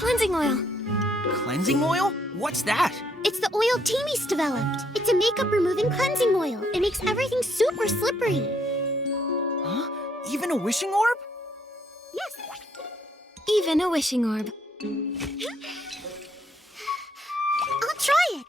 cleansing oil. Cleansing oil? What's that? It's the oil Timmy's developed. It's a makeup-removing cleansing oil. It makes everything super slippery. Huh? Even a wishing orb? Yes. Even a wishing orb. I'll try it.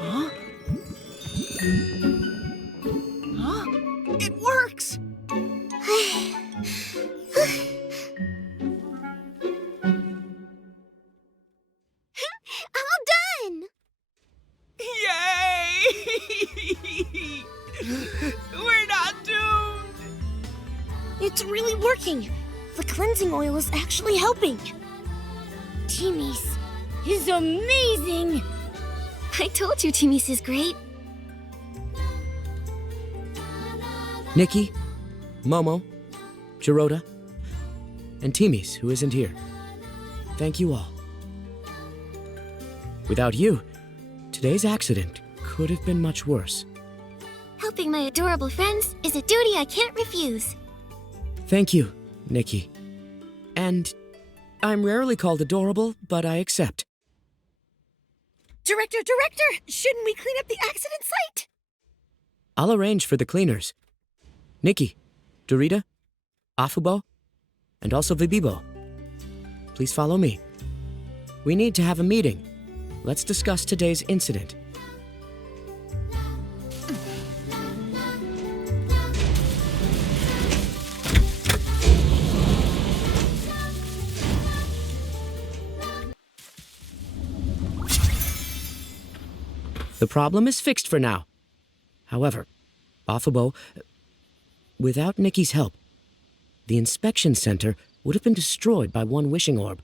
Huh? Huh? It works! All done! Yay! We're not doomed! It's really working. The cleansing oil is actually helping. Timmy's is amazing. I told you Timmy's is great. Nikki, Momo, Jirota, and Timmy's, who isn't here. Thank you all. Without you, today's accident could have been much worse. Helping my adorable friends is a duty I can't refuse. Thank you, Nikki. And I'm rarely called adorable, but I accept. Director! Shouldn't we clean up the accident site? I'll arrange for the cleaners. Nikki, Dorita, Afubo, and also Vibibo. Please follow me. We need to have a meeting. Let's discuss today's incident. The problem is fixed for now. However, Afubo, without Nikki's help, the inspection center would have been destroyed by one wishing orb.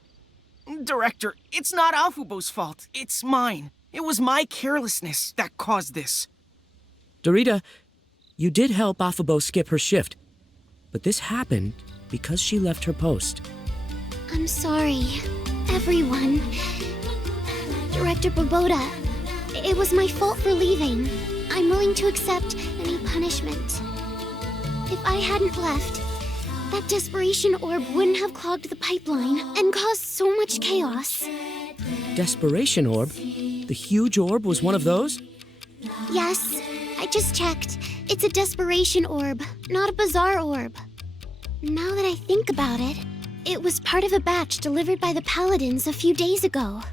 Director, it's not Afubo's fault. It's mine. It was my carelessness that caused this. Dorita, you did help Afubo skip her shift, but this happened because she left her post. I'm sorry, everyone. Director Boboda, it was my fault for leaving. I'm willing to accept any punishment. If I hadn't left, that desperation orb wouldn't have clogged the pipeline and caused so much chaos. Desperation orb? The huge orb was one of those? Yes, I just checked. It's a desperation orb, not a bizarre orb. Now that I think about it, it was part of a batch delivered by the Paladins a few days ago.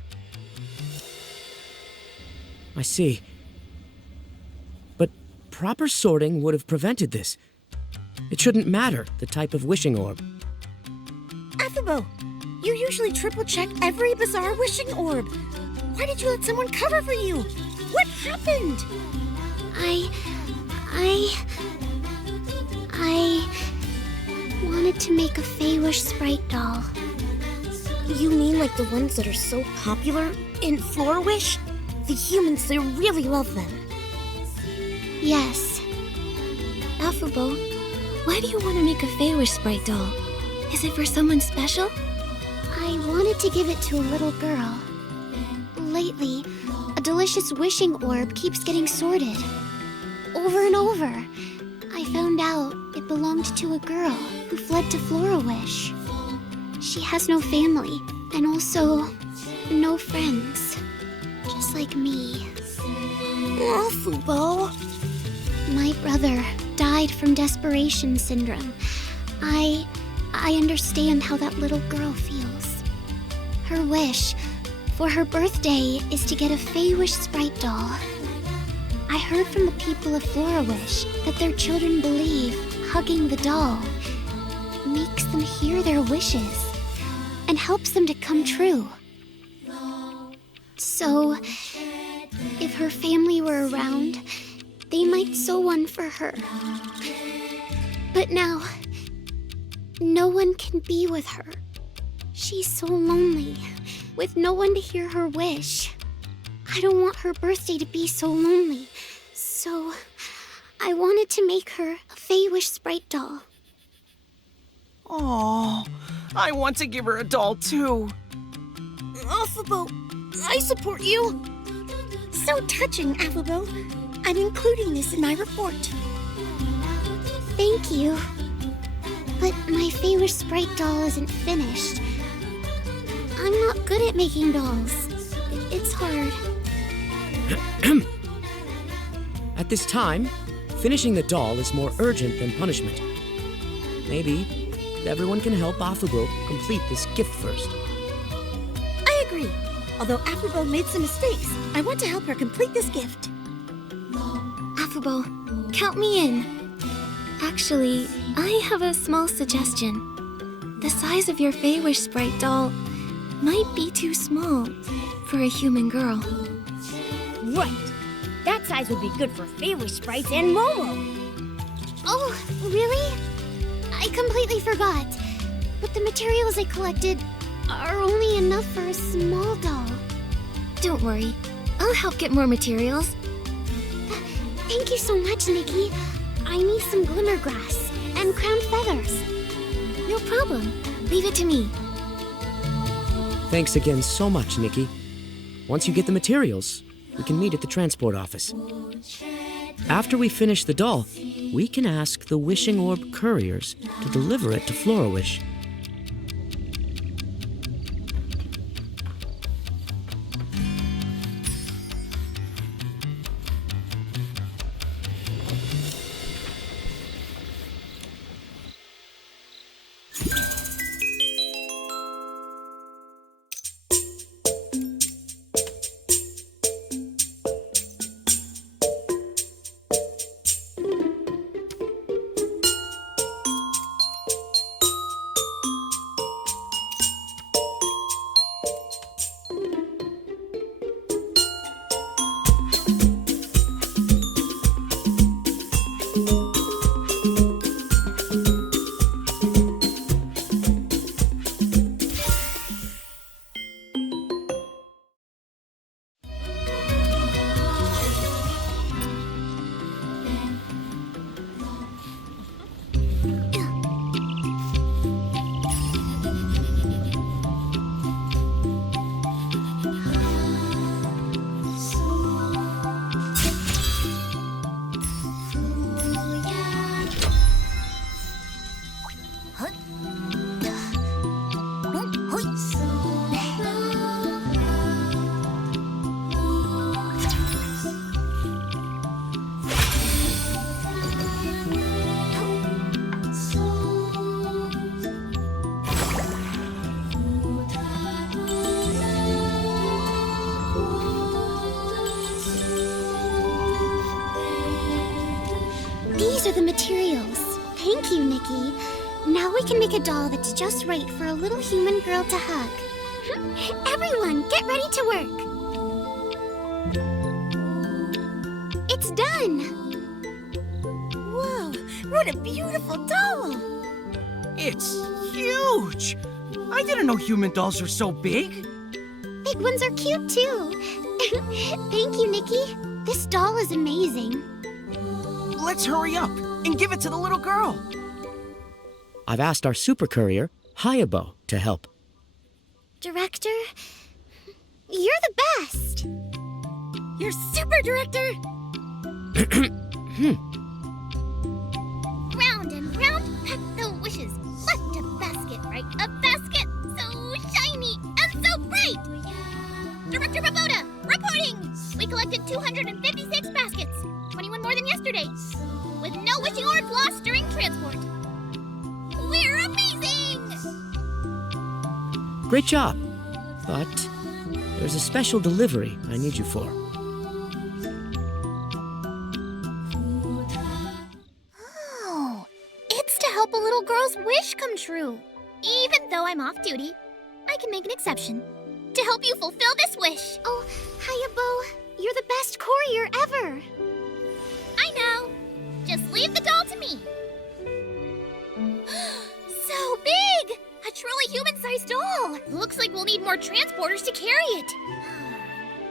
I see. But proper sorting would have prevented this. It shouldn't matter the type of wishing orb. Afubo, you usually triple-check every bizarre wishing orb. Why did you let someone cover for you? What happened? I wanted to make a Fey-Wish sprite doll. You mean like the ones that are so popular in Floor-Wish? The humans, they really love them. Yes. Afubo, why do you want to make a Fey-Wish sprite doll? Is it for someone special? I wanted to give it to a little girl. Lately, a delicious wishing orb keeps getting sorted. Over and over. I found out it belonged to a girl who fled to Flora-Wish. She has no family, and also no friends. Just like me. Afubo. My brother died from desperation syndrome. I understand how that little girl feels. Her wish for her birthday is to get a Fey-Wish sprite doll. I heard from the people of Flora-Wish that their children believe hugging the doll makes them hear their wishes and helps them to come true. So, if her family were around, they might sew one for her. But now, no one can be with her. She's so lonely, with no one to hear her wish. I don't want her birthday to be so lonely, so I wanted to make her a Fey-Wish sprite doll. Oh, I want to give her a doll too. Afabo, I support you. So touching, Afabo. I'm including this in my report. Thank you. But my favorite sprite doll isn't finished. I'm not good at making dolls. It's hard. At this time, finishing the doll is more urgent than punishment. Maybe everyone can help Afabo complete this gift first. I agree. Although Afabo made some mistakes, I want to help her complete this gift. Afabo, count me in. Actually, I have a small suggestion. The size of your Feywish sprite doll might be too small for a human girl. Right. That size would be good for Feywish sprites and Momo. Oh, really? I completely forgot. But the materials I collected are only enough for a small doll. Don't worry. I'll help get more materials. Thank you so much, Nikki. I need some glimmer grass and crowned feathers. No problem. Leave it to me. Thanks again so much, Nikki. Once you get the materials, we can meet at the transport office. After we finish the doll, we can ask the Wishing Orb couriers to deliver it to Florawish. These are the materials. Thank you, Nikki. Now we can make a doll that's just right for a little human girl to hug. Everyone, get ready to work. It's done. Whoa, what a beautiful doll. It's huge! I didn't know human dolls are so big. Big ones are cute, too. Thank you, Nikki. This doll is amazing. Let's hurry up and give it to the little girl. I've asked our super courier, Hayabo, to help. Director, you're the best. You're super, Director. Round and round, pack the wishes. Left a basket, right a basket. So shiny and so bright. Director Baboda, reporting. We collected 256 baskets, 21 more than yesterday, with no wishing orbs lost during transport. We're amazing! Great job. But there's a special delivery I need you for. Oh, it's to help a little girl's wish come true. Even though I'm off duty, I can make an exception to help you fulfill this wish. Oh, Hayabo, you're the best courier ever. I know. Just leave the doll to me. So big! A truly human-sized doll. Looks like we'll need more transporters to carry it.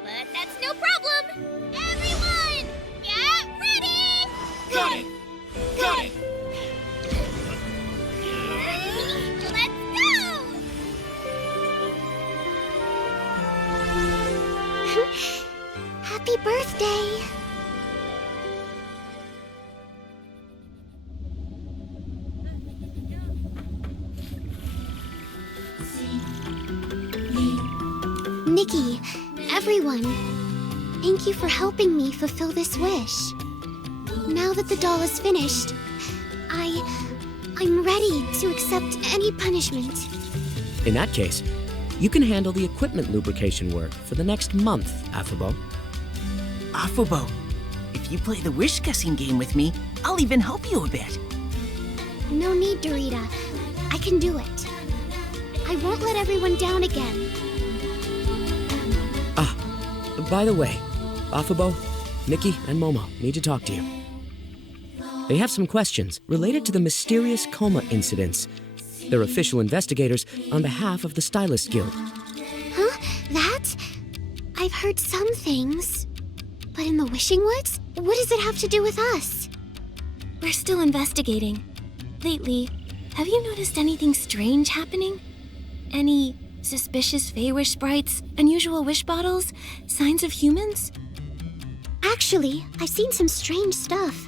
But that's no problem. Everyone, get ready! Got it! Got it! Let's go! Nikki, everyone, thank you for helping me fulfill this wish. Now that the doll is finished, I'm ready to accept any punishment. In that case, you can handle the equipment lubrication work for the next month, Affable. Afubo, if you play the wish-guessing game with me, I'll even help you a bit. No need, Dorita. I can do it. I won't let everyone down again. By the way, Affable, Nikki, and Momo need to talk to you. They have some questions related to the mysterious coma incidents. They're official investigators on behalf of the Stylist Guild. Huh? That? I've heard some things. But in the Wishing Woods? What does it have to do with us? We're still investigating. Lately, have you noticed anything strange happening? Any suspicious Feywish sprites, unusual wish bottles, signs of humans? Actually, I've seen some strange stuff.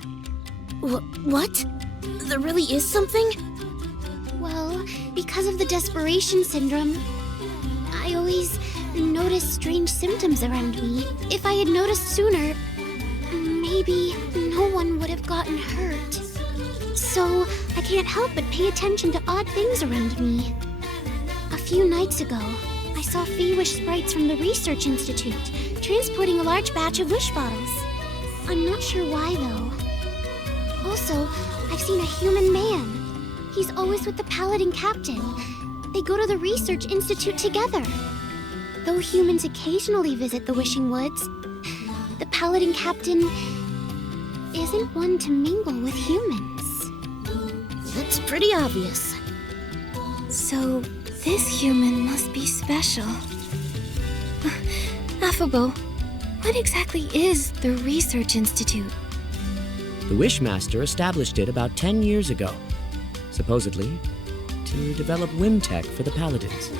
What? There really is something? Well, because of the desperation syndrome, I always notice strange symptoms around me. If I had noticed sooner, maybe no one would have gotten hurt. So, I can't help but pay attention to odd things around me. A few nights ago, I saw Feywish sprites from the Research Institute transporting a large batch of wish bottles. I'm not sure why, though. Also, I've seen a human man. He's always with the Paladin Captain. They go to the Research Institute together. Though humans occasionally visit the Wishing Woods, the Paladin Captain isn't one to mingle with humans. That's pretty obvious. So, this human must be special. Affable, what exactly is the Research Institute? The Wishmaster established it about 10 years ago, supposedly to develop whim tech for the Paladins.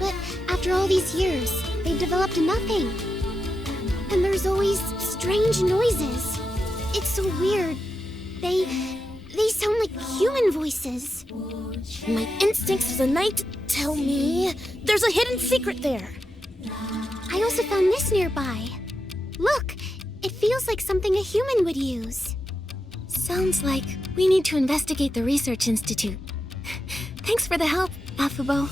But after all these years, they've developed nothing. And there's always strange noises. It's so weird. They sound like human voices. My instincts as a knight tell me there's a hidden secret there. I also found this nearby. Look, it feels like something a human would use. Sounds like we need to investigate the Research Institute. Thanks for the help, Affable.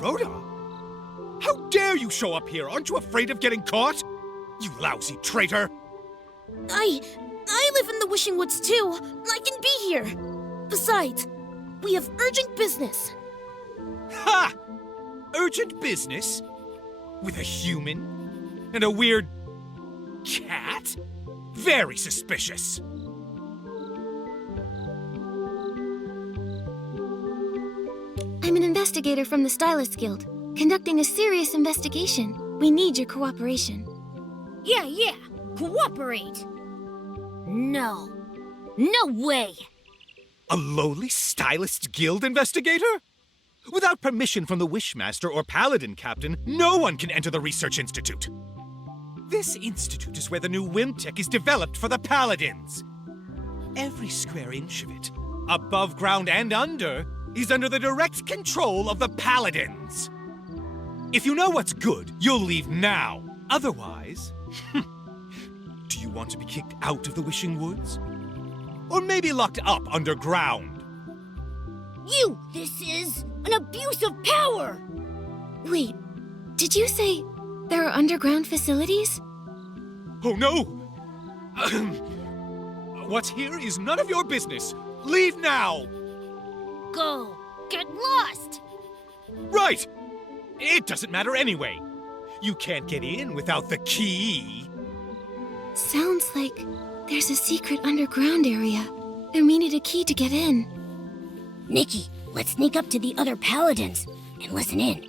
Rhoda? How dare you show up here? Aren't you afraid of getting caught? You lousy traitor! I live in the Wishing Woods too. I can be here. Besides, we have urgent business. Ha! Urgent business? With a human? And a weird cat? Very suspicious. I'm an investigator from the Stylist Guild, conducting a serious investigation. We need your cooperation. Yeah. Cooperate. No way. A lowly Stylist Guild investigator? Without permission from the Wishmaster or Paladin Captain, no one can enter the Research Institute. This institute is where the new whim tech is developed for the Paladins. Every square inch of it, above ground and under, is under the direct control of the Paladins. If you know what's good, you'll leave now. Otherwise, do you want to be kicked out of the Wishing Woods? Or maybe locked up underground? This is an abuse of power! Wait, did you say there are underground facilities? Oh no! What's here is none of your business. Leave now! Go. get lost. Right! It doesn't matter anyway. You can't get in without the key. Sounds like there's a secret underground area, and we need a key to get in. Nikki, let's sneak up to the other paladins and listen in.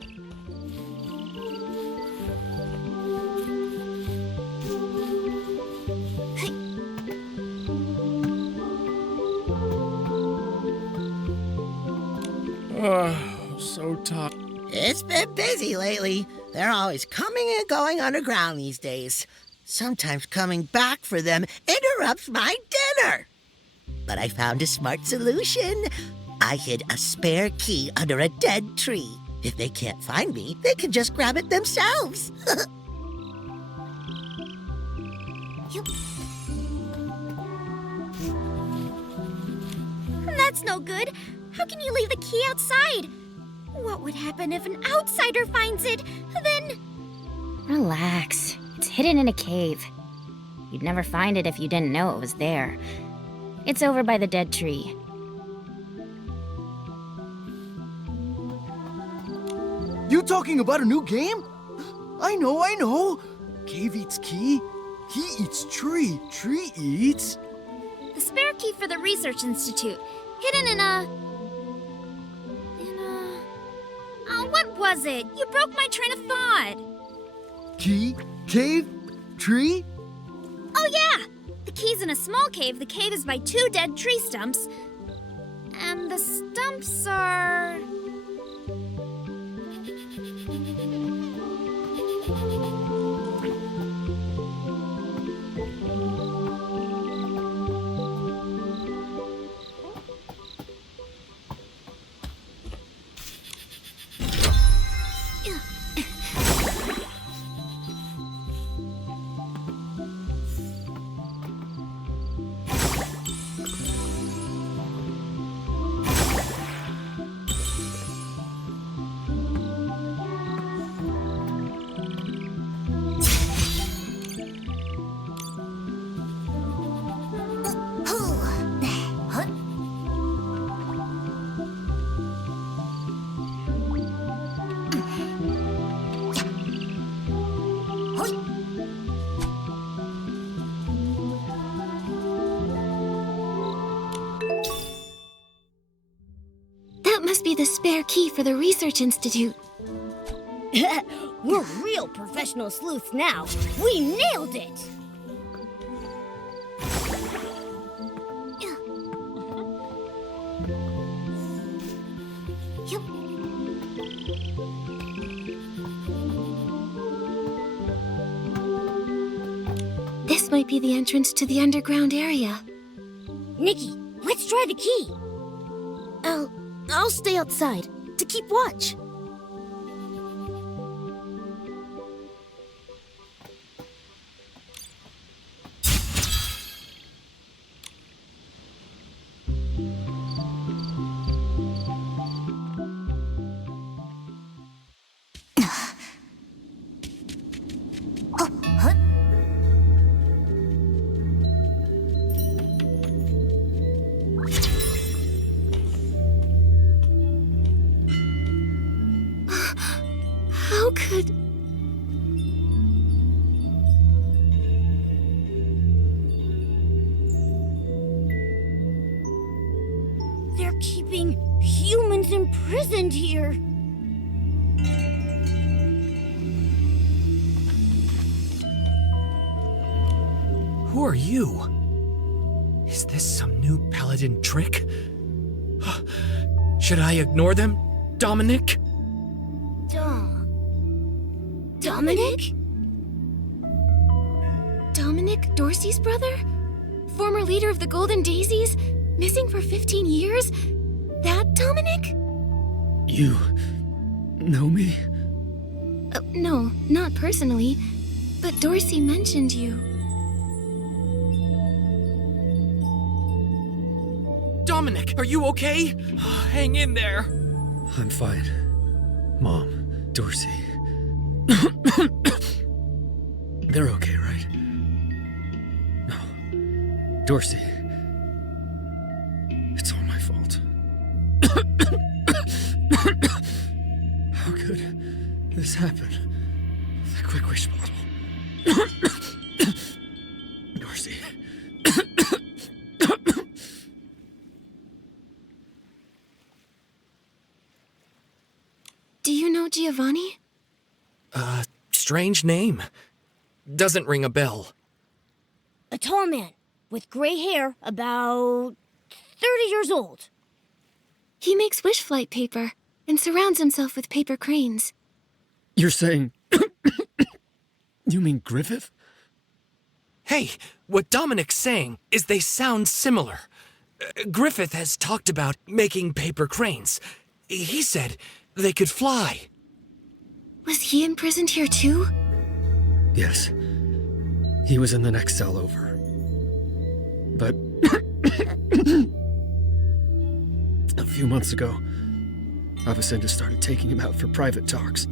So tough. It's been busy lately. They're always coming and going underground these days. Sometimes coming back for them interrupts my dinner. But I found a smart solution. I hid a spare key under a dead tree. If they can't find me, they can just grab it themselves. That's no good. How can you leave the key outside? What would happen if an outsider finds it? Then... Relax. It's hidden in a cave. You'd never find it if you didn't know it was there. It's over by the dead tree. You talking about a new game? I know. Cave eats key. Key eats tree. Tree eats... The spare key for the Research Institute. Hidden in a... Oh, what was it? You broke my train of thought. Key? Cave? Tree? Oh, yeah! The key's in a small cave. The cave is by 2 dead tree stumps. And the stumps are... That must be the spare key for the Research Institute. We're real professional sleuths now. We nailed it! This might be the entrance to the underground area. Nikki, let's try the key. I'll stay outside to keep watch. How could... They're keeping humans imprisoned here. Who are you? Is this some new paladin trick? Should I ignore them, Dominic? Dominic? Dominic, Dorsey's brother? Former leader of the Golden Daisies? Missing for 15 years? That Dominic? You know me? No, not personally. But Dorsey mentioned you. Dominic, are you okay? Hang in there. I'm fine. Mom, Dorsey. They're okay, right? No. Dorsey. It's all my fault. this happen? The quick wish bottle. Dorsey. Do you know Giovanni? Strange name. Doesn't ring a bell. A tall man with gray hair, about 30 years old. He makes wish flight paper and surrounds himself with paper cranes. You're saying... You mean Griffith? Hey, what Dominic's saying is they sound similar. Griffith has talked about making paper cranes. He said they could fly. Was he imprisoned here too? Yes. He was in the next cell over. But... a few months ago, Avicenna started taking him out for private talks.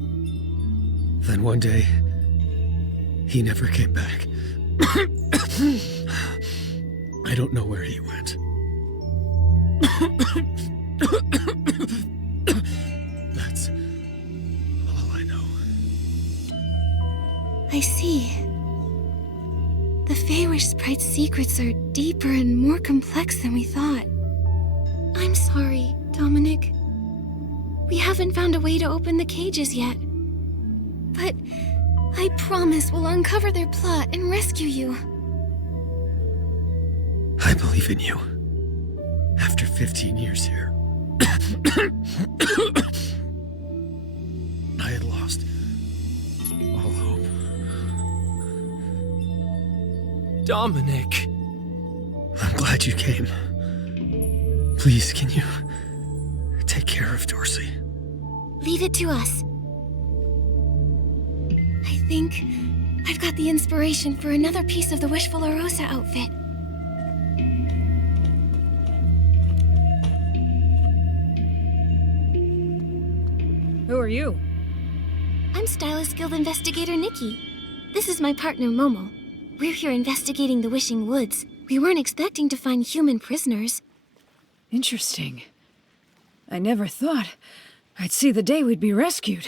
Then one day, he never came back. I don't know where he went. That's all I know. I see. The Feywish Sprite's secrets are deeper and more complex than we thought. I'm sorry, Dominic. We haven't found a way to open the cages yet. But I promise we'll uncover their plot and rescue you. I believe in you. After 15 years here. I had lost all hope. Dominic. I'm glad you came. Please, can you take care of Dorsey? Leave it to us. I think I've got the inspiration for another piece of the Wishful Rosa outfit. Who are you? I'm Stylist Guild Investigator Nikki. This is my partner Momo. We're here investigating the Wishing Woods. We weren't expecting to find human prisoners. Interesting. I never thought I'd see the day we'd be rescued.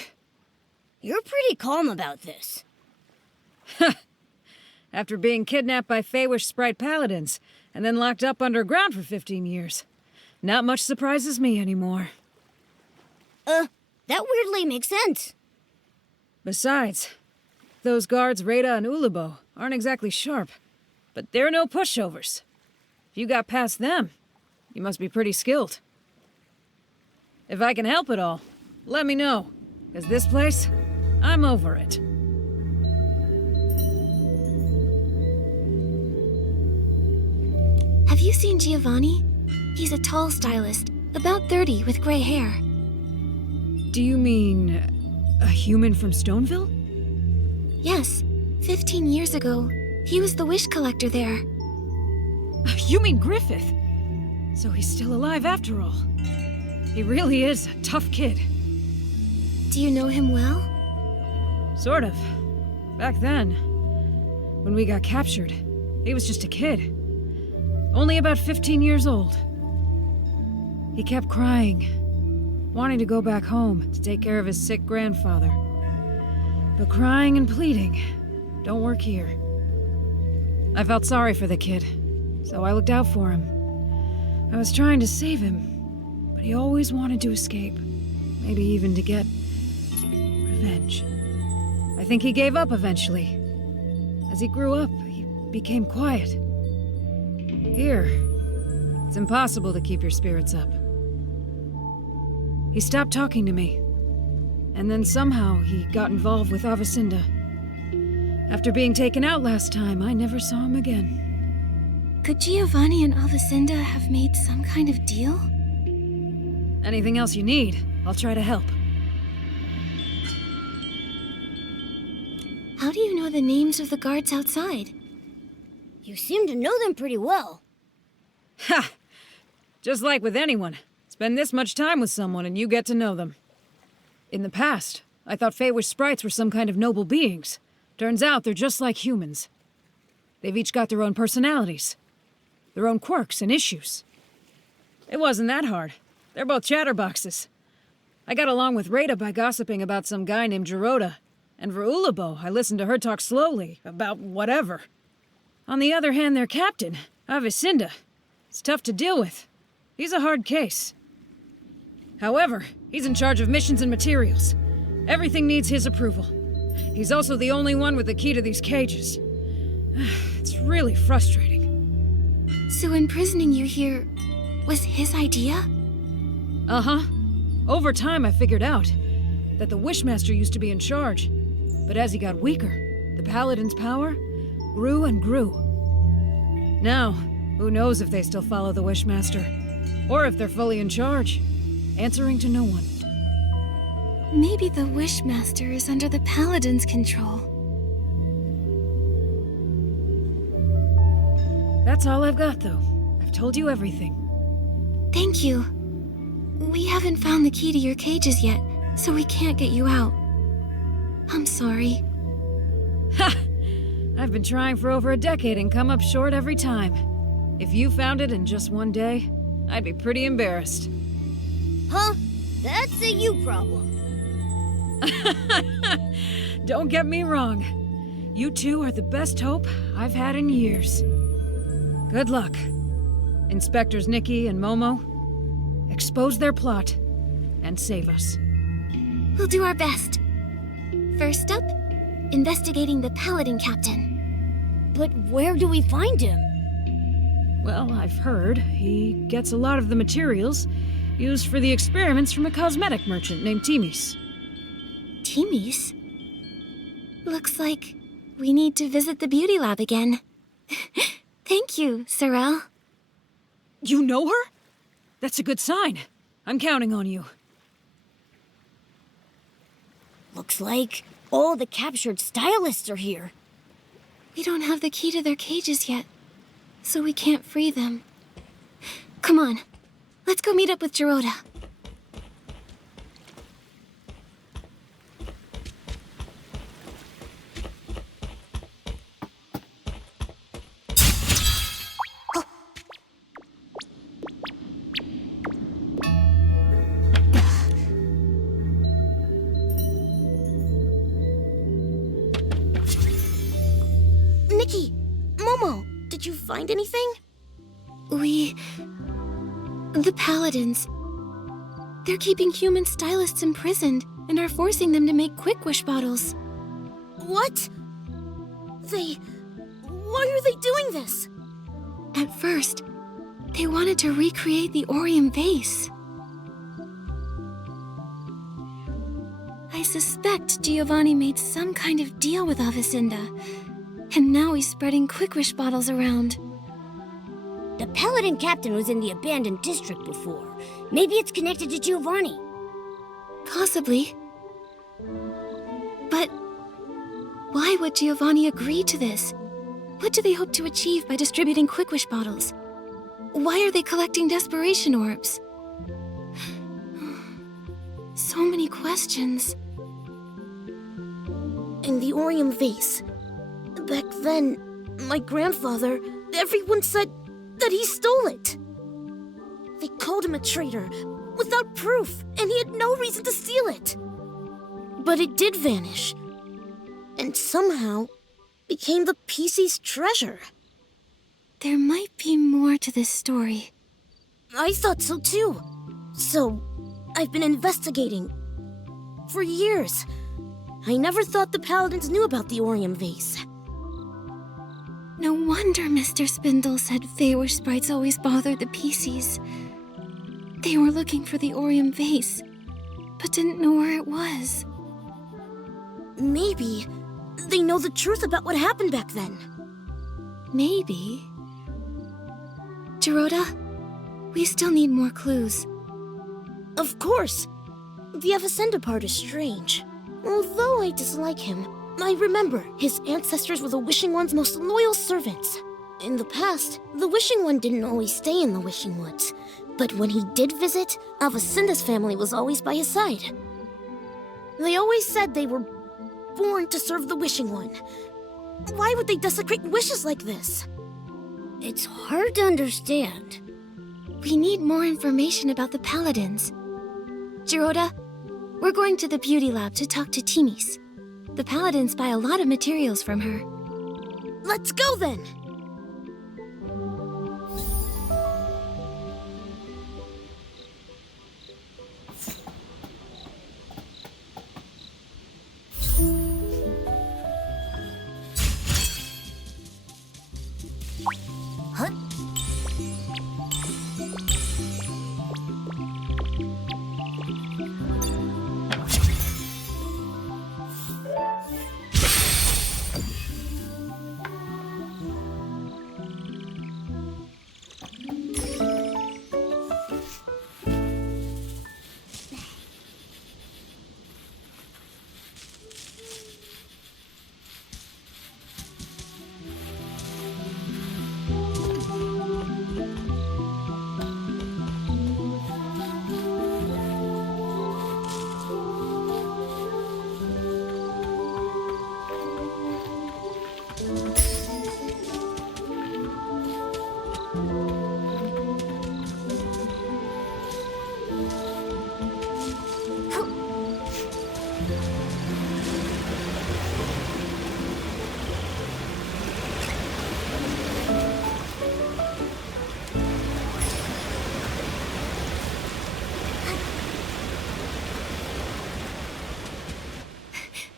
You're pretty calm about this. After being kidnapped by Feywish Sprite Paladins, and then locked up underground for 15 years. Not much surprises me anymore. That weirdly makes sense. Besides, those guards Rada and Ulubo aren't exactly sharp, but they're no pushovers. If you got past them, you must be pretty skilled. If I can help at all, let me know, 'cause this place, I'm over it. Have you seen Giovanni? He's a tall stylist, about 30 with gray hair. Do you mean a human from Stoneville? Yes, 15 years ago, he was the wish collector there. You mean Griffith? So he's still alive after all. He really is a tough kid. Do you know him well? Sort of. Back then, when we got captured, he was just a kid. Only about 15 years old. He kept crying, wanting to go back home to take care of his sick grandfather. But crying and pleading don't work here. I felt sorry for the kid, so I looked out for him. I was trying to save him, but he always wanted to escape. Maybe even to get revenge. I think he gave up eventually. As he grew up, he became quiet. Here, it's impossible to keep your spirits up. He stopped talking to me. And then somehow he got involved with Avicenna. After being taken out last time, I never saw him again. Could Giovanni and Avicenna have made some kind of deal? Anything else you need, I'll try to help. How do you know the names of the guards outside? You seem to know them pretty well. Ha! Just like with anyone. Spend this much time with someone and you get to know them. In the past, I thought Feywish sprites were some kind of noble beings. Turns out they're just like humans. They've each got their own personalities, their own quirks and issues. It wasn't that hard. They're both chatterboxes. I got along with Rada by gossiping about some guy named Geroda. And for Ulabo, I listened to her talk slowly about whatever. On the other hand, their captain, Avicinda, is tough to deal with. He's a hard case. However, he's in charge of missions and materials. Everything needs his approval. He's also the only one with the key to these cages. It's really frustrating. So imprisoning you here was his idea? Uh-huh. Over time, I figured out that the Wishmaster used to be in charge. But as he got weaker, the Paladin's power grew and grew. Now, who knows if they still follow the Wishmaster, or if they're fully in charge, answering to no one. Maybe the Wishmaster is under the Paladin's control. That's all I've got, though. I've told you everything. Thank you. We haven't found the key to your cages yet, so we can't get you out. I'm sorry. Ha! I've been trying for over a decade and come up short every time. If you found it in just one day, I'd be pretty embarrassed. Huh? That's a you problem. Don't get me wrong. You two are the best hope I've had in years. Good luck. Inspectors Nikki and Momo, expose their plot and save us. We'll do our best. First up, investigating the Paladin Captain. But where do we find him? Well, I've heard he gets a lot of the materials used for the experiments from a cosmetic merchant named Timis. Timis? Looks like we need to visit the beauty lab again. Thank you, Sorel. You know her? That's a good sign. I'm counting on you. Looks like all the captured stylists are here. We don't have the key to their cages yet, so we can't free them. Come on, let's go meet up with Geroda. Nikki! Momo! Did you find anything? The Paladins. They're keeping human stylists imprisoned and are forcing them to make quick wish bottles. What? Why are they doing this? At first, they wanted to recreate the Orium vase. I suspect Giovanni made some kind of deal with Avicinda, and now he's spreading quick wish bottles around. The Paladin Captain was in the abandoned district before. Maybe it's connected to Giovanni. Possibly. But why would Giovanni agree to this? What do they hope to achieve by distributing quick wish bottles? Why are they collecting desperation orbs? So many questions. In the Orium vase. Back then, my grandfather, everyone said that he stole it. They called him a traitor, without proof, and he had no reason to steal it. But it did vanish, and somehow became the PC's treasure. There might be more to this story. I thought so too. So, I've been investigating. For years. I never thought the Paladins knew about the Orium vase. No wonder Mr. Spindle said Feywish sprites always bothered the PCs. They were looking for the Orium vase, but didn't know where it was. Maybe they know the truth about what happened back then. Maybe. Geroda, we still need more clues. Of course. The Avicenda part is strange. Although I dislike him, I remember his ancestors were the Wishing One's most loyal servants. In the past, the Wishing One didn't always stay in the Wishing Woods. But when he did visit, Avicenda's family was always by his side. They always said they were born to serve the Wishing One. Why would they desecrate wishes like this? It's hard to understand. We need more information about the Paladins. Geroda, We're going to the beauty lab to talk to Timis. The paladins buy a lot of materials from her. Let's go then!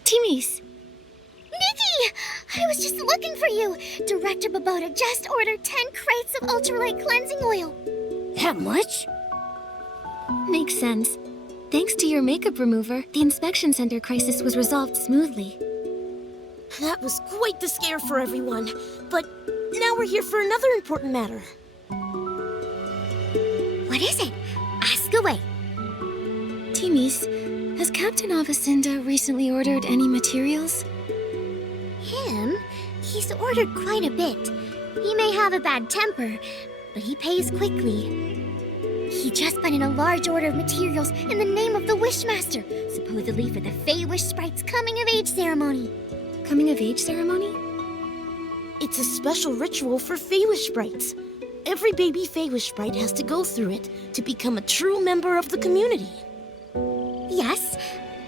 Timis! Nikki! I was just looking for you. Director Babota just ordered 10 crates of ultralight cleansing oil. That much? Makes sense. Thanks to your makeup remover, the inspection center crisis was resolved smoothly. That was quite the scare for everyone. But now we're here for another important matter. What is it? Ask away. Timis, has Captain Avicinda recently ordered any materials? Him? He's ordered quite a bit. He may have a bad temper, but he pays quickly. He just put in a large order of materials in the name of the Wishmaster, supposedly for the Fey Wish Sprite's coming-of-age ceremony. Coming-of-age ceremony? It's a special ritual for Feywish sprites. Every baby Feywish sprite has to go through it to become a true member of the community. Yes,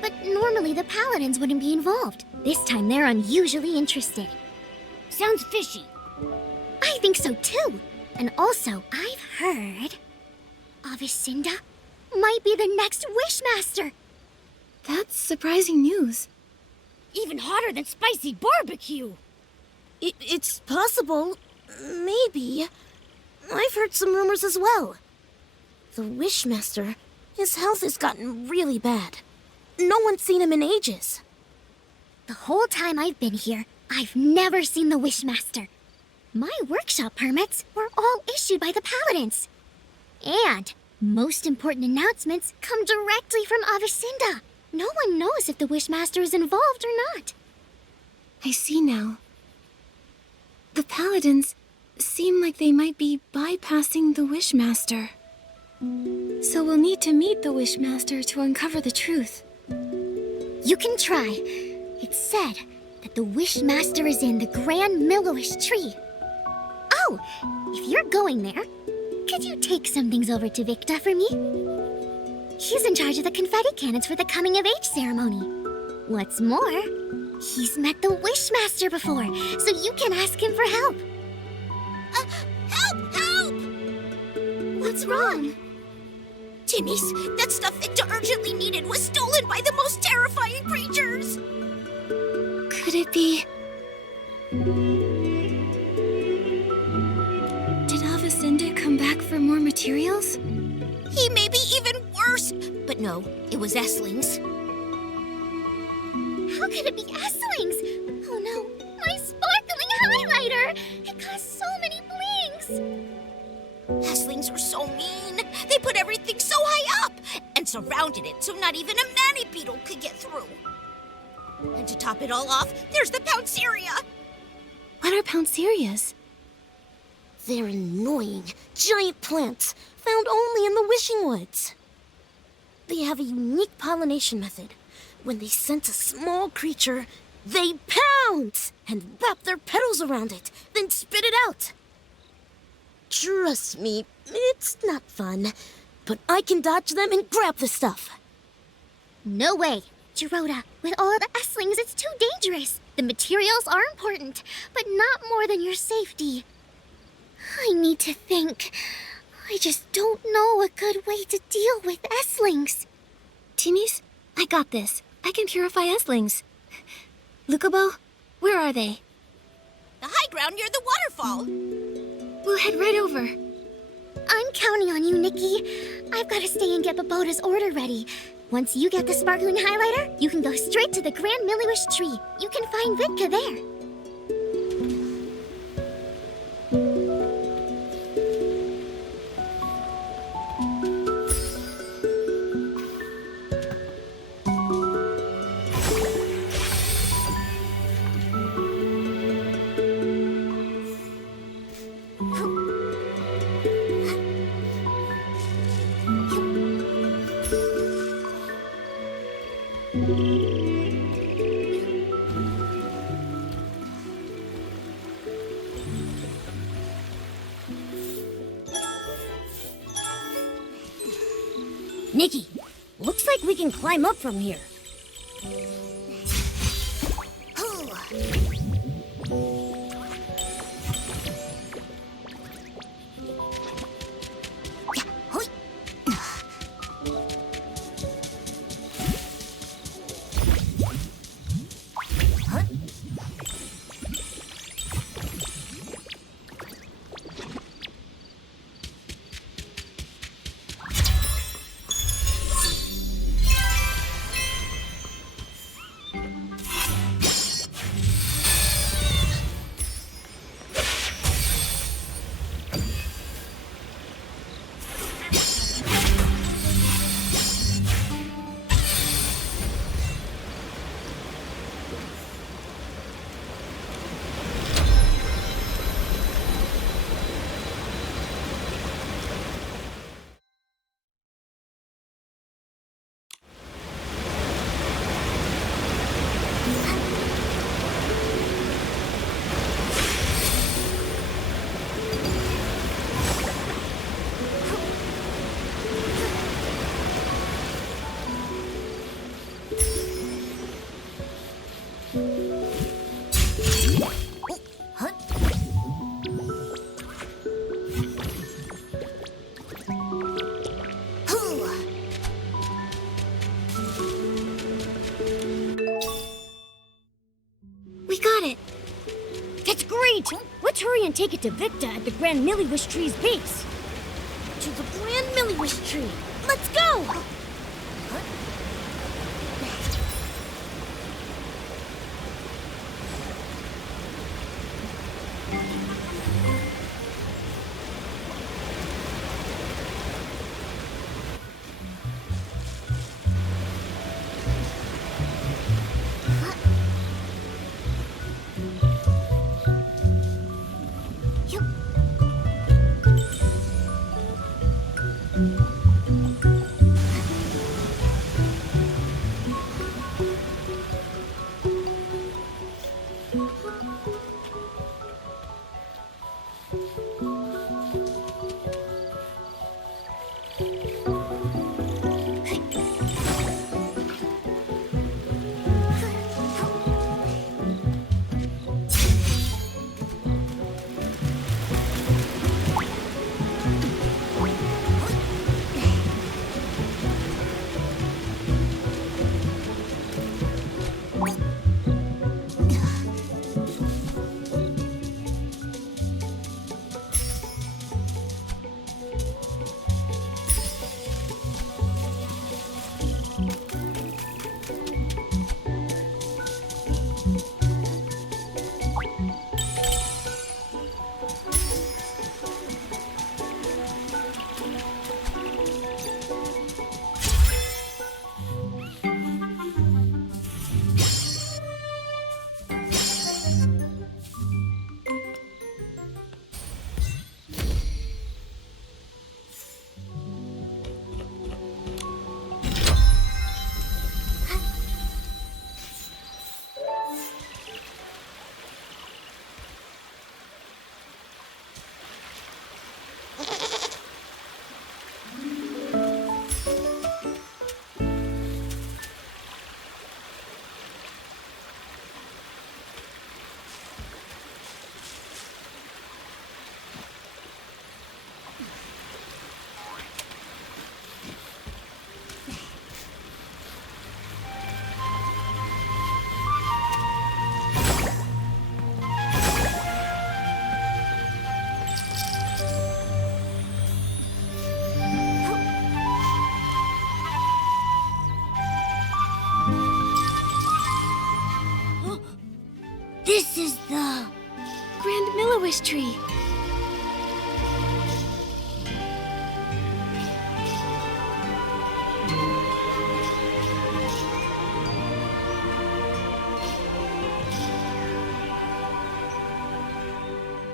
but normally the paladins wouldn't be involved. This time they're unusually interested. Sounds fishy. I think so too. And also, I've heard Avicinda might be the next Wishmaster. That's surprising news. Even hotter than spicy barbecue. It's possible. Maybe. I've heard some rumors as well. The Wishmaster, his health has gotten really bad. No one's seen him in ages. The whole time I've been here, I've never seen the Wishmaster. My workshop permits were all issued by the paladins. And most important announcements come directly from Avicinda. No one knows if the Wishmaster is involved or not. I see now. The paladins seem like they might be bypassing the Wishmaster. So we'll need to meet the Wishmaster to uncover the truth. You can try. It's said that the Wishmaster is in the Grand Millowish tree. Oh, if you're going there, could you take some things over to Victa for me? He's in charge of the confetti cannons for the coming-of-age ceremony. What's more, he's met the Wishmaster before, so you can ask him for help. Help! Help! What's wrong? Timmy's, that stuff Victor urgently needed was stolen by the most terrifying creatures! Could it be... Did Avicinda come back for more materials? He may be even worse! But no, it was Essling's. How could it be Essling's? Oh no, my sparkling highlighter! It cost so many blings! Esslings were so mean. They put everything so high up and surrounded it so not even a mani-beetle could get through. And to top it all off, there's the Pounceria! What are Pouncerias? They're annoying, giant plants found only in the Wishing Woods. They have a unique pollination method. When they sense a small creature, they pounce and wrap their petals around it, then spit it out. Trust me, it's not fun, but I can dodge them and grab the stuff. No way. Dorota, with all the S-lings, it's too dangerous. The materials are important, but not more than your safety. I need to think. I just don't know a good way to deal with S-lings. Timmy's, I got this. I can purify S-lings. Lukubo, where are they? The high ground near the waterfall. We'll head right over. I'm counting on you, Nikki. I've got to stay and get Babota's order ready. Once you get the sparkling highlighter, you can go straight to the Grand Milliwish tree. You can find Vitka there. Nikki, looks like we can climb up from here. We got it. That's great! Let's hurry and take it to Victa at the Grand Milliwish tree's base. To the Grand Milliwish tree. Let's go! This is the... Grand Milliwish tree.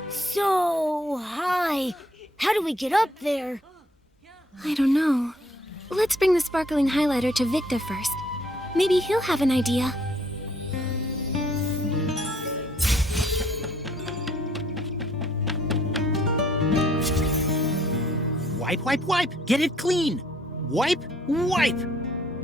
So high. How do we get up there? I don't know. Let's bring the sparkling highlighter to Victa first. Maybe he'll have an idea. Wipe, wipe, wipe! Get it clean! Wipe, wipe!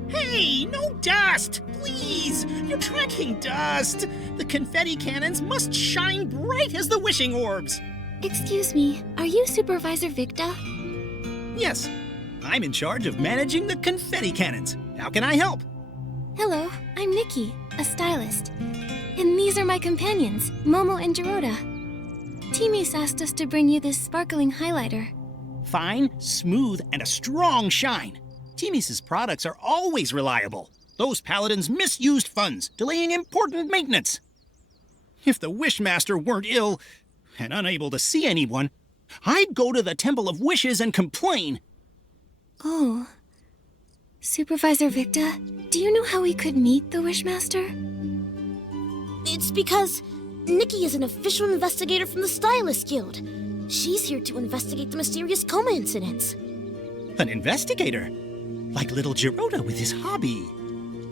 Hey, no dust! Please! You're tracking dust! The confetti cannons must shine bright as the wishing orbs! Excuse me, are you Supervisor Victa? Yes, I'm in charge of managing the confetti cannons. How can I help? Hello, I'm Nikki, a stylist. And these are my companions, Momo and Jiroda. Timmy's asked us to bring you this sparkling highlighter. Fine, smooth, and a strong shine. Timmy's products are always reliable. Those paladins misused funds, delaying important maintenance. If the Wishmaster weren't ill and unable to see anyone, I'd go to the Temple of Wishes and complain. Oh. Supervisor Victa, do you know how we could meet the Wishmaster? It's because Nikki is an official investigator from the Stylist Guild. She's here to investigate the mysterious coma incidents. An investigator? Like little Jiroda with his hobby.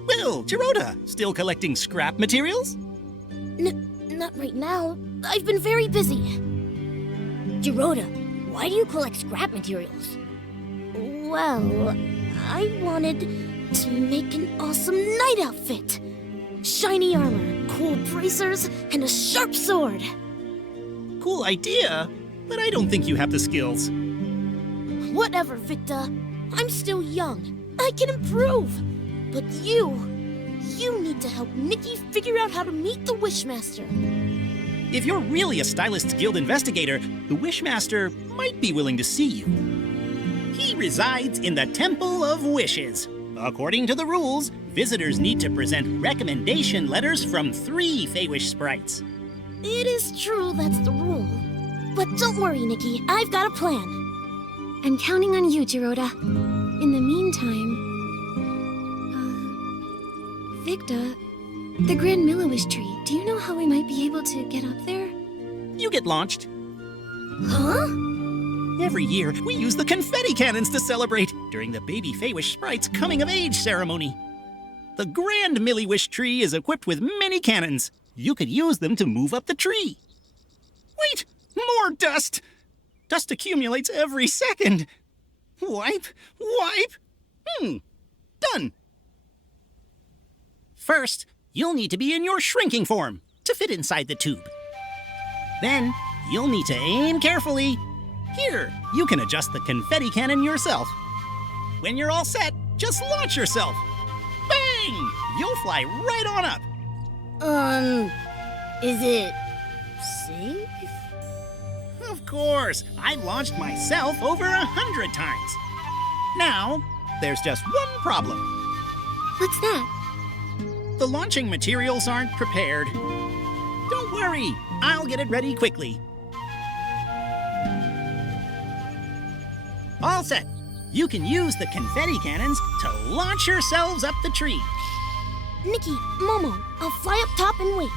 Well, Jiroda, still collecting scrap materials? Not right now. I've been very busy. Jiroda, why do you collect scrap materials? Well, I wanted to make an awesome night outfit. Shiny armor, cool bracers, and a sharp sword. Cool idea, but I don't think you have the skills. Whatever, Victa. I'm still young. I can improve. But you need to help Nikki figure out how to meet the Wishmaster. If you're really a Stylist Guild investigator, the Wishmaster might be willing to see you. He resides in the Temple of Wishes. According to the rules, visitors need to present recommendation letters from 3 Feywish sprites. It is true that's the rule. But don't worry, Nikki. I've got a plan. I'm counting on you, Jiroda. In the meantime... Victa, the Grand Milliwish tree, do you know how we might be able to get up there? You get launched. Huh? Every year, we use the confetti cannons to celebrate during the baby Feywish sprite's coming-of-age ceremony. The Grand Milliwish tree is equipped with many cannons. You could use them to move up the tree. Wait! More dust! Dust accumulates every second. Wipe, wipe. Done. First, you'll need to be in your shrinking form to fit inside the tube. Then, you'll need to aim carefully. Here, you can adjust the confetti cannon yourself. When you're all set, just launch yourself. Bang! You'll fly right on up. Is it safe? Of course, I've launched myself over 100 times. Now, there's just one problem. What's that? The launching materials aren't prepared. Don't worry, I'll get it ready quickly. All set. You can use the confetti cannons to launch yourselves up the tree. Nikki, Momo, I'll fly up top and wait.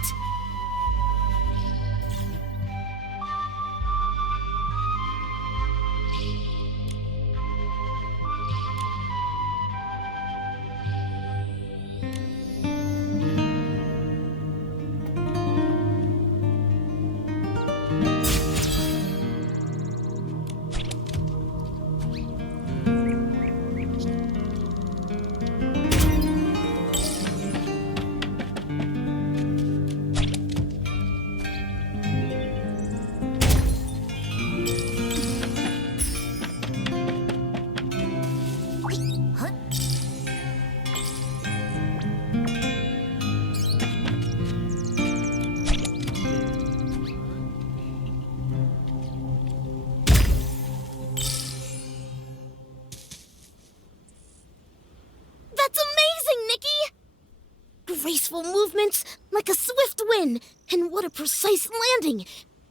a precise landing.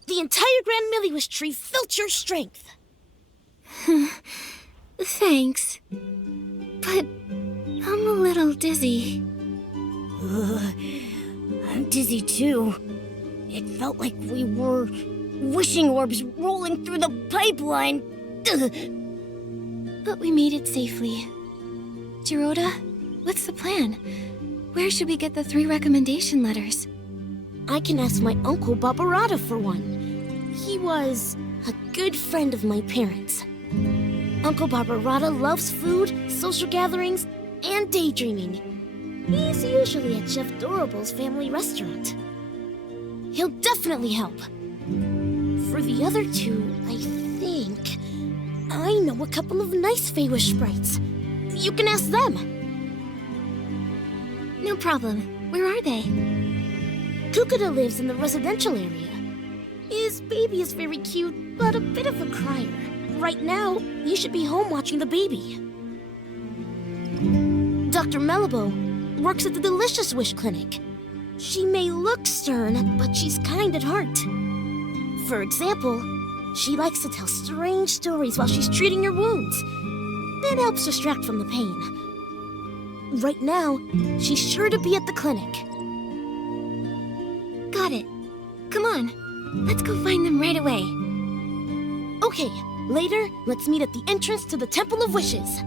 The entire Grand Milliwish tree felt your strength. Thanks. But I'm a little dizzy. I'm dizzy too. It felt like we were wishing orbs rolling through the pipeline. But we made it safely. Jiroda, what's the plan? Where should we get the 3 recommendation letters? I can ask my uncle Barbarata for one. He was a good friend of my parents. Uncle Barbarata loves food, social gatherings, and daydreaming. He's usually at Chef Dorable's family restaurant. He'll definitely help. For the other 2, I think I know a couple of nice Feywish sprites. You can ask them. No problem. Where are they? Kukuda lives in the residential area. His baby is very cute, but a bit of a crier. Right now, he should be home watching the baby. Dr. Melibo works at the Delicious Wish Clinic. She may look stern, but she's kind at heart. For example, she likes to tell strange stories while she's treating your wounds. It helps distract from the pain. Right now, she's sure to be at the clinic. Got it. Come on. Let's go find them right away. Okay, later, let's meet at the entrance to the Temple of Wishes.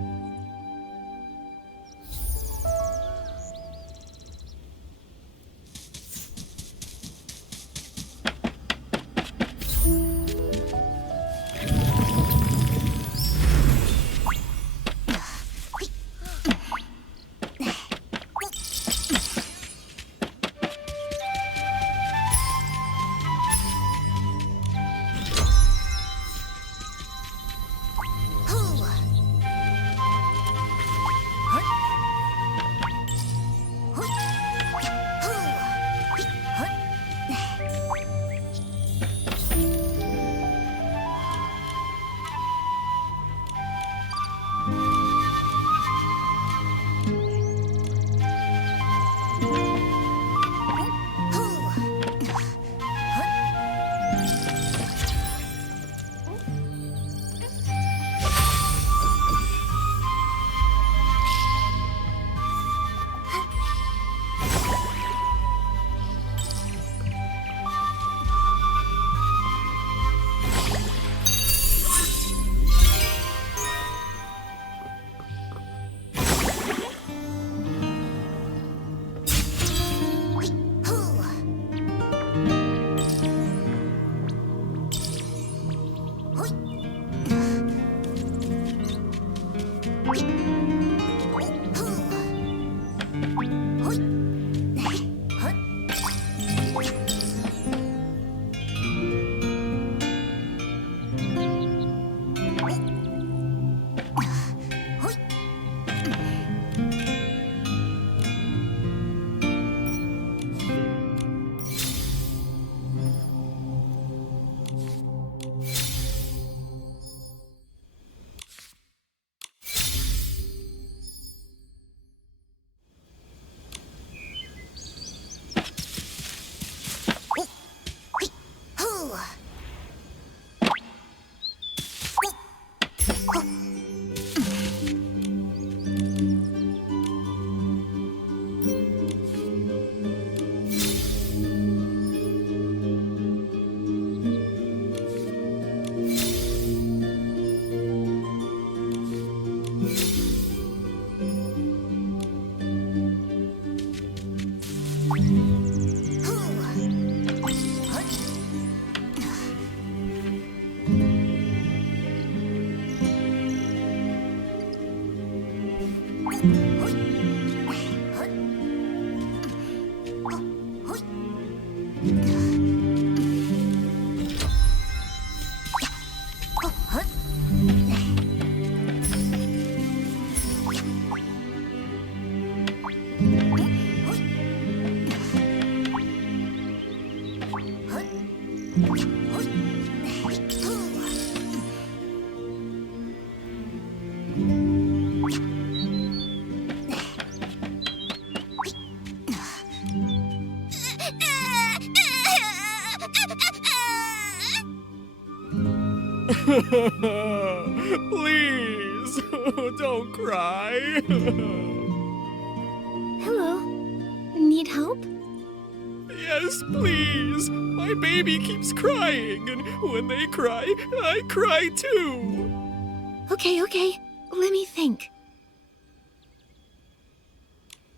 Please, don't cry. Hello. Need help? Yes, please. My baby keeps crying, and when they cry, I cry too. Okay. Let me think.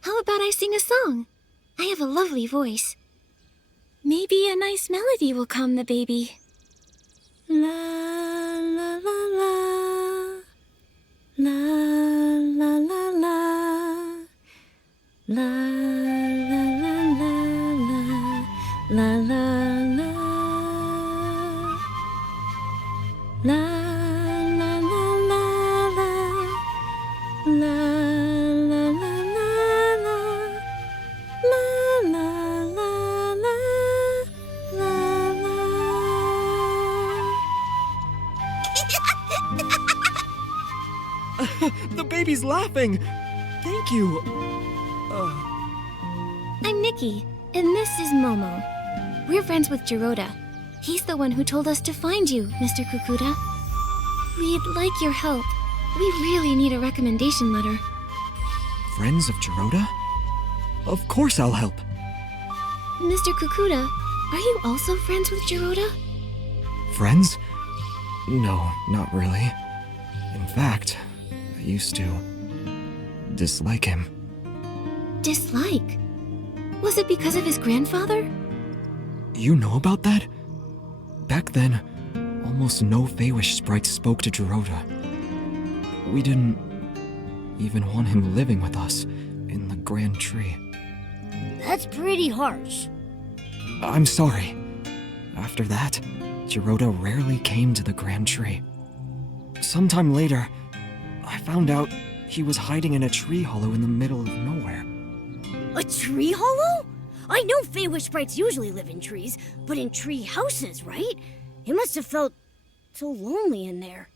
How about I sing a song? I have a lovely voice. Maybe a nice melody will calm the baby. La la la la. La la la la. La la la la. La la la. La la la la la. La la la la la. La la la la. La la. The baby's laughing. Thank you. I'm Nikki, and this is Momo. We're friends with Jiroda. He's the one who told us to find you, Mr. Kukuda. We'd like your help. We really need a recommendation letter. Friends of Jiroda? Of course I'll help. Mr. Kukuda, are you also friends with Jiroda? Friends? No, not really. In fact, I used to dislike him. Dislike? Was it because of his grandfather? You know about that? Back then, almost no Feywish sprites spoke to Jiroda. We didn't even want him living with us in the Grand Tree. That's pretty harsh. I'm sorry. After that, Jiroda rarely came to the Grand Tree. Sometime later, I found out he was hiding in a tree hollow in the middle of nowhere. A tree hollow? I know Feywish sprites usually live in trees, but in tree houses, right? It must have felt so lonely in there.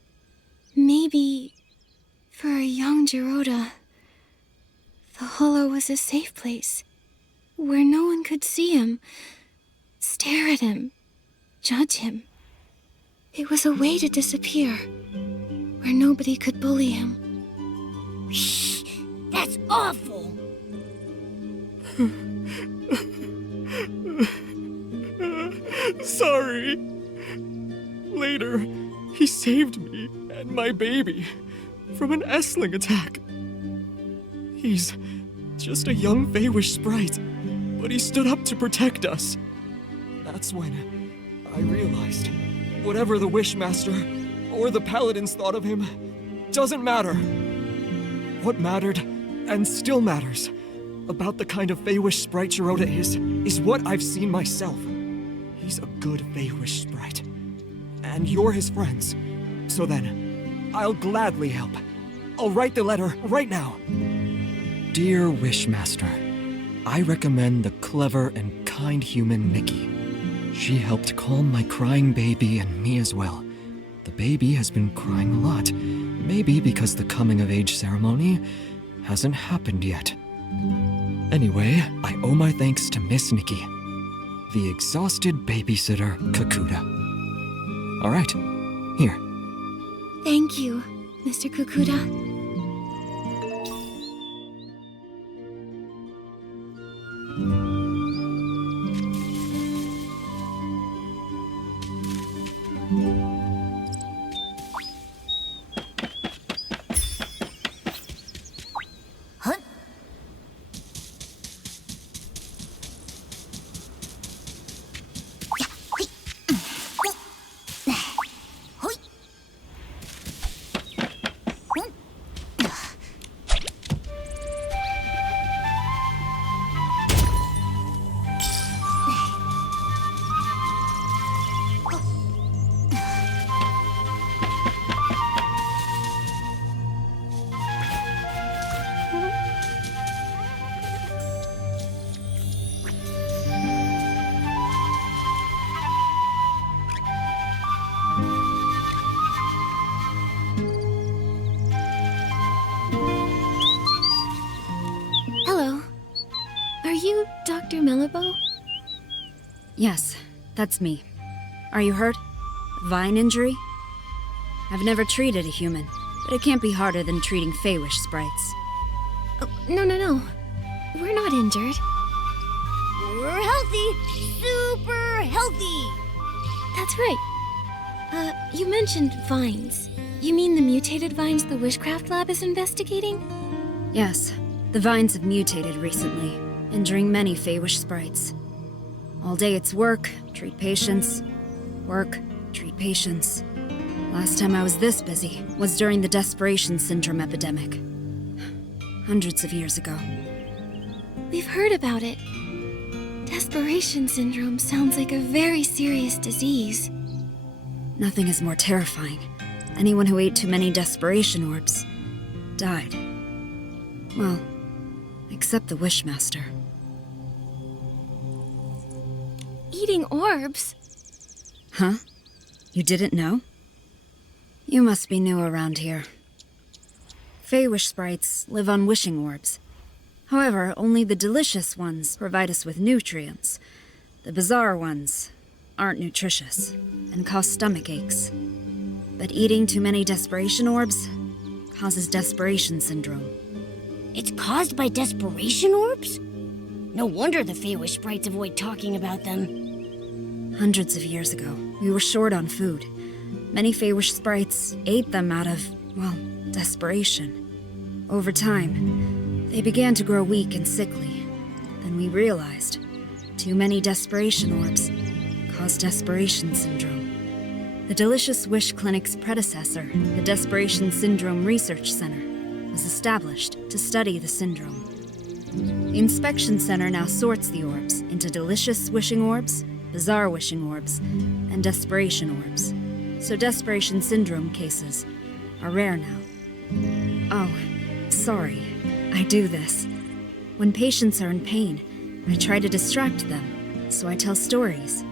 Maybe for a young Jiroda, the hollow was a safe place where no one could see him, stare at him, judge him. It was a way to disappear, where nobody could bully him. Shh! That's awful! Sorry. Later, he saved me and my baby from an Essling attack. He's just a young Feywish sprite, but he stood up to protect us. That's when I realized whatever the Wishmaster or the Paladins thought of him doesn't matter. What mattered, and still matters, about the kind of Feywish sprite Jiroda is what I've seen myself. He's a good Feywish sprite, and you're his friends. So then, I'll gladly help. I'll write the letter right now. Dear Wishmaster, I recommend the clever and kind human Nikki. She helped calm my crying baby and me as well. The baby has been crying a lot, maybe because the coming-of-age ceremony hasn't happened yet. Anyway, I owe my thanks to Miss Nikki, the exhausted babysitter Kakuda. All right, here. Thank you, Mr. Kukuda. Dr. Melabo? Yes, that's me. Are you hurt? Vine injury? I've never treated a human, but it can't be harder than treating Feywish sprites. Oh, no. We're not injured. We're healthy. Super healthy. That's right. You mentioned vines. You mean the mutated vines the Wishcraft Lab is investigating? Yes, the vines have mutated recently, injuring many Feywish sprites. All day it's work, treat patients. Work, treat patients. Last time I was this busy was during the Desperation Syndrome epidemic. Hundreds of years ago. We've heard about it. Desperation syndrome sounds like a very serious disease. Nothing is more terrifying. Anyone who ate too many desperation orbs died. Well, except the Wishmaster. Eating orbs? Huh? You didn't know? You must be new around here. Feywish sprites live on wishing orbs. However, only the delicious ones provide us with nutrients. The bizarre ones aren't nutritious and cause stomach aches. But eating too many desperation orbs causes desperation syndrome. It's caused by desperation orbs? No wonder the Feywish sprites avoid talking about them. Hundreds of years ago, we were short on food. Many Feywish sprites ate them out of, well, desperation. Over time, they began to grow weak and sickly. Then we realized too many desperation orbs caused desperation syndrome. The Delicious Wish Clinic's predecessor, the Desperation Syndrome Research Center, was established to study the syndrome. The Inspection Center now sorts the orbs into delicious wishing orbs, bizarre wishing orbs, and desperation orbs. So desperation syndrome cases are rare now. Oh, sorry. I do this. When patients are in pain, I try to distract them, so I tell stories.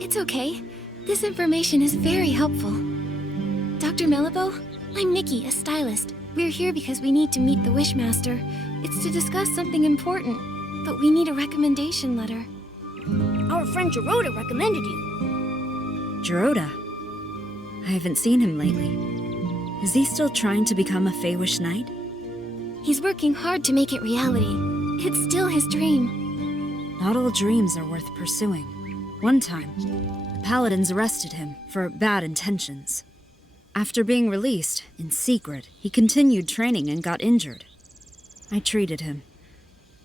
It's okay. This information is very helpful. Dr. Melabo, I'm Nikki, a stylist. We're here because we need to meet the Wishmaster. It's to discuss something important, but we need a recommendation letter. Our friend Gerota recommended you. Gerota? I haven't seen him lately. Is he still trying to become a Feywish Knight? He's working hard to make it reality. It's still his dream. Not all dreams are worth pursuing. One time, the Paladins arrested him for bad intentions. After being released, in secret, he continued training and got injured. I treated him.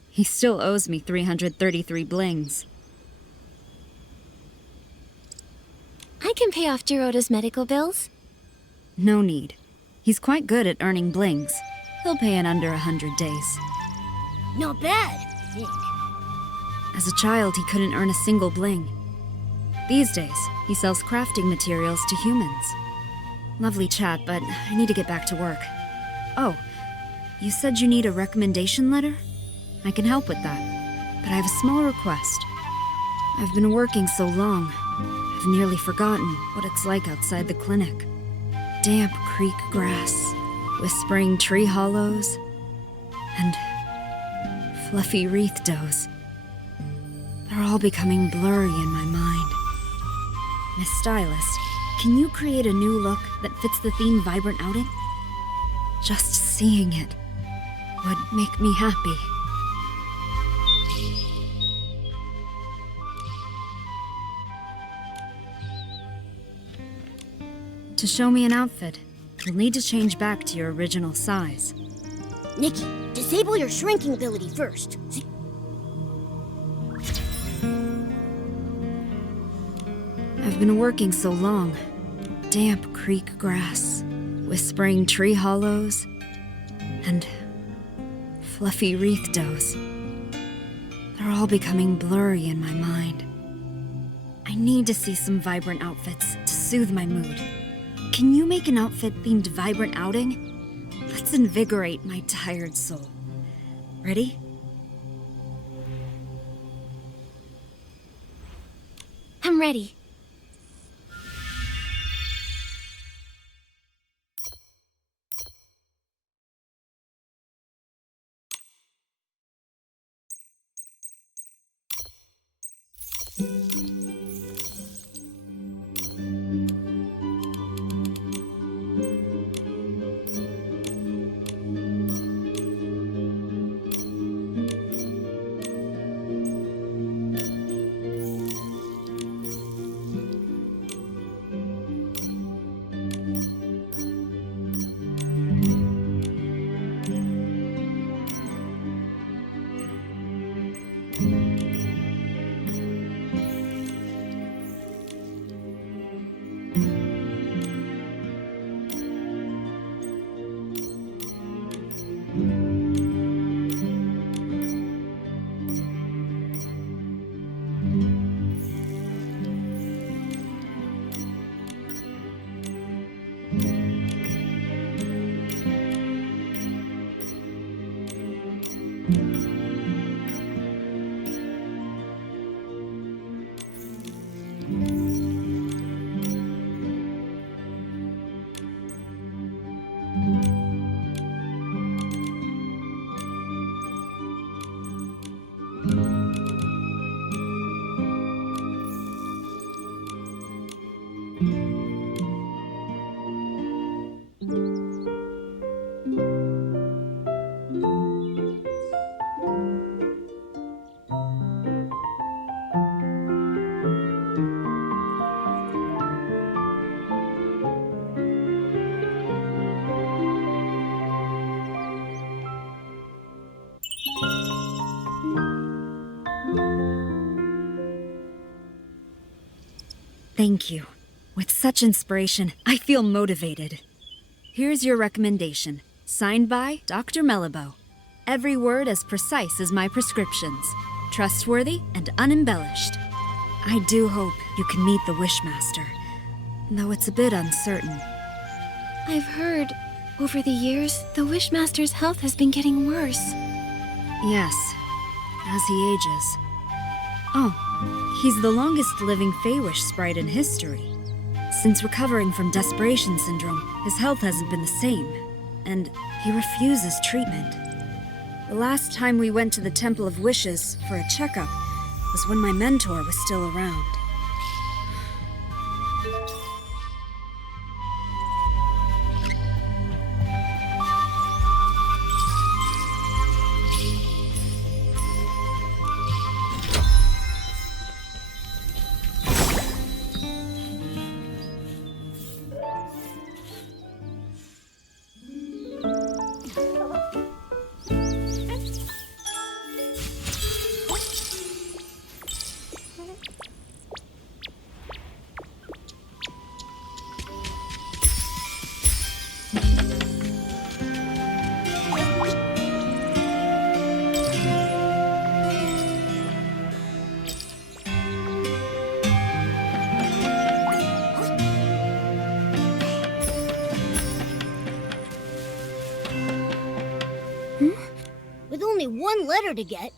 He still owes me 333 blings. I can pay off Gerota's medical bills. No need. He's quite good at earning blings. He'll pay in under 100 days. Not bad, I think. As a child, he couldn't earn a single bling. These days, he sells crafting materials to humans. Lovely chat, but I need to get back to work. Oh, you said you need a recommendation letter? I can help with that, but I have a small request. I've been working so long, I've nearly forgotten what it's like outside the clinic. Damp creek grass, whispering tree hollows, and fluffy wreath does. They're all becoming blurry in my mind. Miss Stylist, can you create a new look that fits the theme Vibrant Outing? Just seeing it would make me happy. To show me an outfit, you'll need to change back to your original size. Nikki, disable your shrinking ability first. I've been working so long. Damp creek grass, whispering tree hollows, and fluffy wreath does. They're all becoming blurry in my mind. I need to see some vibrant outfits to soothe my mood. Can you make an outfit themed Vibrant Outing? Let's invigorate my tired soul. Ready? I'm ready. Thank you. With such inspiration, I feel motivated. Here's your recommendation. Signed by Dr. Mellibo. Every word as precise as my prescriptions. Trustworthy and unembellished. I do hope you can meet the Wishmaster, though it's a bit uncertain. I've heard, over the years, the Wishmaster's health has been getting worse. Yes, as he ages. Oh, he's the longest living Feywish sprite in history. Since recovering from Desperation Syndrome, his health hasn't been the same, and he refuses treatment. The last time we went to the Temple of Wishes for a checkup was when my mentor was still around. With only one letter to get,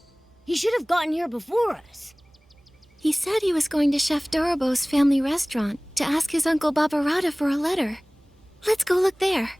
he should have gotten here before us. He said he was going to Chef Dorobo's family restaurant to ask his Uncle Barbarata for a letter. Let's go look there.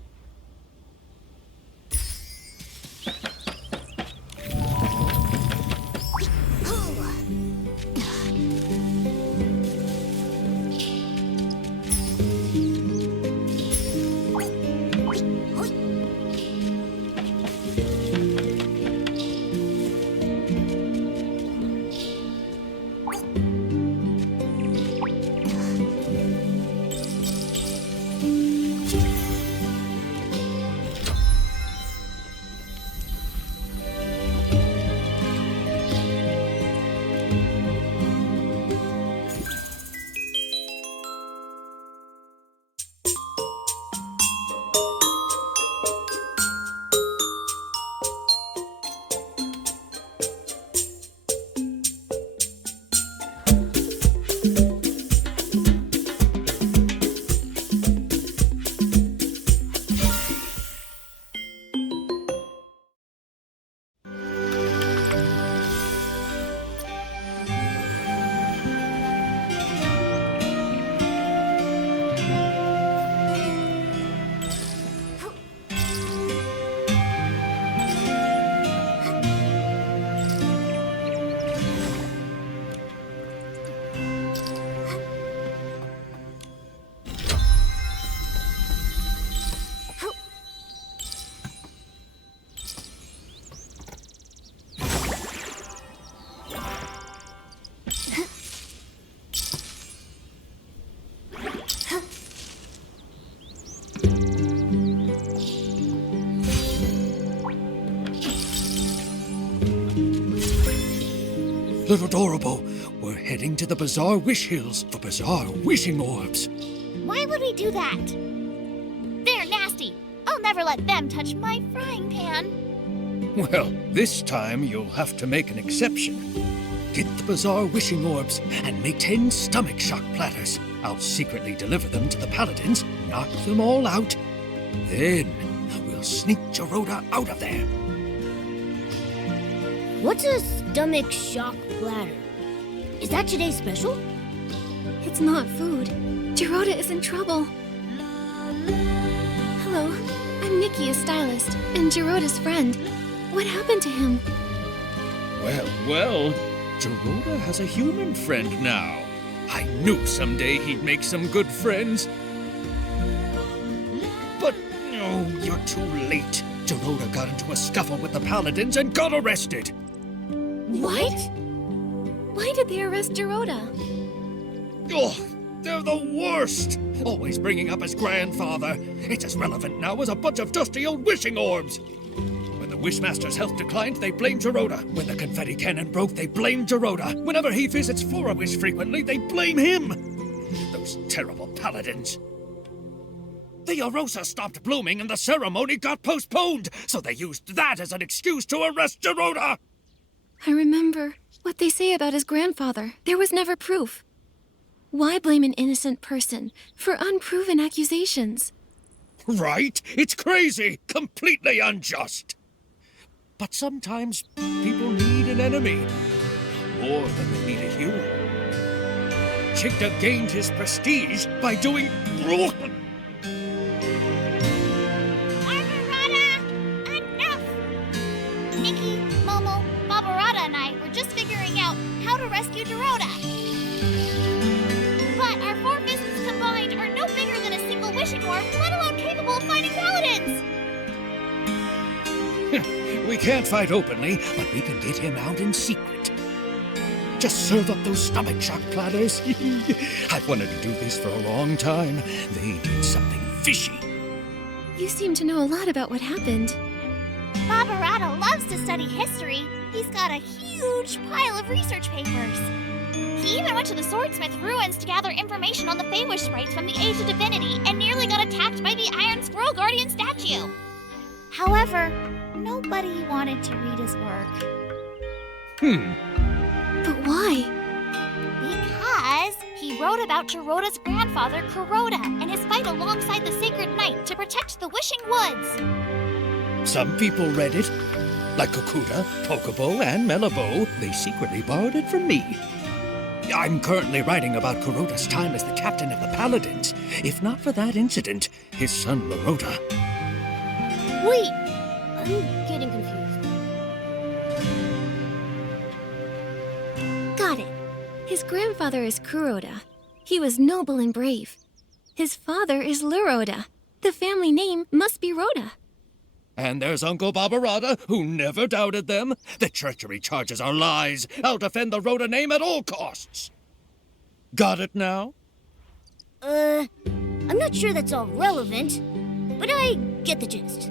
Little Dorobo, we're heading to the Bazaar Wish Hills for Bazaar Wishing Orbs. Why would we do that? They're nasty. I'll never let them touch my frying pan. Well, this time you'll have to make an exception. Get the Bazaar Wishing Orbs and make 10 stomach shock platters. I'll secretly deliver them to the Paladins, knock them all out. Then we'll sneak Geroda out of there. What's a stomach shock platter? Is that today's special? It's not food. Geroda is in trouble. Hello, I'm Nikki, a stylist, and Geroda's friend. What happened to him? Well, Geroda has a human friend now. I knew someday he'd make some good friends. But, oh, you're too late. Geroda got into a scuffle with the Paladins and got arrested. What? Why did they arrest Geroda? Oh, they're the worst! Always bringing up his grandfather. It's as relevant now as a bunch of dusty old wishing orbs. When the Wishmaster's health declined, they blamed Geroda. When the confetti cannon broke, they blamed Geroda. Whenever he visits Flora Wish frequently, they blame him. Those terrible paladins. The Orosa stopped blooming and the ceremony got postponed, so they used that as an excuse to arrest Geroda! I remember what they say about his grandfather. There was never proof. Why blame an innocent person for unproven accusations? Right? It's crazy! Completely unjust! But sometimes people need an enemy. More than they need a hero. Chigda gained his prestige by doing... Enough! Nikki, Momo, Barbarata and I were just figuring out how to rescue Dorota. But our 4 fists combined are no bigger than a single wishing orb, let alone capable of fighting paladins! We can't fight openly, but we can get him out in secret. Just serve up those stomach shock platters. I've wanted to do this for a long time. They did something fishy. You seem to know a lot about what happened. Barbarata loves to study history. He's got a huge pile of research papers. He even went to the Swordsmith ruins to gather information on the Feywish sprites from the Age of Divinity and nearly got attacked by the Iron Squirrel Guardian statue. However, nobody wanted to read his work. But why? Because he wrote about Geroda's grandfather, Kuroda, and his fight alongside the Sacred Knight to protect the Wishing Woods. Some people read it. Like Kokuda, Pokobo, and Melabo, they secretly borrowed it from me. I'm currently writing about Kuroda's time as the captain of the Paladins. If not for that incident, his son Lorota... Wait! I'm getting confused. Got it. His grandfather is Kuroda. He was noble and brave. His father is Luroda. The family name must be Rhoda. And there's Uncle Barbarata, who never doubted them. The treachery charges are lies. I'll defend the Rhoda name at all costs. Got it now? I'm not sure that's all relevant, but I get the gist.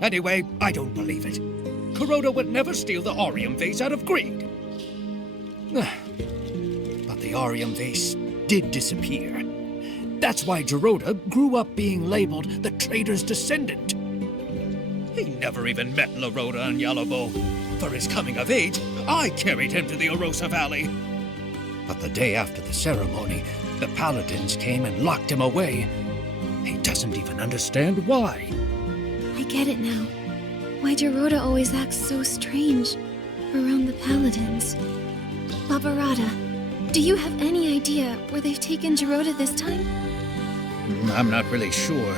Anyway, I don't believe it. Kuroda would never steal the Aurium vase out of greed. But the Aurium vase did disappear. That's why Geroda grew up being labeled the traitor's descendant. He never even met Lorota and Yalobo. For his coming of age, I carried him to the Orosa Valley. But the day after the ceremony, the Paladins came and locked him away. He doesn't even understand why. I get it now. Why Geroda always acts so strange around the Paladins. Barbarata, do you have any idea where they've taken Geroda this time? I'm not really sure.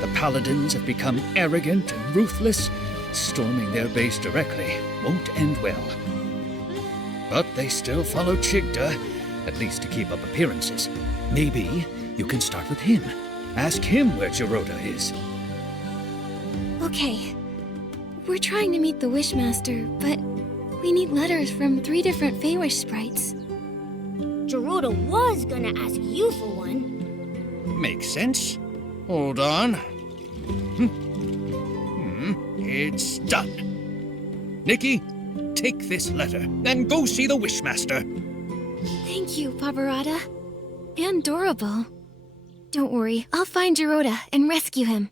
The Paladins have become arrogant and ruthless. Storming their base directly won't end well. But they still follow Chigda, at least to keep up appearances. Maybe you can start with him. Ask him where Geroda is. Okay. We're trying to meet the Wishmaster, but we need letters from 3 different Feywish sprites. Geroda was gonna ask you for one. Makes sense. Hold on. It's done. Nikki, take this letter and go see the Wishmaster. Thank you, Barbarata. And Dorable. Don't worry, I'll find Geroda and rescue him.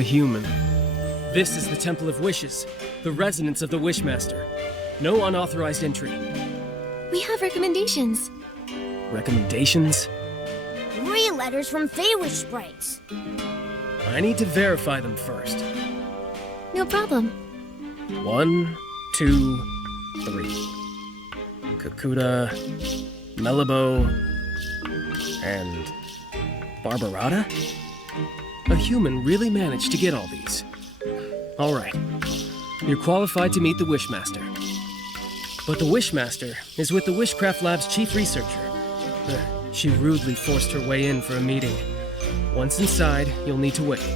A human. This is the Temple of Wishes, the residence of the Wishmaster. No unauthorized entry. We have recommendations. Recommendations? 3 letters from Feywish sprites. I need to verify them first. No problem. 1, 2, 3. Kakuta, Melabo, and Barbarata? A human really managed to get all these. All right. You're qualified to meet the Wishmaster. But the Wishmaster is with the Wishcraft Lab's chief researcher. She rudely forced her way in for a meeting. Once inside, you'll need to wait.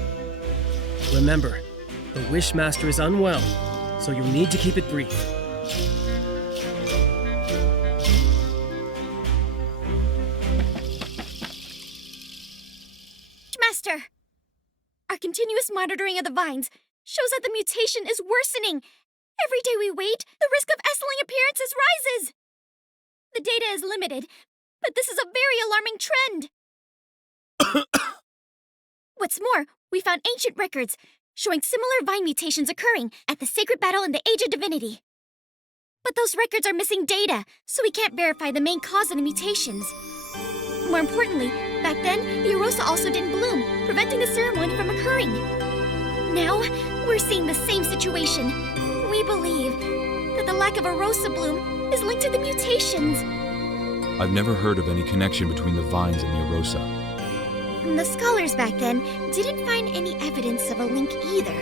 Remember, the Wishmaster is unwell, so you'll need to keep it brief. Master! Our continuous monitoring of the vines shows that the mutation is worsening. Every day we wait, the risk of S-ling appearances rises. The data is limited, but this is a very alarming trend. What's more, we found ancient records showing similar vine mutations occurring at the sacred battle in the Age of Divinity. But those records are missing data, so we can't verify the main cause of the mutations. More importantly, back then, the Arosa also didn't bloom, preventing the ceremony from occurring. Now, we're seeing the same situation. We believe that the lack of Arosa bloom is linked to the mutations. I've never heard of any connection between the vines and the Arosa. The scholars back then didn't find any evidence of a link either.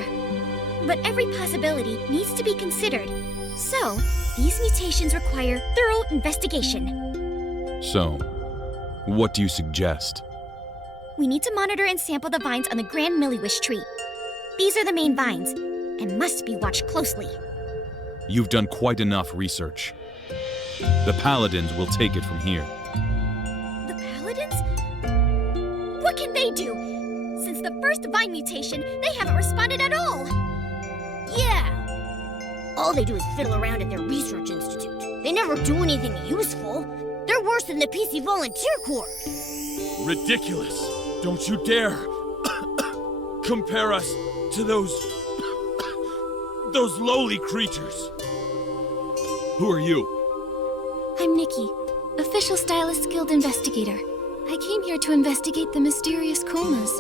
But every possibility needs to be considered. So, these mutations require thorough investigation. So, what do you suggest? We need to monitor and sample the vines on the Grand Milliwish tree. These are the main vines, and must be watched closely. You've done quite enough research. The Paladins will take it from here. The Paladins? What can they do? Since the first vine mutation, they haven't responded at all. Yeah. All they do is fiddle around at their research institute. They never do anything useful. They're worse than the PC Volunteer Corps. Ridiculous. Don't you dare compare us to those lowly creatures. Who are you? I'm Nikki, official Stylist Guild investigator. I came here to investigate the mysterious comas,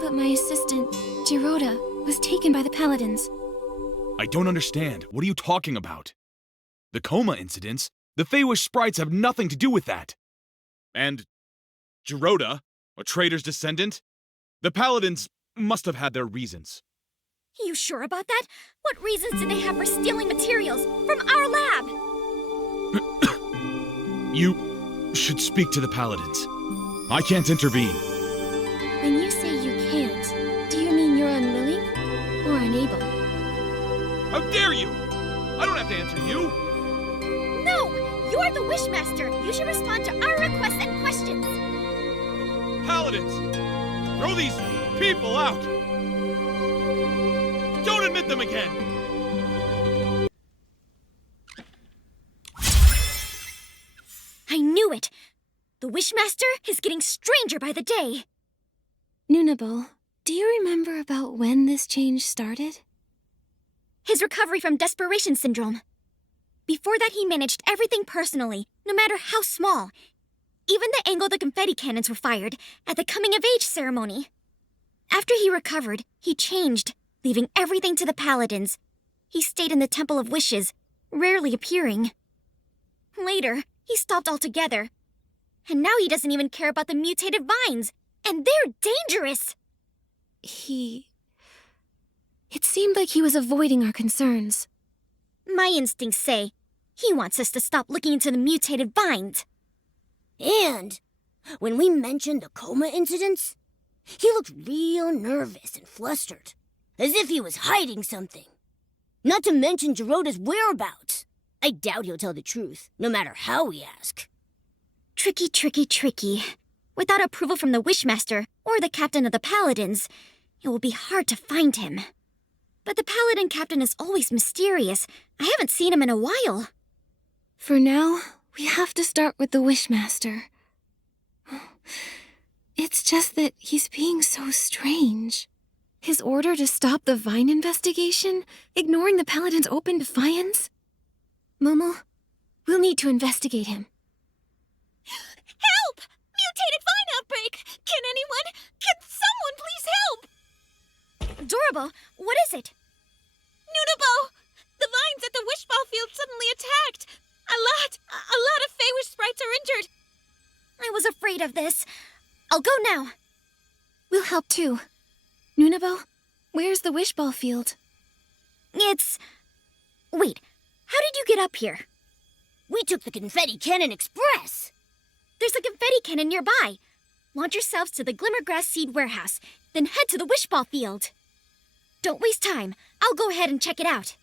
but my assistant, Giroda, was taken by the Paladins. I don't understand. What are you talking about? The coma incidents? The Feywish sprites have nothing to do with that. And Giroda, a traitor's descendant? The Paladins must have had their reasons. You sure about that? What reasons do they have for stealing materials from our lab? You should speak to the Paladins. I can't intervene. When you say you can't, do you mean you're unwilling or unable? How dare you! I don't have to answer you! No! You're the Wishmaster! You should respond to our requests and questions! Paladins! Throw these people out! Don't admit them again! I knew it! The Wishmaster is getting stranger by the day! Nunable, do you remember about when this change started? His recovery from desperation syndrome. Before that, he managed everything personally, no matter how small. Even the angle the confetti cannons were fired at the coming-of-age ceremony. After he recovered, he changed, leaving everything to the Paladins. He stayed in the Temple of Wishes, rarely appearing. Later, he stopped altogether. And now he doesn't even care about the mutated vines, and they're dangerous! It seemed like he was avoiding our concerns. My instincts say he wants us to stop looking into the mutated vines. And when we mentioned the coma incidents, he looked real nervous and flustered, as if he was hiding something. Not to mention Giroda's whereabouts. I doubt he'll tell the truth, no matter how we ask. Tricky, tricky, tricky. Without approval from the Wishmaster or the captain of the Paladins, it will be hard to find him. But the Paladin captain is always mysterious. I haven't seen him in a while. For now, we have to start with the Wishmaster. It's just that he's being so strange. His order to stop the Vine investigation, ignoring the Paladin's open defiance? Momo, we'll need to investigate him. Help! Mutated vine outbreak! Can someone please help? Adorable, what is it? Nunabo! The vines at the Wishball Field suddenly attacked! A lot of Feywish sprites are injured! I was afraid of this. I'll go now. We'll help too. Nunabo, where's the Wishball Field? Wait, how did you get up here? We took the Confetti Cannon Express! There's a confetti cannon nearby. Launch yourselves to the Glimmergrass Seed Warehouse, then head to the Wishball Field. Don't waste time. I'll go ahead and check it out.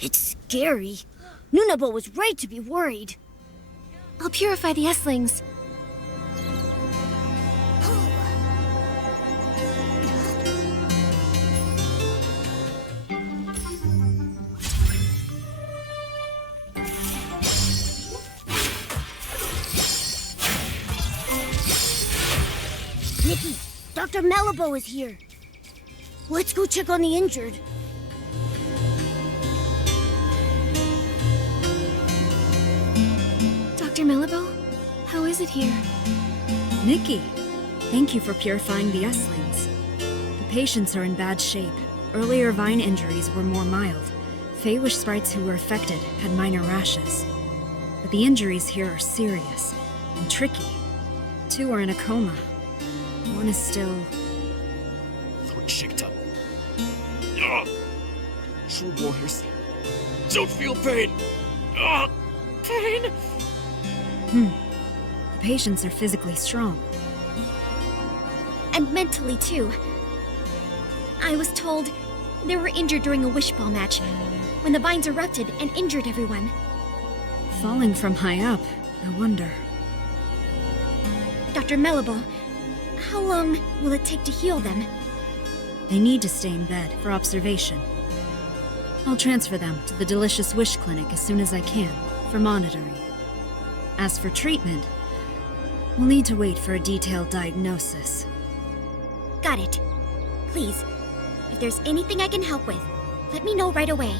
It's scary. Nunabo was right to be worried. I'll purify the S-lings. Nikki, Dr. Malibu is here. Let's go check on the injured. Dr. Malibu, how is it here? Nikki, thank you for purifying the S-lings. The patients are in bad shape. Earlier vine injuries were more mild. Feywish sprites who were affected had minor rashes. But the injuries here are serious and tricky. 2 are in a coma. 1 is still... True warriors don't feel pain. Pain. The patients are physically strong. And mentally, too. I was told they were injured during a wishball match, when the vines erupted and injured everyone. Falling from high up, I wonder. Dr. Malibu, how long will it take to heal them? They need to stay in bed for observation. I'll transfer them to the Delicious Wish Clinic as soon as I can, for monitoring. As for treatment, we'll need to wait for a detailed diagnosis. Got it. Please, if there's anything I can help with, let me know right away.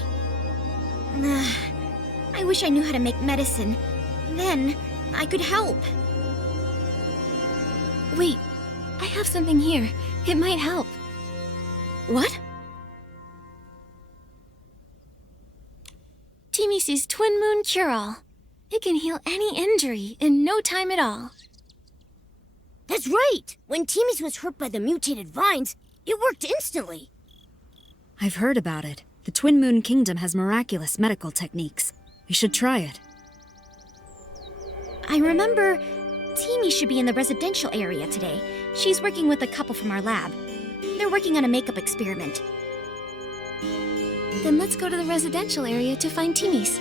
I wish I knew how to make medicine. Then, I could help. Wait, I have something here. It might help. What? Timisi's Twin Moon Cure-All. It can heal any injury in no time at all. That's right! When Timmy's was hurt by the mutated vines, it worked instantly. I've heard about it. The Twin Moon Kingdom has miraculous medical techniques. We should try it. I remember Timmy should be in the residential area today. She's working with a couple from our lab. They're working on a makeup experiment. Then let's go to the residential area to find Timmy's.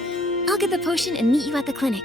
I'll get the potion and meet you at the clinic.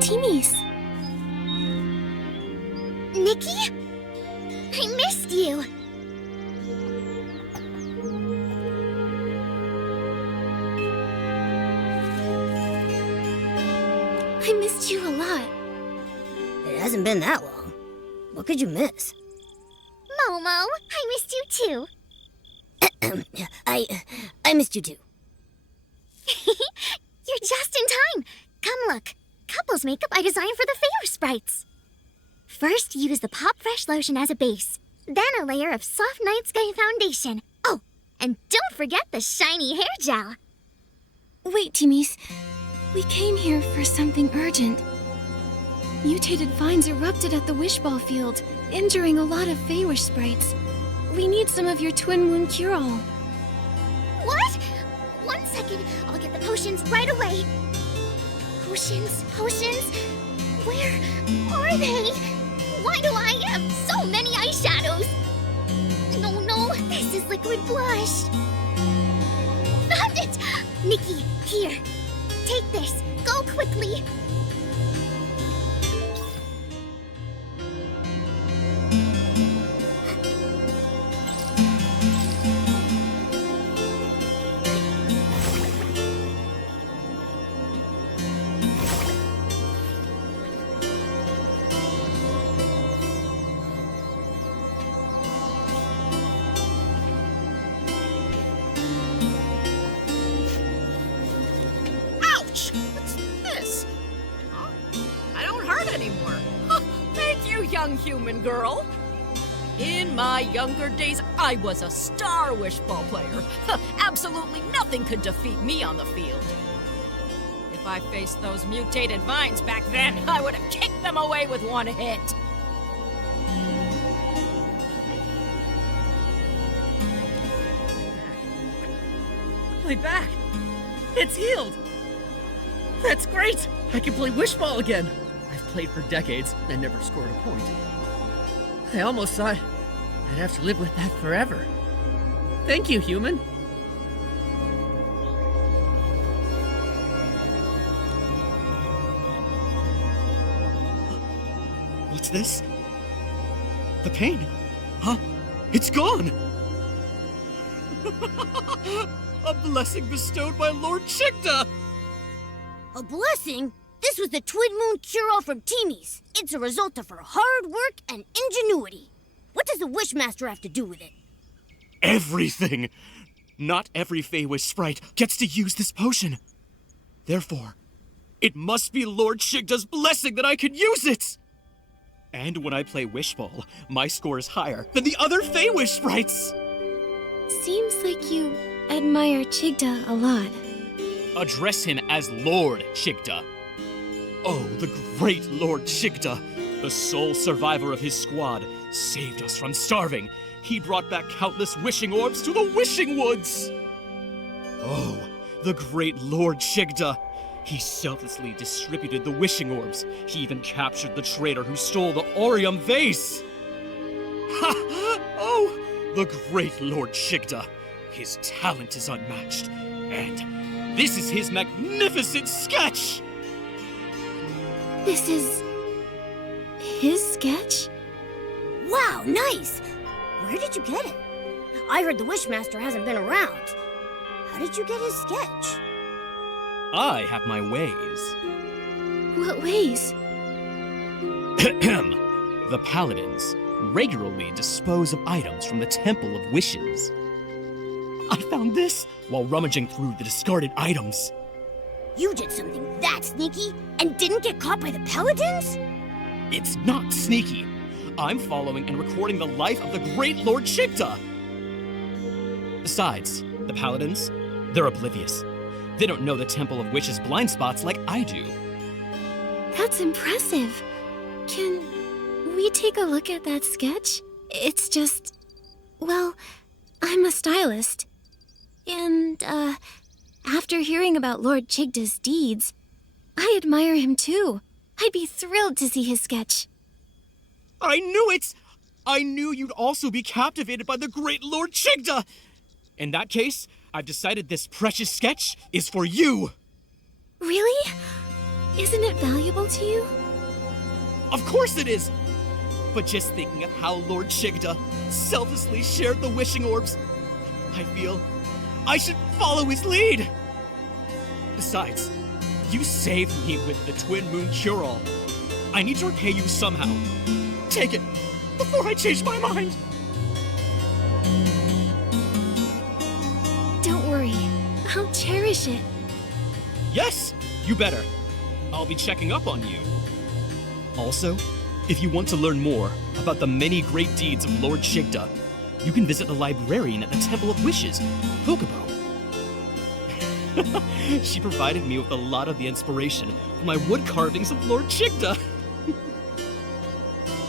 Timmy's. Nikki? I missed you. I missed you a lot. hasn't been that long. What could you miss? Momo, I missed you too. I missed you too. You're just in time. Come look. Couples makeup I designed for the Favor Sprites. First, use the Pop Fresh lotion as a base. Then a layer of soft night sky foundation. Oh, and don't forget the shiny hair gel. Wait, Timmy's. We came here for something urgent. Mutated vines erupted at the Wishball Field, injuring a lot of Feywish sprites. We need some of your Twin Moon Cure-All. What? 1 second. I'll get the potions right away. Potions? Where are they? Why do I have so many eyeshadows? No, this is liquid blush. Found it! Nikki, here. Take this. Go quickly. Ouch! What's this? Huh? I don't hurt anymore. Thank you, young human girl. In my younger days, I was a star wishball player. Absolutely nothing could defeat me on the field. If I faced those mutated vines back then, I would have kicked them away with one hit. My back! It's healed! That's great! I can play wishball again! I've played for decades and never scored a point. I almost thought I'd have to live with that forever. Thank you, human. What's this? The pain? Huh? It's gone! A blessing bestowed by Lord Chigda! A blessing? This was the Twin Moon Cure-All from Timmy's. It's a result of her hard work and ingenuity. What does the Wishmaster have to do with it? Everything! Not every Feywish sprite gets to use this potion. Therefore, it must be Lord Chigda's blessing that I can use it! And when I play Wishball, my score is higher than the other Feywish sprites! Seems like you admire Chigda a lot. Address him as Lord Chigda. Oh, the great Lord Chigda, the sole survivor of his squad, saved us from starving. He brought back countless wishing orbs to the wishing woods. Oh, the great Lord Chigda. He selflessly distributed the wishing orbs. He even captured the traitor who stole the Orium vase. Ha! Oh, the great Lord Chigda. His talent is unmatched. And this is his magnificent sketch! This is his sketch? Wow, nice! Where did you get it? I heard the Wishmaster hasn't been around. How did you get his sketch? I have my ways. What ways? The Paladins regularly dispose of items from the Temple of Wishes. I found this while rummaging through the discarded items. You did something that sneaky and didn't get caught by the Paladins? It's not sneaky. I'm following and recording the life of the great Lord Chigda. Besides, the Paladins, they're oblivious. They don't know the Temple of Wishes blind spots like I do. That's impressive. Can we take a look at that sketch? It's just... well, I'm a stylist. And, after hearing about Lord Chigda's deeds, I admire him too. I'd be thrilled to see his sketch. I knew it! I knew you'd also be captivated by the great Lord Chigda! In that case, I've decided this precious sketch is for you! Really? Isn't it valuable to you? Of course it is! But just thinking of how Lord Chigda selflessly shared the wishing orbs, I feel I should follow his lead! Besides, you saved me with the Twin Moon Cure-All. I need to repay you somehow. Take it, before I change my mind. Don't worry. I'll cherish it. Yes, you better. I'll be checking up on you. Also, if you want to learn more about the many great deeds of Lord Chigda, you can visit the librarian at the Temple of Wishes, Kokobo. She provided me with a lot of the inspiration for my wood carvings of Lord Chigda.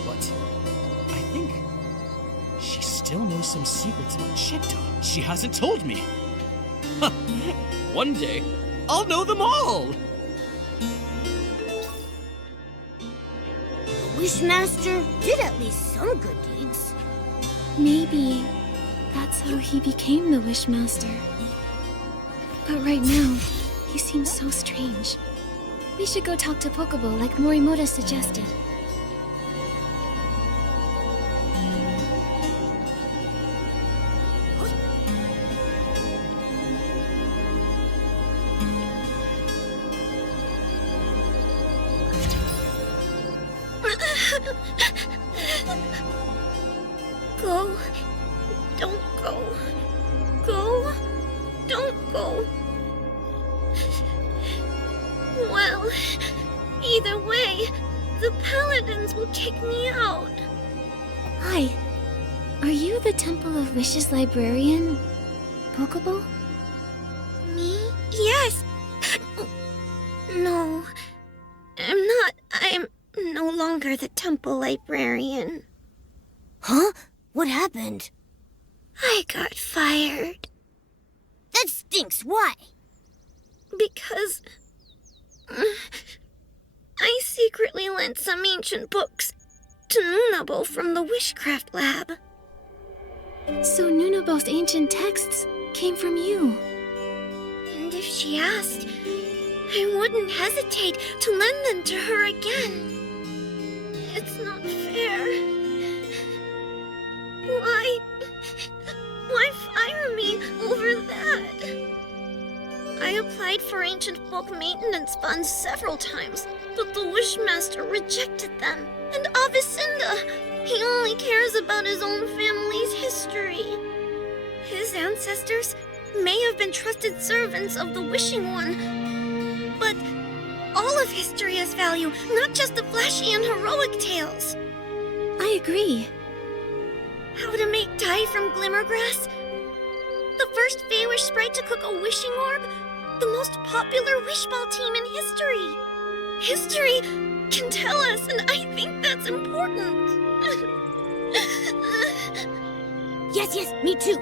But I think she still knows some secrets about Chigda she hasn't told me. One day, I'll know them all! The Wishmaster did at least some good deeds. Maybe that's how he became the Wishmaster. But right now, he seems so strange. We should go talk to Pokébo like Morimoto suggested. Go. Don't go. Go. Don't go. Well, either way, the Paladins will kick me out. Hi. Are you the Temple of Wishes librarian, Pokébo? Me? Yes. No. I'm not. I'm no longer the temple librarian. Huh? What happened? I got fired. That stinks. Why? Because I secretly lent some ancient books to Nunabo from the Wishcraft Lab. So Nunabo's ancient texts came from you. And if she asked, I wouldn't hesitate to lend them to her again. It's not fair. Why fire me over that? I applied for ancient book maintenance funds several times, but the Wishmaster rejected them. And Avicenda, he only cares about his own family's history. His ancestors may have been trusted servants of the Wishing One, but all of history has value, not just the flashy and heroic tales. I agree. How to make dye from glimmergrass? The first Feywish sprite to cook a wishing orb? The most popular wishball team in history. History can tell us, and I think that's important. Yes, me too.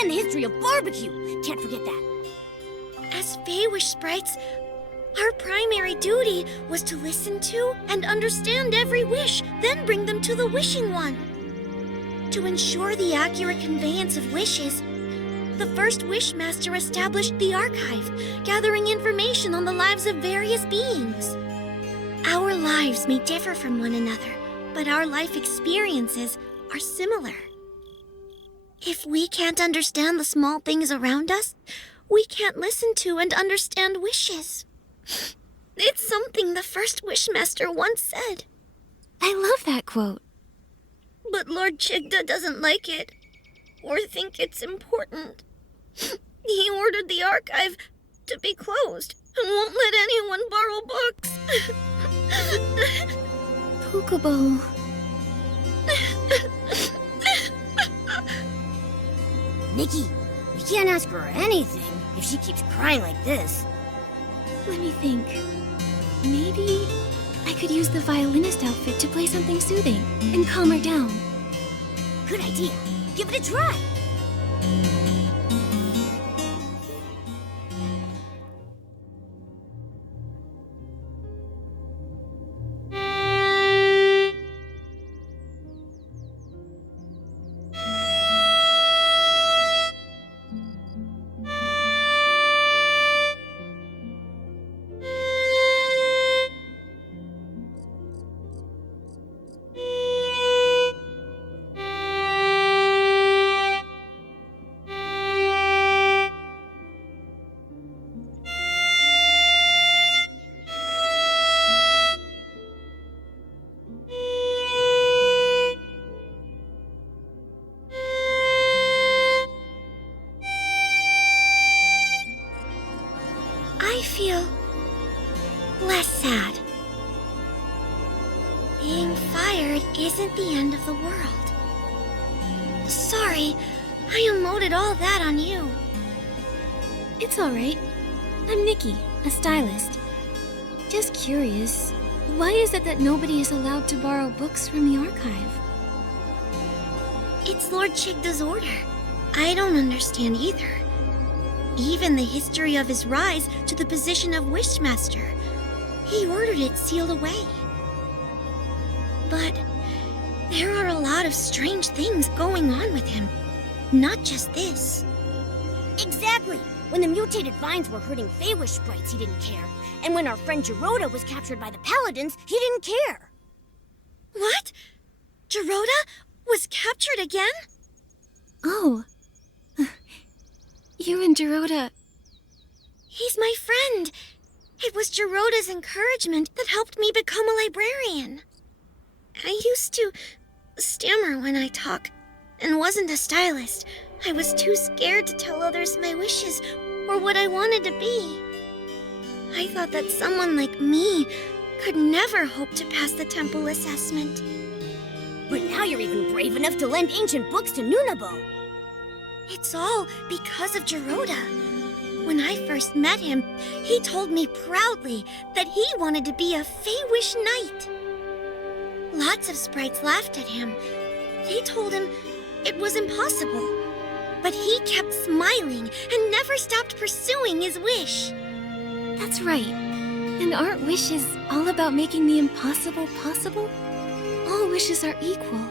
And the history of barbecue. Can't forget that. As Feywish sprites, our primary duty was to listen to and understand every wish, then bring them to the Wishing One. To ensure the accurate conveyance of wishes, the first Wishmaster established the archive, gathering information on the lives of various beings. Our lives may differ from one another, but our life experiences are similar. If we can't understand the small things around us, we can't listen to and understand wishes. It's something the first Wishmaster once said. I love that quote. But Lord Chigda doesn't like it, or think it's important. He ordered the archive to be closed and won't let anyone borrow books. Pokébo. Nikki, we can't ask her anything if she keeps crying like this. Let me think. Maybe I could use the violinist outfit to play something soothing and calm her down. Good idea. Give it a try. sorry. I unloaded all that on you. It's all right. I'm Nikki, a stylist. Just curious, why is it that nobody is allowed to borrow books from the archive? It's Lord Chigda's order. I don't understand either. Even the history of his rise to the position of Wishmaster, he ordered it sealed away. But there are a lot of strange things going on with him. Not just this. Exactly! When the mutated vines were hurting Feywish sprites, he didn't care. And when our friend Geroda was captured by the Paladins, he didn't care. What? Geroda was captured again? Oh. You and Geroda... He's my friend. It was Geroda's encouragement that helped me become a librarian. I used to stammer when I talk, and wasn't a stylist. I was too scared to tell others my wishes or what I wanted to be. I thought that someone like me could never hope to pass the temple assessment. But now you're even brave enough to lend ancient books to Nunabo. It's all because of Geroda. When I first met him, he told me proudly that he wanted to be a Feywish knight. Lots of sprites laughed at him. They told him it was impossible. But he kept smiling and never stopped pursuing his wish. That's right. And aren't wishes all about making the impossible possible? All wishes are equal.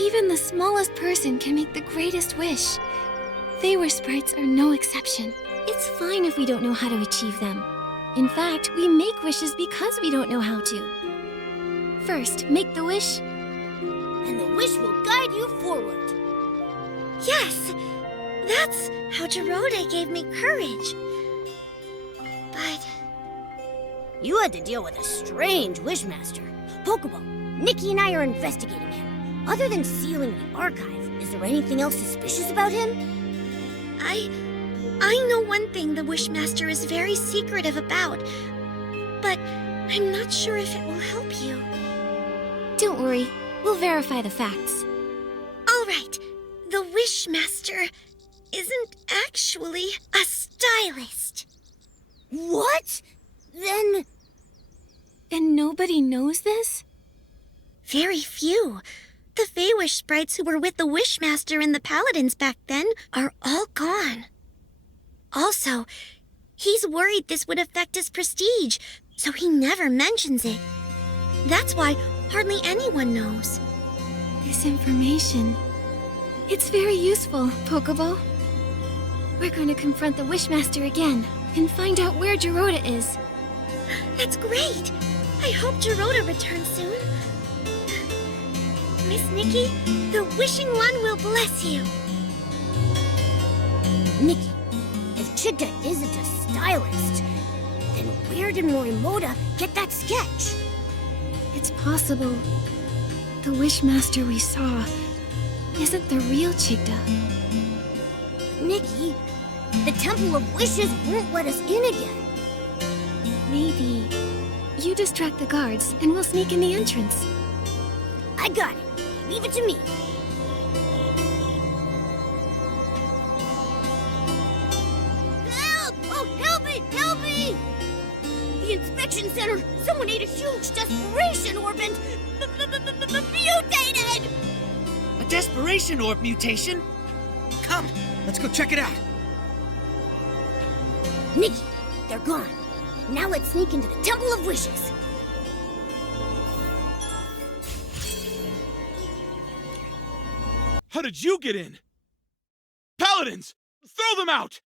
Even the smallest person can make the greatest wish. Feywish sprites are no exception. It's fine if we don't know how to achieve them. In fact, we make wishes because we don't know how to. First, make the wish, and the wish will guide you forward. Yes! That's how Geroda gave me courage. But... you had to deal with a strange Wishmaster. Pokeball, Nikki and I are investigating him. Other than sealing the archive, is there anything else suspicious about him? I know one thing the Wishmaster is very secretive about, but I'm not sure if it will help you. Don't worry, we'll verify the facts. All right, the Wishmaster isn't actually a stylist. What? Then... and nobody knows this? Very few. The Feywish sprites who were with the Wishmaster and the Paladins back then are all gone. Also, he's worried this would affect his prestige, so he never mentions it. That's why hardly anyone knows. This information... it's very useful, Pokeball. We're going to confront the Wishmaster again and find out where Geroda is. That's great! I hope Geroda returns soon. Miss Nikki, the Wishing One will bless you. Nikki, if Chigda isn't a stylist, then where did Morimoto get that sketch? It's possible the Wishmaster we saw isn't the real Chigda. Nikki, the Temple of Wishes won't let us in again. Maybe you distract the guards and we'll sneak in the entrance. I got it. Leave it to me. Help! Oh, help me! Help me! The inspection center! Someone ate a huge desperation orb and mutated! A desperation orb mutation? Come, let's go check it out. Nikki, they're gone. Now let's sneak into the Temple of Wishes. How did you get in? Paladins! Throw them out!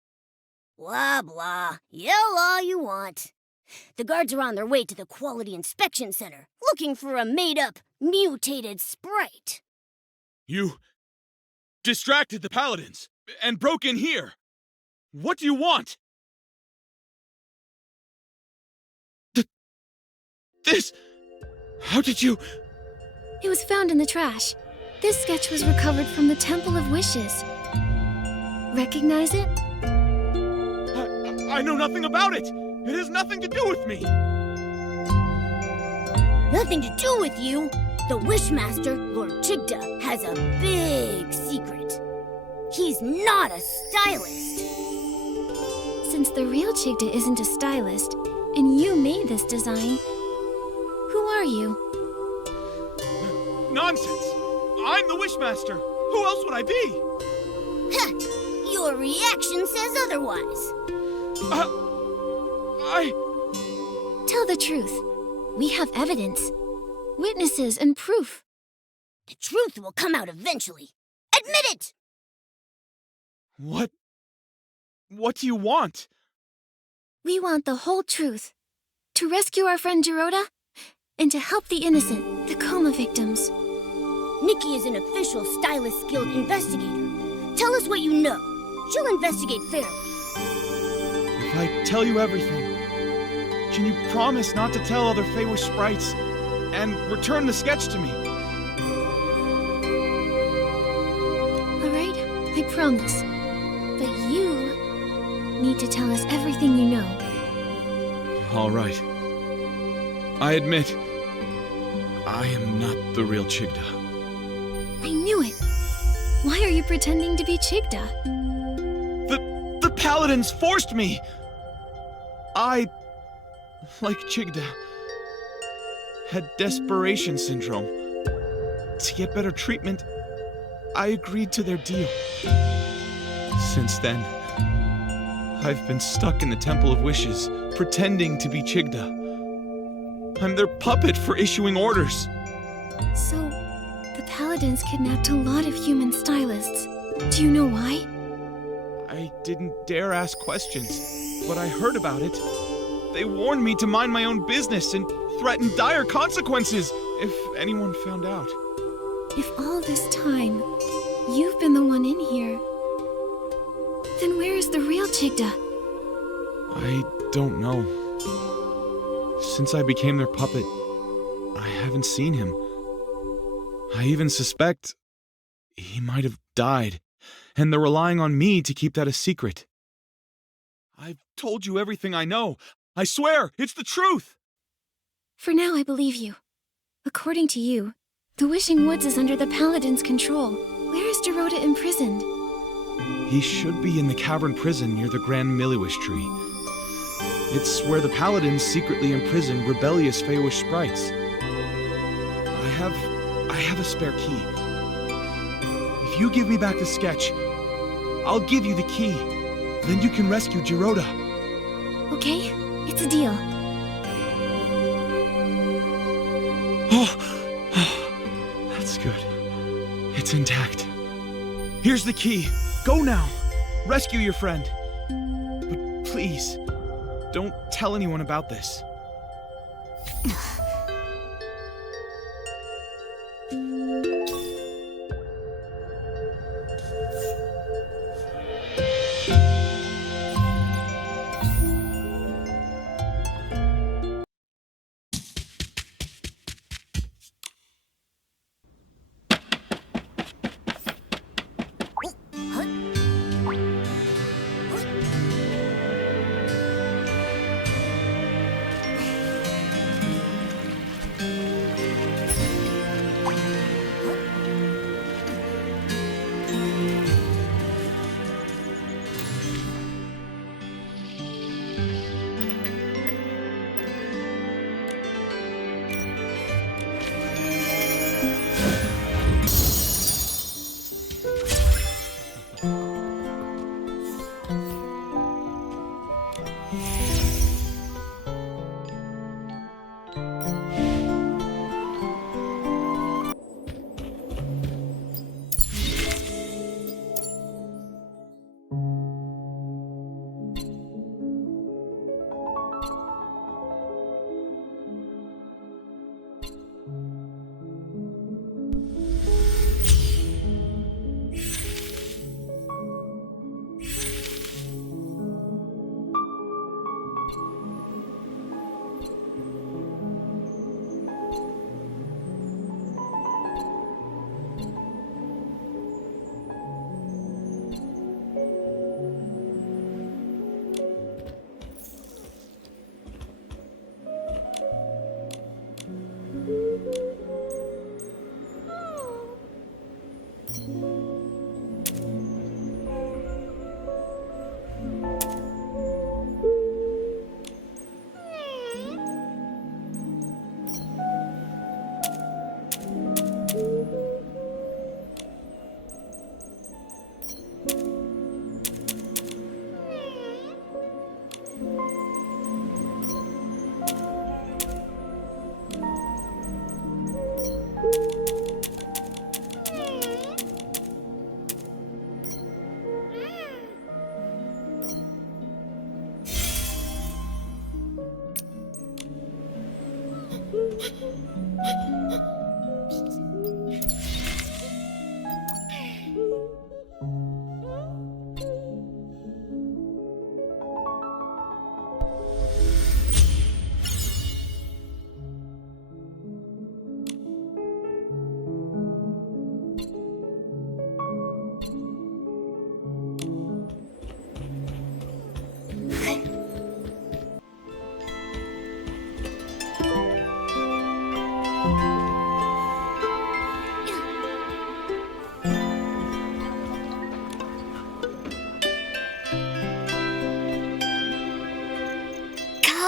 Blah, blah. Yell all you want. The guards are on their way to the Quality Inspection Center, looking for a made-up, mutated sprite. You distracted the Paladins and broke in here. What do you want? This... how did you... It was found in the trash. This sketch was recovered from the Temple of Wishes. Recognize it? I know nothing about it! It has nothing to do with me! Nothing to do with you? The Wishmaster, Lord Chigda, has a big secret. He's not a stylist. Since the real Chigda isn't a stylist, and you made this design, who are you? Nonsense! I'm the Wishmaster! Who else would I be? Heh, your reaction says otherwise. Tell the truth. We have evidence, witnesses, and proof. The truth will come out eventually. Admit it! What do you want? We want the whole truth. To rescue our friend Jiroda, and to help the innocent, the coma victims. Nikki is an official Stylist Guild investigator. Tell us what you know. She'll investigate fairly. If I tell you everything, can you promise not to tell other Feywish sprites and return the sketch to me? All right, I promise. But you need to tell us everything you know. All right. I admit, I am not the real Chigda. I knew it. Why are you pretending to be Chigda? The paladins forced me! I, like Chigda, had desperation syndrome. To get better treatment, I agreed to their deal. Since then, I've been stuck in the Temple of Wishes, pretending to be Chigda. I'm their puppet for issuing orders. So, the Paladins kidnapped a lot of human stylists. Do you know why? I didn't dare ask questions, but I heard about it. They warned me to mind my own business and threatened dire consequences if anyone found out. If all this time, you've been the one in here, then where is the real Chigda? I don't know. Since I became their puppet, I haven't seen him. I even suspect he might have died, and they're relying on me to keep that a secret. I've told you everything I know. I swear, it's the truth! For now, I believe you. According to you, the Wishing Woods is under the Paladins' control. Where is Jiroda imprisoned? He should be in the cavern prison near the Grand Milliwish Tree. It's where the Paladins secretly imprison rebellious Feywish sprites. I have a spare key. If you give me back the sketch, I'll give you the key. Then you can rescue Jiroda. Okay, it's a deal. Oh, that's good. It's intact. Here's the key. Go now. Rescue your friend. But please, don't tell anyone about this.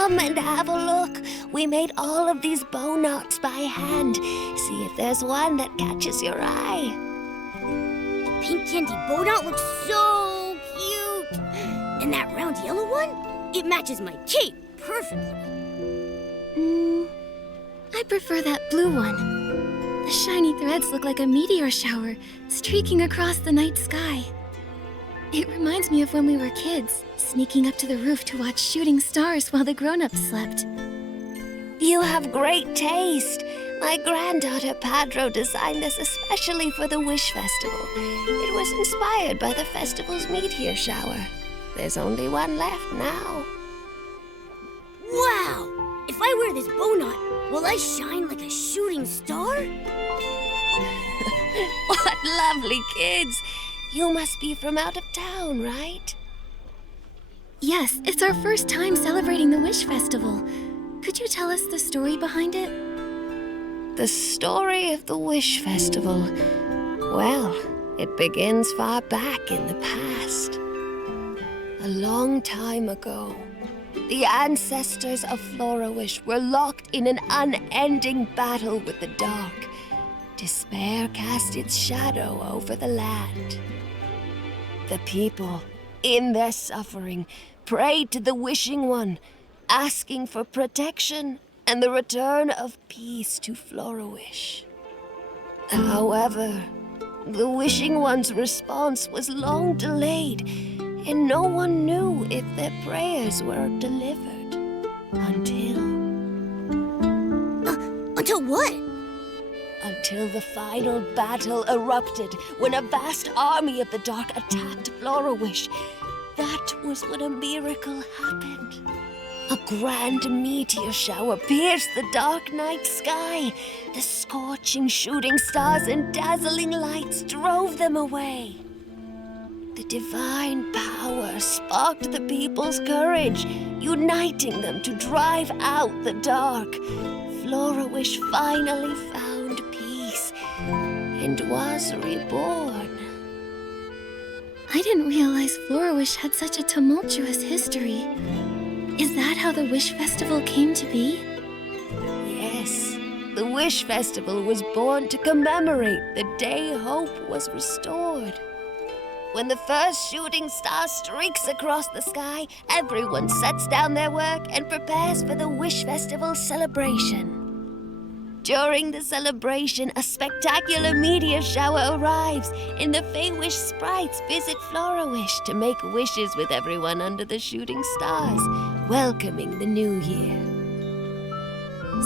Come and have a look. We made all of these bow knots by hand. See if there's one that catches your eye. The pink candy bow knot looks so cute. And that round yellow one? It matches my cape perfectly. I prefer that blue one. The shiny threads look like a meteor shower streaking across the night sky. It reminds me of when we were kids, sneaking up to the roof to watch shooting stars while the grown-ups slept. You have great taste. My granddaughter Padro designed this especially for the Wish Festival. It was inspired by the festival's meteor shower. There's only one left now. Wow! If I wear this bow knot, will I shine like a shooting star? What lovely kids! You must be from out of town, right? Yes, it's our first time celebrating the Wish Festival. Could you tell us the story behind it? The story of the Wish Festival. Well, it begins far back in the past. A long time ago, the ancestors of Florawish were locked in an unending battle with the dark. Despair cast its shadow over the land. The people, in their suffering, prayed to the Wishing One, asking for protection and the return of peace to Florawish. However, the Wishing One's response was long delayed, and no one knew if their prayers were delivered until... Until what? Until the final battle erupted, when a vast army of the dark attacked Florawish. That was when a miracle happened. A grand meteor shower pierced the dark night sky. The scorching shooting stars and dazzling lights drove them away. The divine power sparked the people's courage, uniting them to drive out the dark. Florawish finally found peace and was reborn. I didn't realize Florawish had such a tumultuous history. Is that how the Wish Festival came to be? Yes, the Wish Festival was born to commemorate the day hope was restored. When the first shooting star streaks across the sky, everyone sets down their work and prepares for the Wish Festival celebration. During the celebration, a spectacular meteor shower arrives, and the Feywish sprites visit Florawish to make wishes with everyone under the shooting stars, welcoming the new year.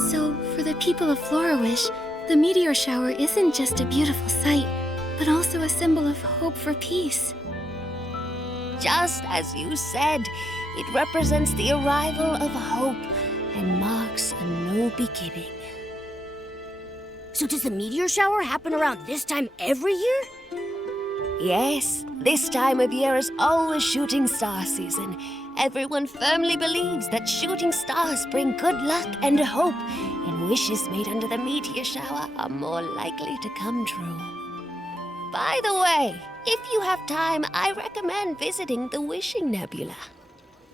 So, for the people of Florawish, the meteor shower isn't just a beautiful sight, but also a symbol of hope for peace. Just as you said, it represents the arrival of hope and marks a new beginning. So does the meteor shower happen around this time every year? Yes, this time of year is always shooting star season. Everyone firmly believes that shooting stars bring good luck and hope, and wishes made under the meteor shower are more likely to come true. By the way, if you have time, I recommend visiting the Wishing Nebula.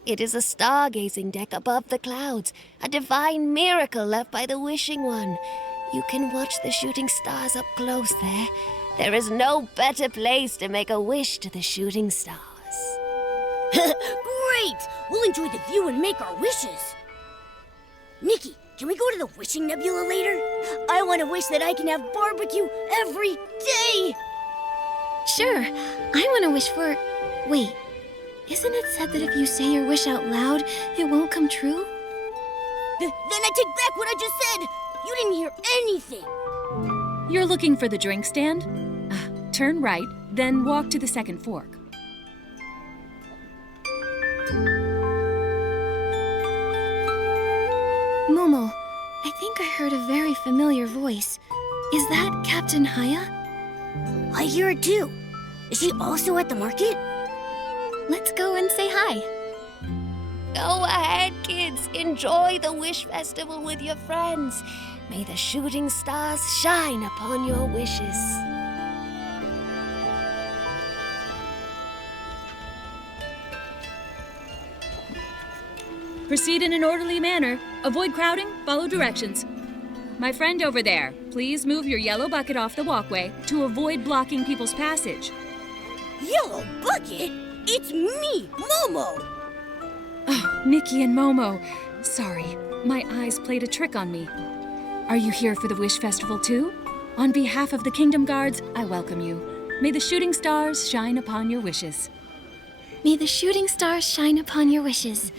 It is a stargazing deck above the clouds, a divine miracle left by the Wishing One. You can watch the shooting stars up close there. There is no better place to make a wish to the shooting stars. Great! We'll enjoy the view and make our wishes. Nikki, can we go to the Wishing Nebula later? I want to wish that I can have barbecue every day! Sure, I want to wish for... Wait, isn't it said that if you say your wish out loud, it won't come true? Then I take back what I just said! You didn't hear anything! You're looking for the drink stand? Turn right, then walk to the second fork. Momo, I think I heard a very familiar voice. Is that Captain Haya? I hear it too. Is she also at the market? Let's go and say hi. Go ahead, kids. Enjoy the Wish Festival with your friends. May the shooting stars shine upon your wishes. Proceed in an orderly manner. Avoid crowding, follow directions. My friend over there, please move your yellow bucket off the walkway to avoid blocking people's passage. Yellow bucket? It's me, Momo! Oh, Nikki and Momo. Sorry, my eyes played a trick on me. Are you here for the Wish Festival too? On behalf of the Kingdom Guards, I welcome you. May the shooting stars shine upon your wishes. May the shooting stars shine upon your wishes.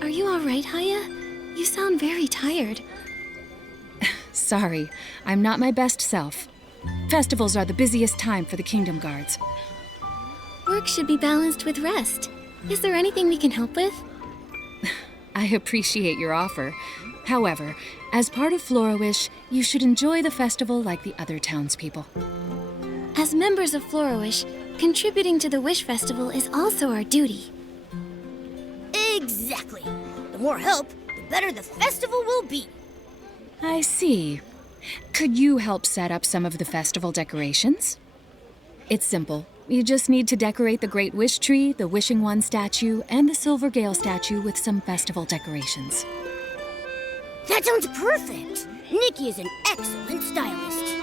Are you all right, Haya? You sound very tired. Sorry, I'm not my best self. Festivals are the busiest time for the Kingdom Guards. Work should be balanced with rest. Is there anything we can help with? I appreciate your offer. However, as part of Florawish, you should enjoy the festival like the other townspeople. As members of Florawish, contributing to the Wish Festival is also our duty. Exactly. The more help, the better the festival will be. I see. Could you help set up some of the festival decorations? It's simple. You just need to decorate the Great Wish Tree, the Wishing One statue, and the Silver Gale statue with some festival decorations. That sounds perfect. Nikki is an excellent stylist.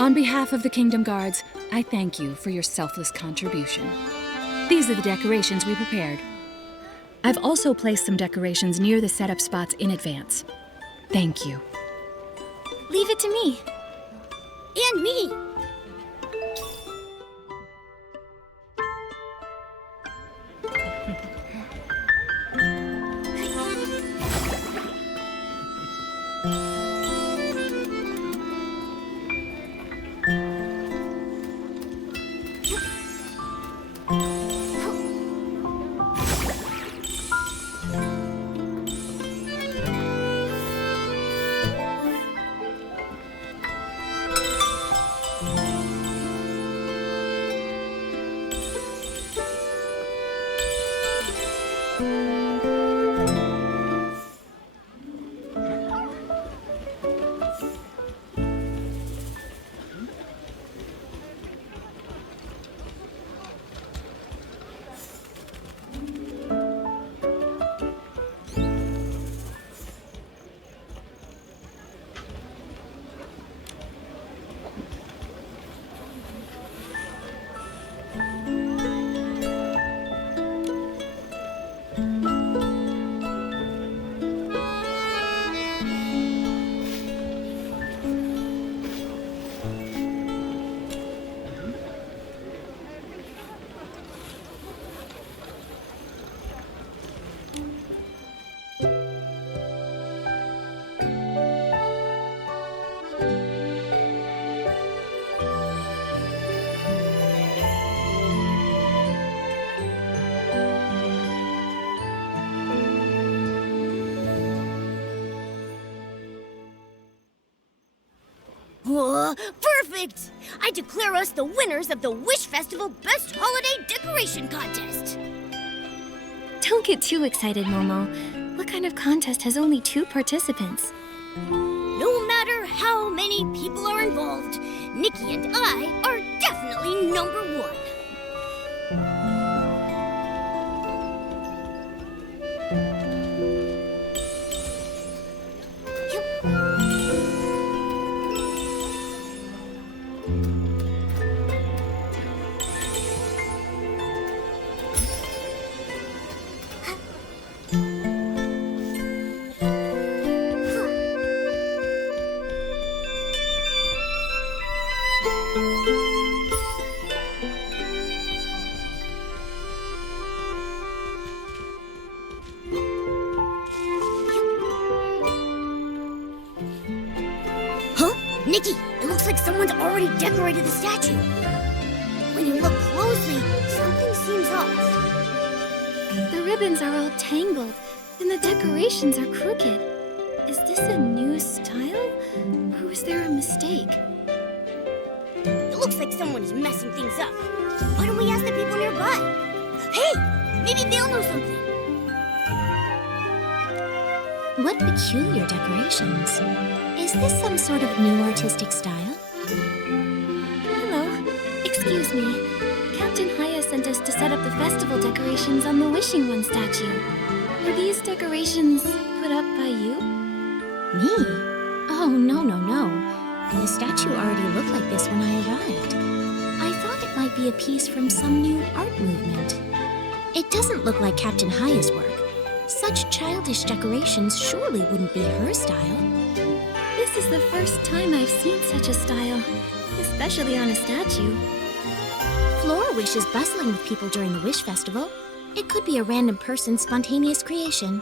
On behalf of the Kingdom Guards, I thank you for your selfless contribution. These are the decorations we prepared. I've also placed some decorations near the setup spots in advance. Thank you. Leave it to me. And me. Perfect! I declare us the winners of the Wish Festival Best Holiday Decoration Contest! Don't get too excited, Momo. What kind of contest has only 2 participants? No matter how many people are involved, Nikki and I are definitely number 1. Nikki, it looks like someone's already decorated the statue. When you look closely, something seems off. The ribbons are all tangled, and the decorations are crooked. Is this a new style, or was there a mistake? It looks like someone's messing things up. Why don't we ask the people nearby? Hey, maybe they'll know something. What peculiar decorations. Is this some sort of new artistic style? Hello. Excuse me. Captain Haya sent us to set up the festival decorations on the Wishing One statue. Were these decorations put up by you? Me? Oh, no. The statue already looked like this when I arrived. I thought it might be a piece from some new art movement. It doesn't look like Captain Haya's work. Such childish decorations surely wouldn't be her style. This is the first time I've seen such a style, especially on a statue. Flora-Wish is bustling with people during the Wish Festival. It could be a random person's spontaneous creation.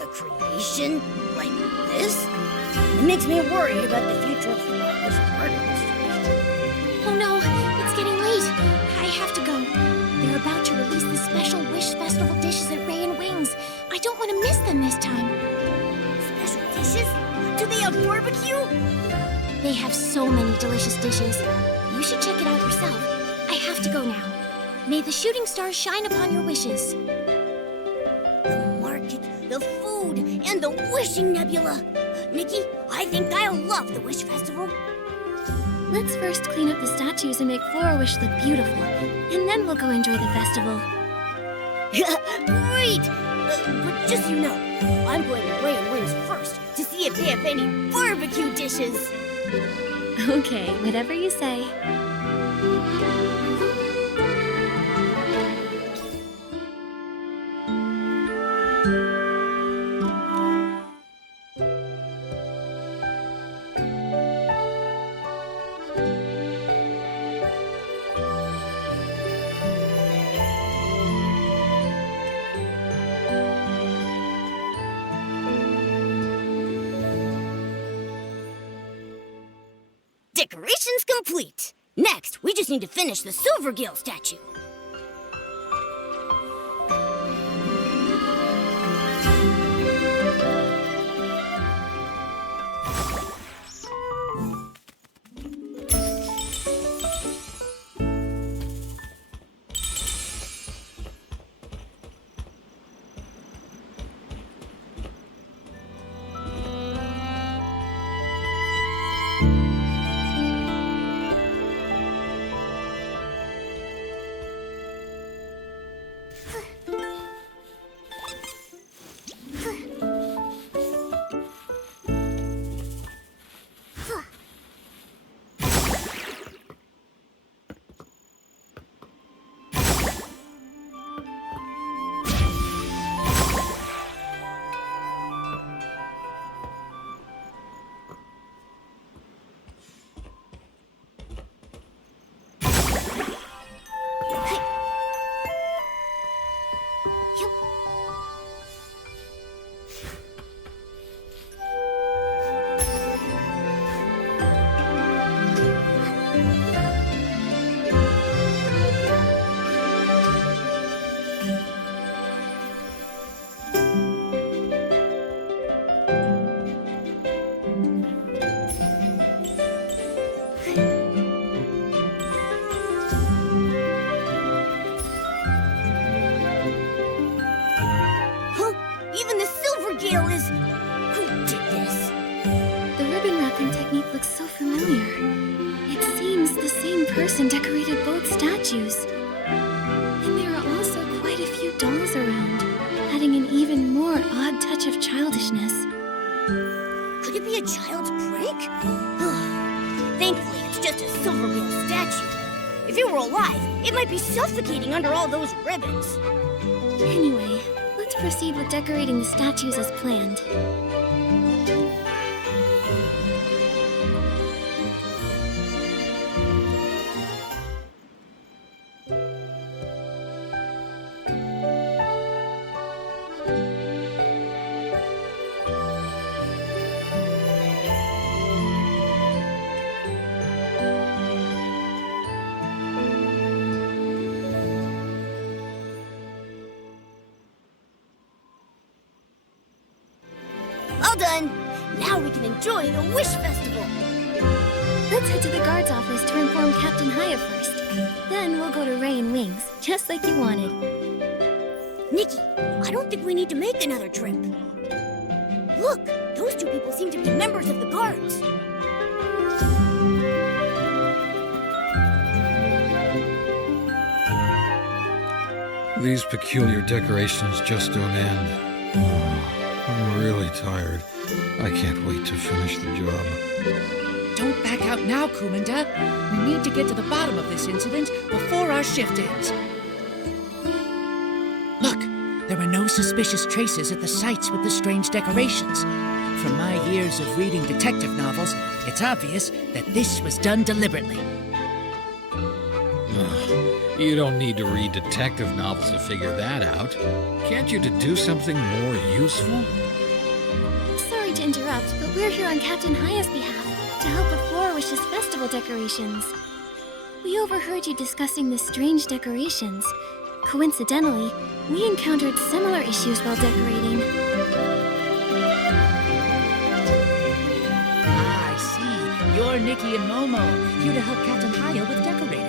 A creation? Like this? It makes me worried about the future of Flora-Wish's art industry. Oh no, it's getting late. I have to go. They're about to release the special Wish Festival dishes at Ray and Wings. I don't want to miss them this time. Special dishes? Do they have barbecue? They have so many delicious dishes. You should check it out yourself. I have to go now. May the shooting stars shine upon your wishes. The market, the food, and the wishing nebula. Nikki, I think I'll love the Wish Festival. Let's first clean up the statues and make Flora-Wish look beautiful, and then we'll go enjoy the festival. Great! But just so you know, I'm going to Ray and Wings first to see if they have any barbecue dishes. Okay, whatever you say. Decorations complete. Next, we just need to finish the Silvergill statue. person decorated both statues. And there are also quite a few dolls around, adding an even more odd touch of childishness. Could it be a child's prank? Thankfully, it's just a Silvergill statue. If it were alive, it might be suffocating under all those ribbons. Anyway, let's proceed with decorating the statues as planned. All done! Now we can enjoy the Wish Festival! Let's head to the guard's office to inform Captain Haya first. Then we'll go to Ray and Wings, just like you wanted. Nikki, I don't think we need to make another trip. Look, those two people seem to be members of the guards. These peculiar decorations just don't end. I'm really tired. I can't wait to finish the job. Don't back out now, Kumanda. We need to get to the bottom of this incident before our shift ends. Look, there were no suspicious traces at the sites with the strange decorations. From my years of reading detective novels, it's obvious that this was done deliberately. You don't need to read detective novels to figure that out. Can't you do something more useful? Sorry to interrupt, but we're here on Captain Haya's behalf to help with Florawish's festival decorations. We overheard you discussing the strange decorations. Coincidentally, we encountered similar issues while decorating. I see. You're Nikki and Momo, here to help Captain Haya with decorating.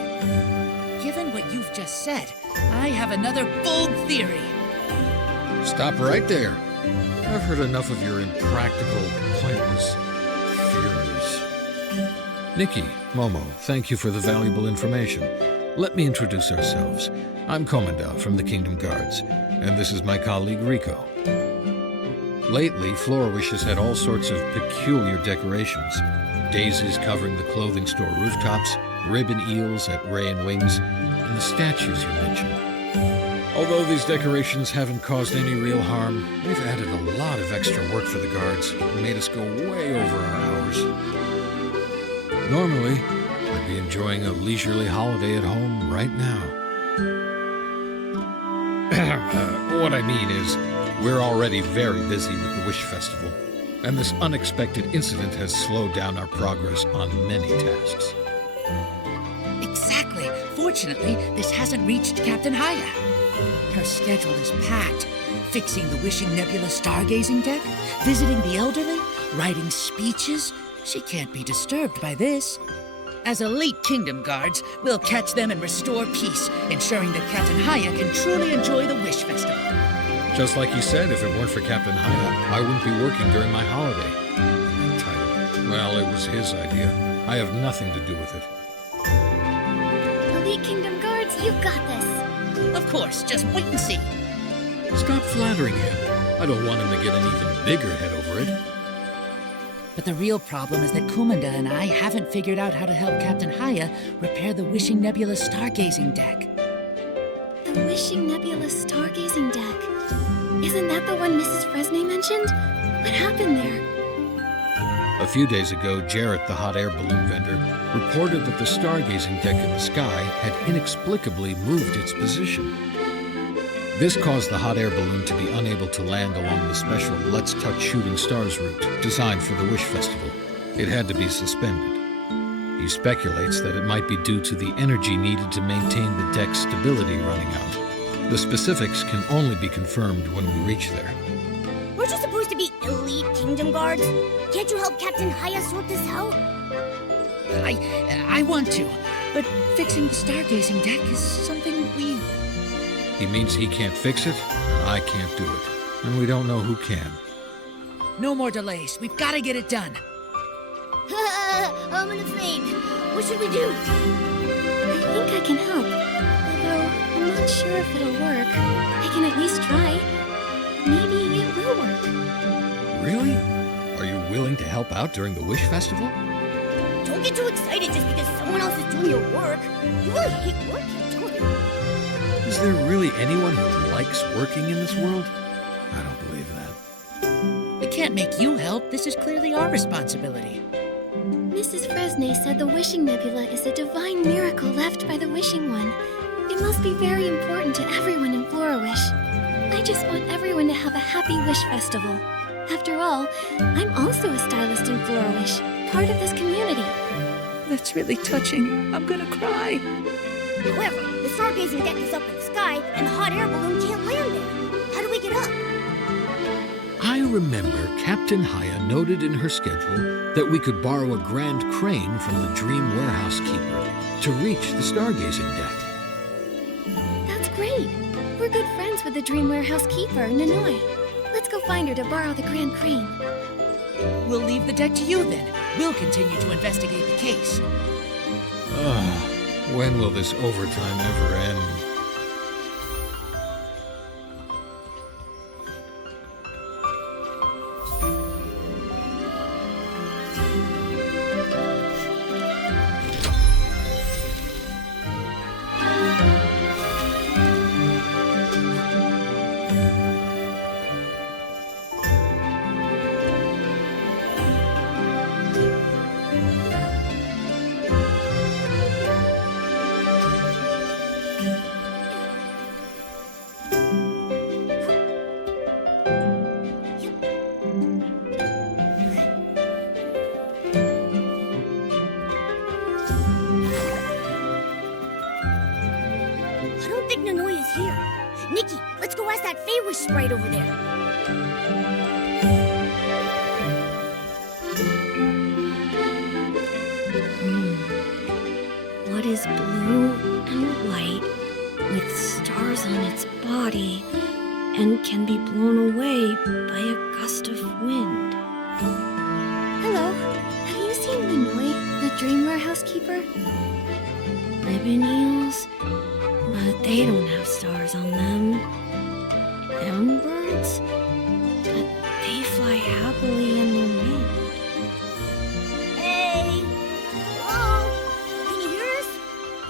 Given what you've just said, I have another bold theory. Stop right there. I've heard enough of your impractical, pointless theories. Nikki, Momo, thank you for the valuable information. Let me introduce ourselves. I'm Commandant from the Kingdom Guards, and this is my colleague Rico. Lately, Florawish has had all sorts of peculiar decorations. Daisies covering the clothing store rooftops, ribbon eels at Ray and Wings, and the statues you mentioned. Although these decorations haven't caused any real harm, they've added a lot of extra work for the guards and made us go way over our hours. Normally, I'd be enjoying a leisurely holiday at home right now. What I mean is, we're already very busy with the Wish Festival, and this unexpected incident has slowed down our progress on many tasks. Exactly. Fortunately, this hasn't reached Captain Haya. Her schedule is packed. Fixing the Wishing Nebula stargazing deck, visiting the elderly, writing speeches. She can't be disturbed by this. As elite Kingdom Guards, we'll catch them and restore peace, ensuring that Captain Haya can truly enjoy the Wish Festival. Just like you said, if it weren't for Captain Haya, I wouldn't be working during my holiday. That title. Well, it was his idea. I have nothing to do with it. Elite Kingdom Guards, you've got this. Of course, just wait and see. Stop flattering him. I don't want him to get an even bigger head over it. But the real problem is that Kumanda and I haven't figured out how to help Captain Haya repair the Wishing Nebula stargazing deck. The Wishing Nebula stargazing deck? Isn't that the one Mrs. Fresnay mentioned? What happened there? A few days ago, Jarrett, the hot air balloon vendor, reported that the stargazing deck in the sky had inexplicably moved its position. This caused the hot air balloon to be unable to land along the special Let's Touch Shooting Stars route designed for the Wish Festival. It had to be suspended. He speculates that it might be due to the energy needed to maintain the deck's stability running out. The specifics can only be confirmed when we reach there. We're just supposed to be elite Kingdom Guards. Can't you help Captain Haya sort this out? I want to, but fixing the stargazing deck is something we... He means he can't fix it, and I can't do it. And we don't know who can. No more delays. We've got to get it done. I'm in a faint. What should we do? I think I can help. Although, I'm not sure if it'll work. I can at least try. Maybe it will work. Really? Are you willing to help out during the Wish Festival? Don't get too excited just because someone else is doing your work. You really hate working, don't you? Is there really anyone who likes working in this world? I don't believe that. We can't make you help. This is clearly our responsibility. Mrs. Fresnay said the Wishing Nebula is a divine miracle left by the Wishing One. It must be very important to everyone in Florawish. I just want everyone to have a happy Wish Festival. After all, I'm also a stylist in Florawish, part of this community. That's really touching. I'm gonna cry. However, the stargazing deck is up in the sky, and the hot air balloon can't land there. How do we get up? I remember Captain Haya noted in her schedule that we could borrow a grand crane from the Dream Warehouse Keeper to reach the stargazing deck. That's great. We're good friends with the Dream Warehouse Keeper, Nanoi. Let's go find her to borrow the grand crane. We'll leave the deck to you then. We'll continue to investigate the case. When will this overtime ever end? I don't think Nanoi is here. Nikki, let's go ask that Feywish sprite over there. What is blue and white with stars on its body and can be blown away by a gust of wind? Hello. Have you seen Nanoi, the dreamwear housekeeper? Ribbon eels, but they don't have stars on them. And birds, but they fly happily in the wind. Hey! Hello? Can you hear us?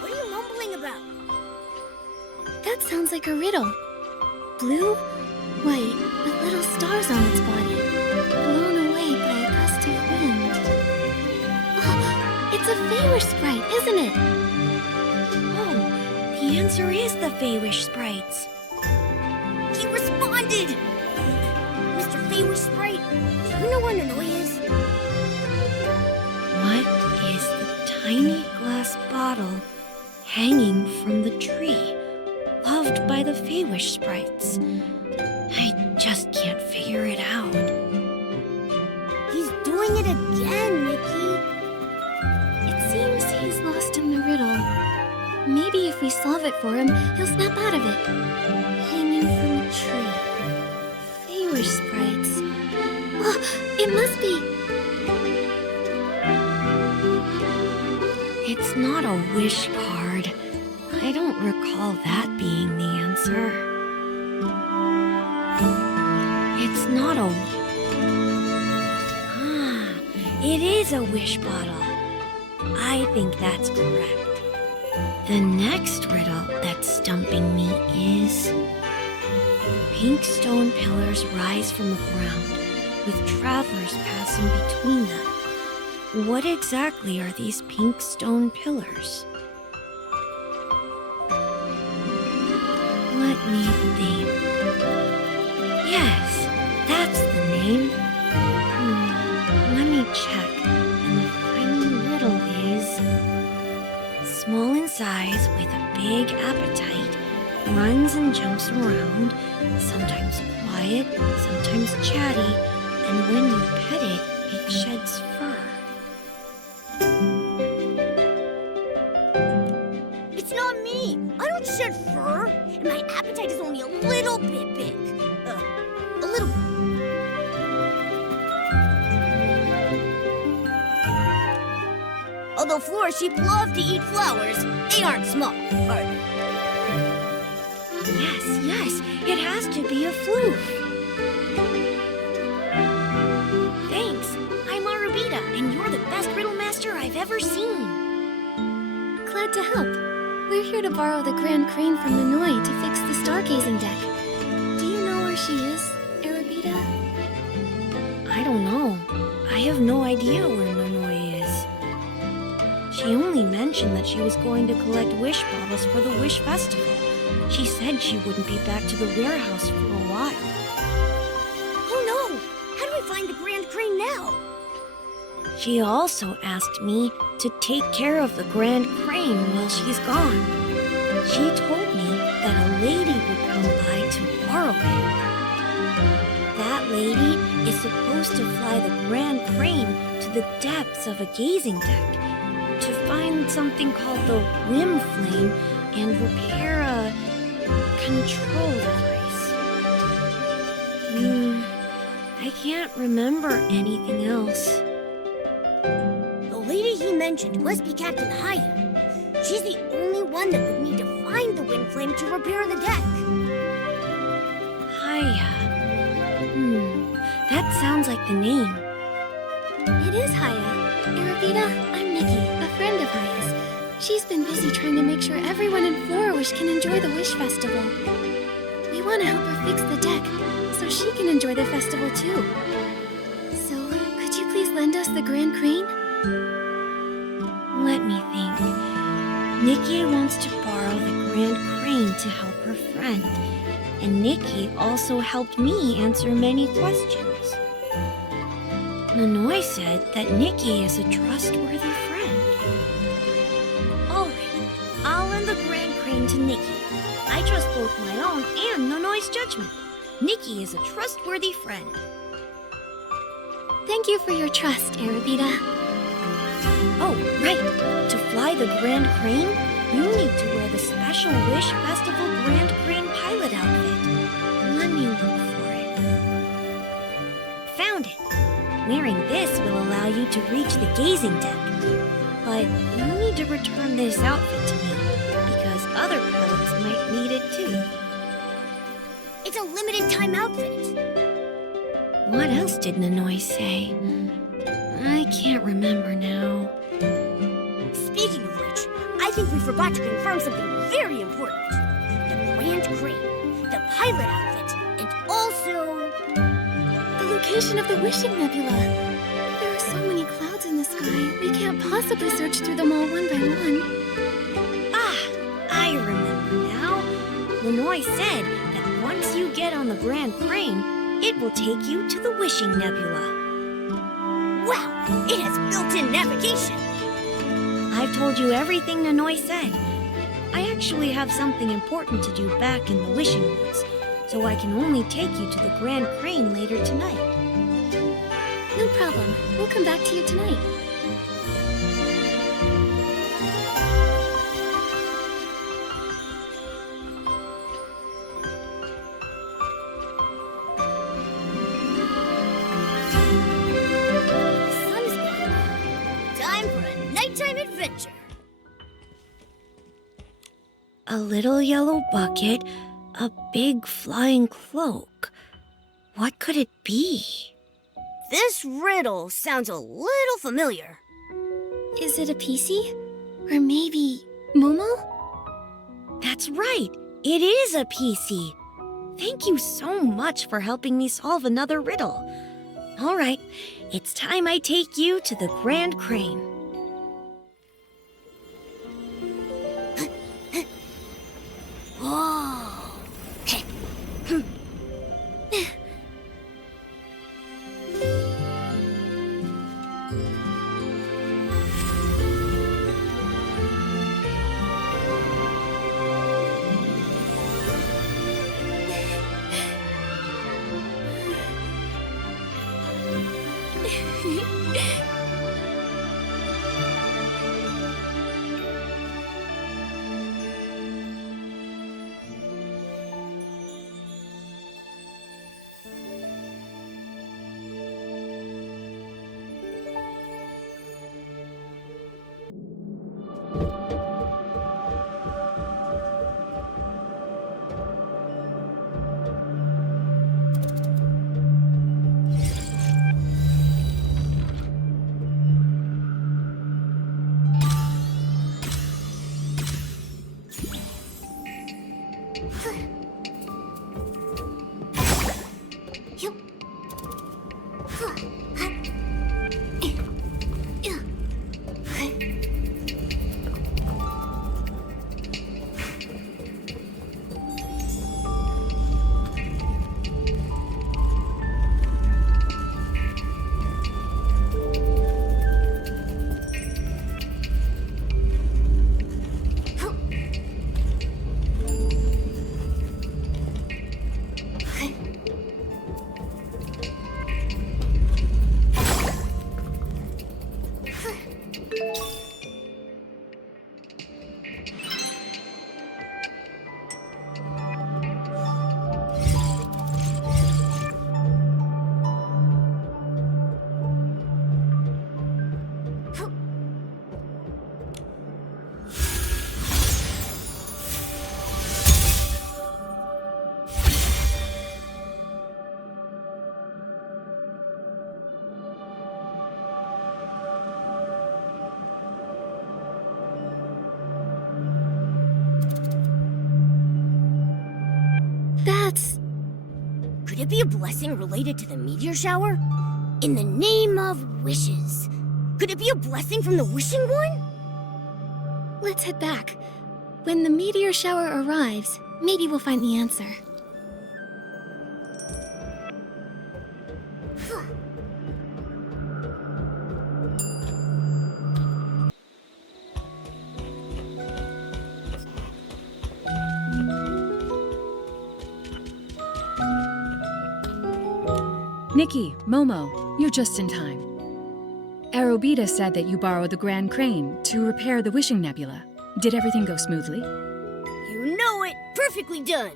What are you mumbling about? That sounds like a riddle. Blue, white, with little stars on its body, blown away by a gust of wind. Oh, it's a Feywish sprite, isn't it? Oh, the answer is the Feywish sprites. He responded! Mr. Feywish Sprite, do you know where Nanoi is? What is the tiny glass bottle hanging from the tree, loved by the Feywish sprites? I just can't figure it out. He's doing it again, Nikki. It seems he's lost in the riddle. Maybe if we solve it for him, he'll snap out of it. Hanging from a tree. Feywish sprites. Oh, it must be. It's not a wish card. I don't recall that being the answer. It's not a... Ah, it is a wish bottle. I think that's correct. The next riddle that's stumping me is... Pink stone pillars rise from the ground, with travelers passing between them. What exactly are these pink stone pillars? Let me think. Yes, that's the name. Let me check. And the final riddle is... Small in size with a big appetite, runs and jumps around, sometimes quiet, sometimes chatty, and when you pet it, it sheds fur. It's not me. I don't shed fur, and my appetite is only a little bit big. A little bit. Although Flora sheep love to eat flowers, they aren't small, are they? Yes, it has to be a floof. Thanks. I'm Arabita, and you're the best riddle master I've ever seen. Glad to help. We're here to borrow the Grand Crane from Nanoi to fix the stargazing deck. Do you know where she is, Arabita? I don't know. I have no idea where Nanoi is. She only mentioned that she was going to collect wish bottles for the Wish Festival. She said she wouldn't be back to the warehouse for a while. Oh no! How do we find the Grand Crane now? She also asked me to take care of the Grand Crane while she's gone. She told me that a lady would come by to borrow it. That lady is supposed to fly the Grand Crane to the depths of a gazing deck to find something called the Whim Flame and repair a control device. I can't remember anything else. The lady he mentioned must be Captain Haya. She's the only one that would need to find the wind flame to repair the deck. Haya. That sounds like the name. It is Haya. Arabita, I'm Nikki, a friend of Haya's. She's been busy trying to make sure everyone in Florawish can enjoy the Wish Festival. We want to help her fix the deck, so she can enjoy the festival too. So, could you please lend us the Grand Crane? Let me think. Nikki wants to borrow the Grand Crane to help her friend, and Nikki also helped me answer many questions. Nanoi said that Nikki is a trustworthy friend. All right, I'll lend the Grand Crane to Nikki. both my own and Nonoi's judgment. Nikki is a trustworthy friend. Thank you for your trust, Arabida. Oh, right. To fly the Grand Crane, you need to wear the special Wish Festival Grand Crane pilot outfit. Let me look for it. Found it. Wearing this will allow you to reach the gazing deck. But you need to return this outfit to me, because other pilots might need it too. It's a limited time outfit. What else did Nanoi say? I can't remember now. Speaking of which, I think we forgot to confirm something very important. The Grand Crane, the pilot outfit, and also... The location of the Wishing Nebula. There are so many clouds in the sky. We can't possibly search through them all one by one. Ah, I remember now. Lanoi said that once you get on the Grand Crane, it will take you to the Wishing Nebula. Wow, it has built-in navigation. I've told you everything Nanoi said. I actually have something important to do back in the Wishing Woods, so I can only take you to the Grand Crane later tonight. No problem. We'll come back to you tonight. Sun's gone. Time for a nighttime adventure. A little yellow bucket, a big flying cloak. What could it be? This riddle sounds a little familiar. Is it a PC? Or maybe Momo? That's right. It is a PC. Thank you so much for helping me solve another riddle. All right, it's time I take you to the Grand Crane. Whoa. Could it be a blessing related to the meteor shower? In the name of wishes. Could it be a blessing from the Wishing One? Let's head back. When the meteor shower arrives, maybe we'll find the answer. Nikki, Momo, you're just in time. Arobita said that you borrowed the Grand Crane to repair the Wishing Nebula. Did everything go smoothly? You know it! Perfectly done!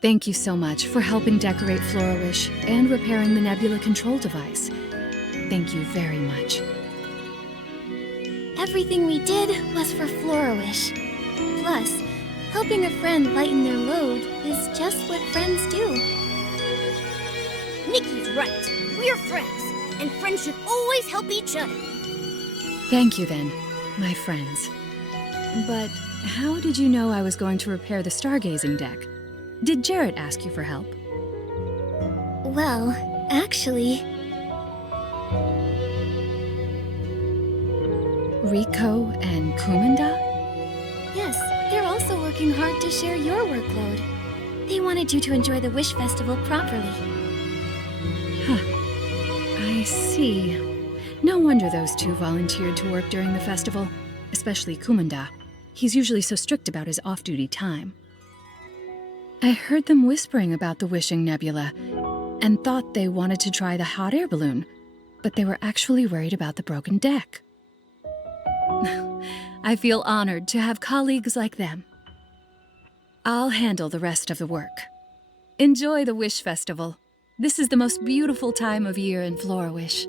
Thank you so much for helping decorate Florawish and repairing the Nebula control device. Thank you very much. Everything we did was for Florawish. Plus, helping a friend lighten their load is just what friends do. Nikki's right. We're friends, and friends should always help each other. Thank you then, my friends. But how did you know I was going to repair the stargazing deck? Did Jarrett ask you for help? Well, actually... Rico and Kumanda? Yes, they're also working hard to share your workload. They wanted you to enjoy the Wish Festival properly. Huh. I see. No wonder those two volunteered to work during the festival, especially Kumanda. He's usually so strict about his off-duty time. I heard them whispering about the Wishing Nebula and thought they wanted to try the hot air balloon, but they were actually worried about the broken deck. I feel honored to have colleagues like them. I'll handle the rest of the work. Enjoy the Wish Festival. This is the most beautiful time of year in Florawish.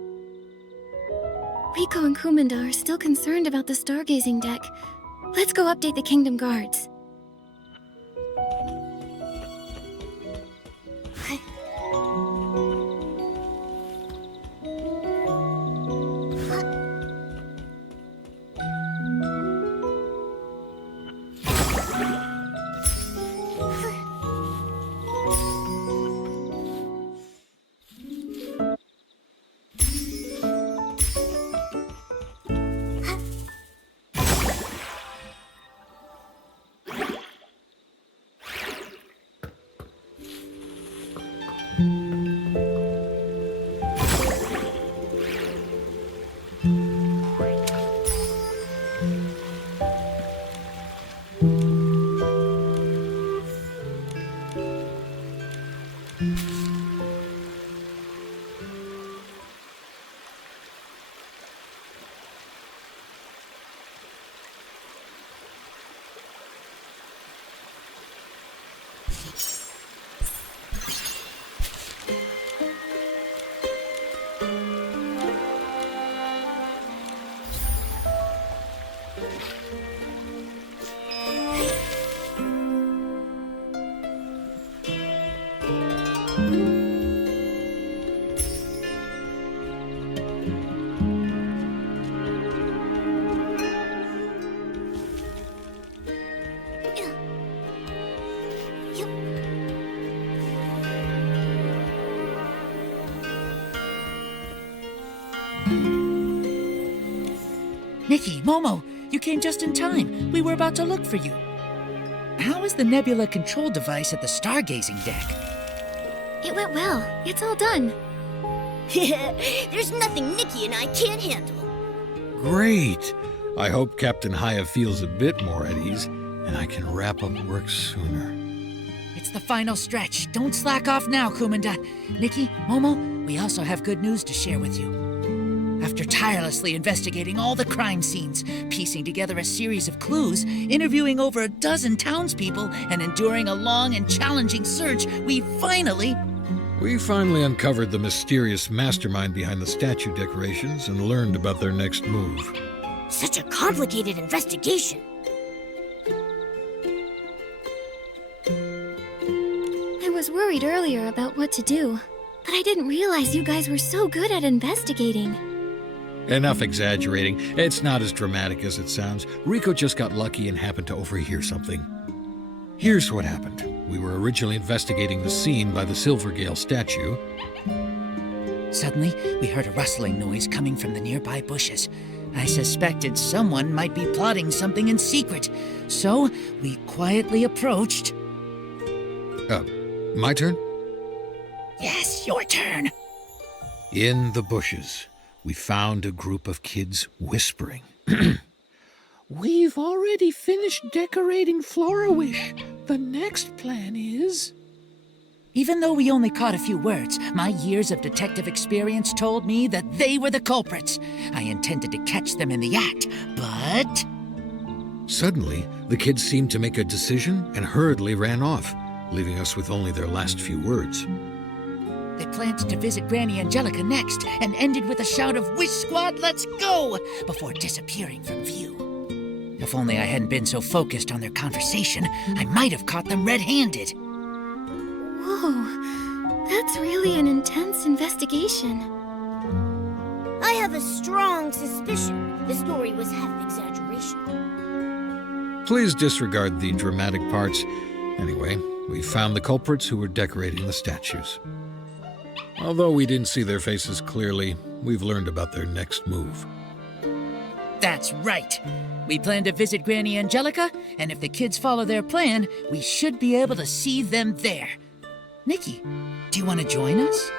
Rico and Kumanda are still concerned about the stargazing deck. Let's go update the Kingdom Guards. Nikki, Momo, you came just in time. We were about to look for you. How is the nebula control device at the stargazing deck? It went well. It's all done. There's nothing Nikki and I can't handle. Great! I hope Captain Haya feels a bit more at ease, and I can wrap up work sooner. It's the final stretch. Don't slack off now, Kumanda. Nikki, Momo, we also have good news to share with you. After tirelessly investigating all the crime scenes, piecing together a series of clues, interviewing over a dozen townspeople, and enduring a long and challenging search, we finally uncovered the mysterious mastermind behind the statue decorations and learned about their next move. Such a complicated investigation. I was worried earlier about what to do, but I didn't realize you guys were so good at investigating. Enough exaggerating. It's not as dramatic as it sounds. Rico just got lucky and happened to overhear something. Here's what happened. We were originally investigating the scene by the Silvergale statue. Suddenly, we heard a rustling noise coming from the nearby bushes. I suspected someone might be plotting something in secret, so we quietly approached. My turn? Yes, your turn. In the bushes, we found a group of kids whispering. We've already finished decorating Florawish. The next plan is... Even though we only caught a few words, my years of detective experience told me that they were the culprits. I intended to catch them in the act, but... Suddenly, the kids seemed to make a decision and hurriedly ran off, leaving us with only their last few words. They planned to visit Granny Angelica next, and ended with a shout of, "Wish Squad, let's go!" before disappearing from view. If only I hadn't been so focused on their conversation, I might have caught them red-handed. Whoa, that's really an intense investigation. I have a strong suspicion the story was half exaggeration. Please disregard the dramatic parts. Anyway, we found the culprits who were decorating the statues. Although we didn't see their faces clearly, we've learned about their next move. That's right. We plan to visit Granny Angelica, and if the kids follow their plan, we should be able to see them there. Nikki, do you want to join us?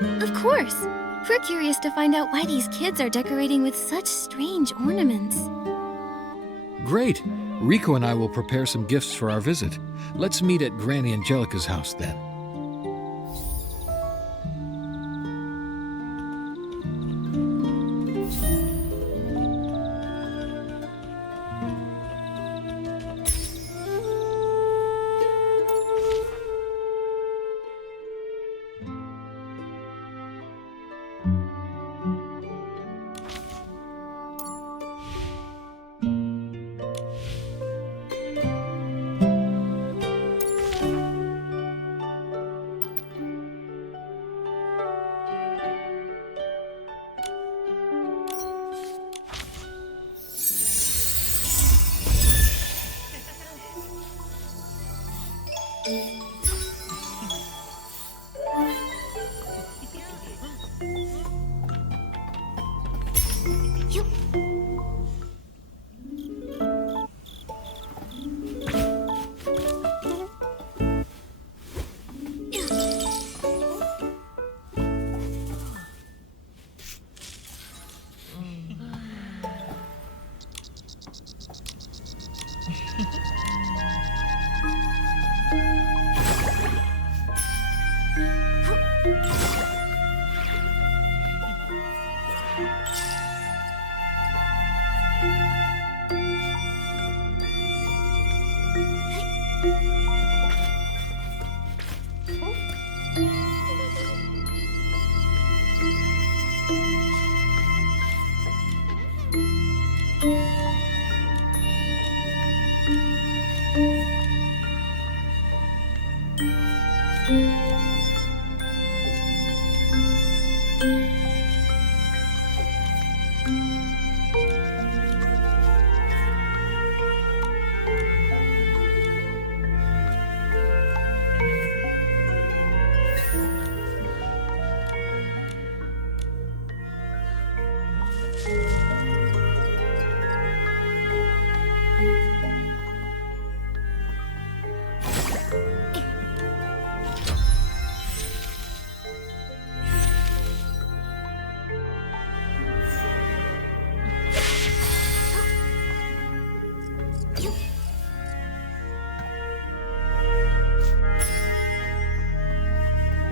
Of course. We're curious to find out why these kids are decorating with such strange ornaments. Great! Rico and I will prepare some gifts for our visit. Let's meet at Granny Angelica's house then.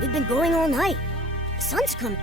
We've been going all night. The sun's come.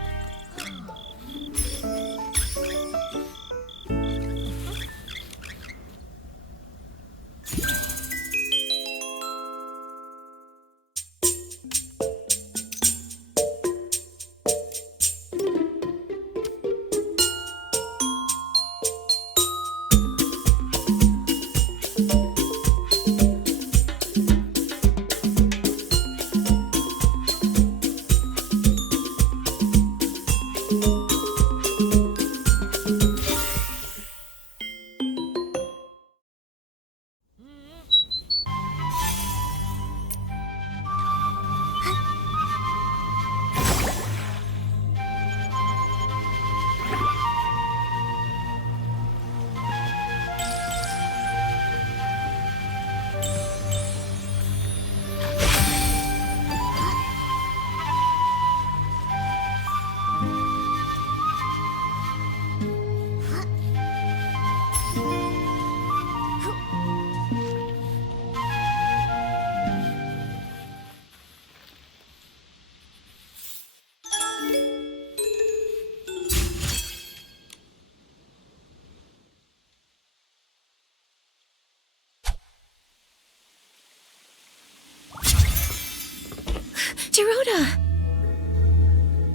Geroda!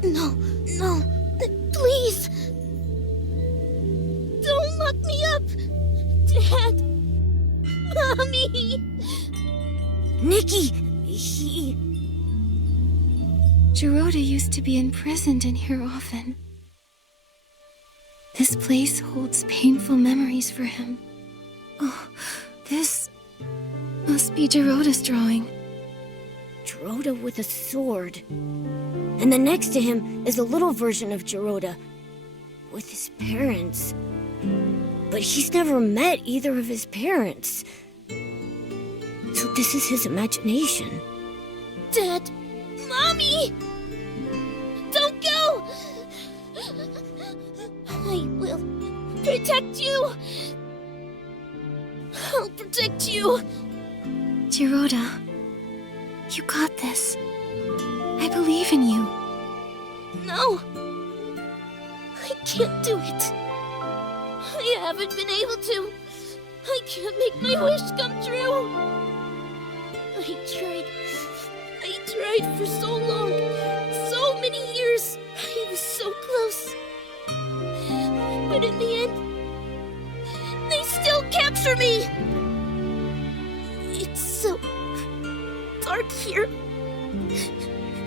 No, please! Don't lock me up! Dad! Mommy! Nikki, Geroda used to be imprisoned in here often. This place holds painful memories for him. Oh, this must be Geroda's drawing. Geroda with a sword. And then next to him is a little version of Geroda with his parents. But he's never met either of his parents. So this is his imagination. Dad! Mommy! Don't go! I will protect you! I'll protect you! Geroda, you got this. I believe in you. No! I can't do it. I haven't been able to. I can't make my wish come true. I tried for so long, so many years. I was so close. But in the end, they still capture me. It's so dark here.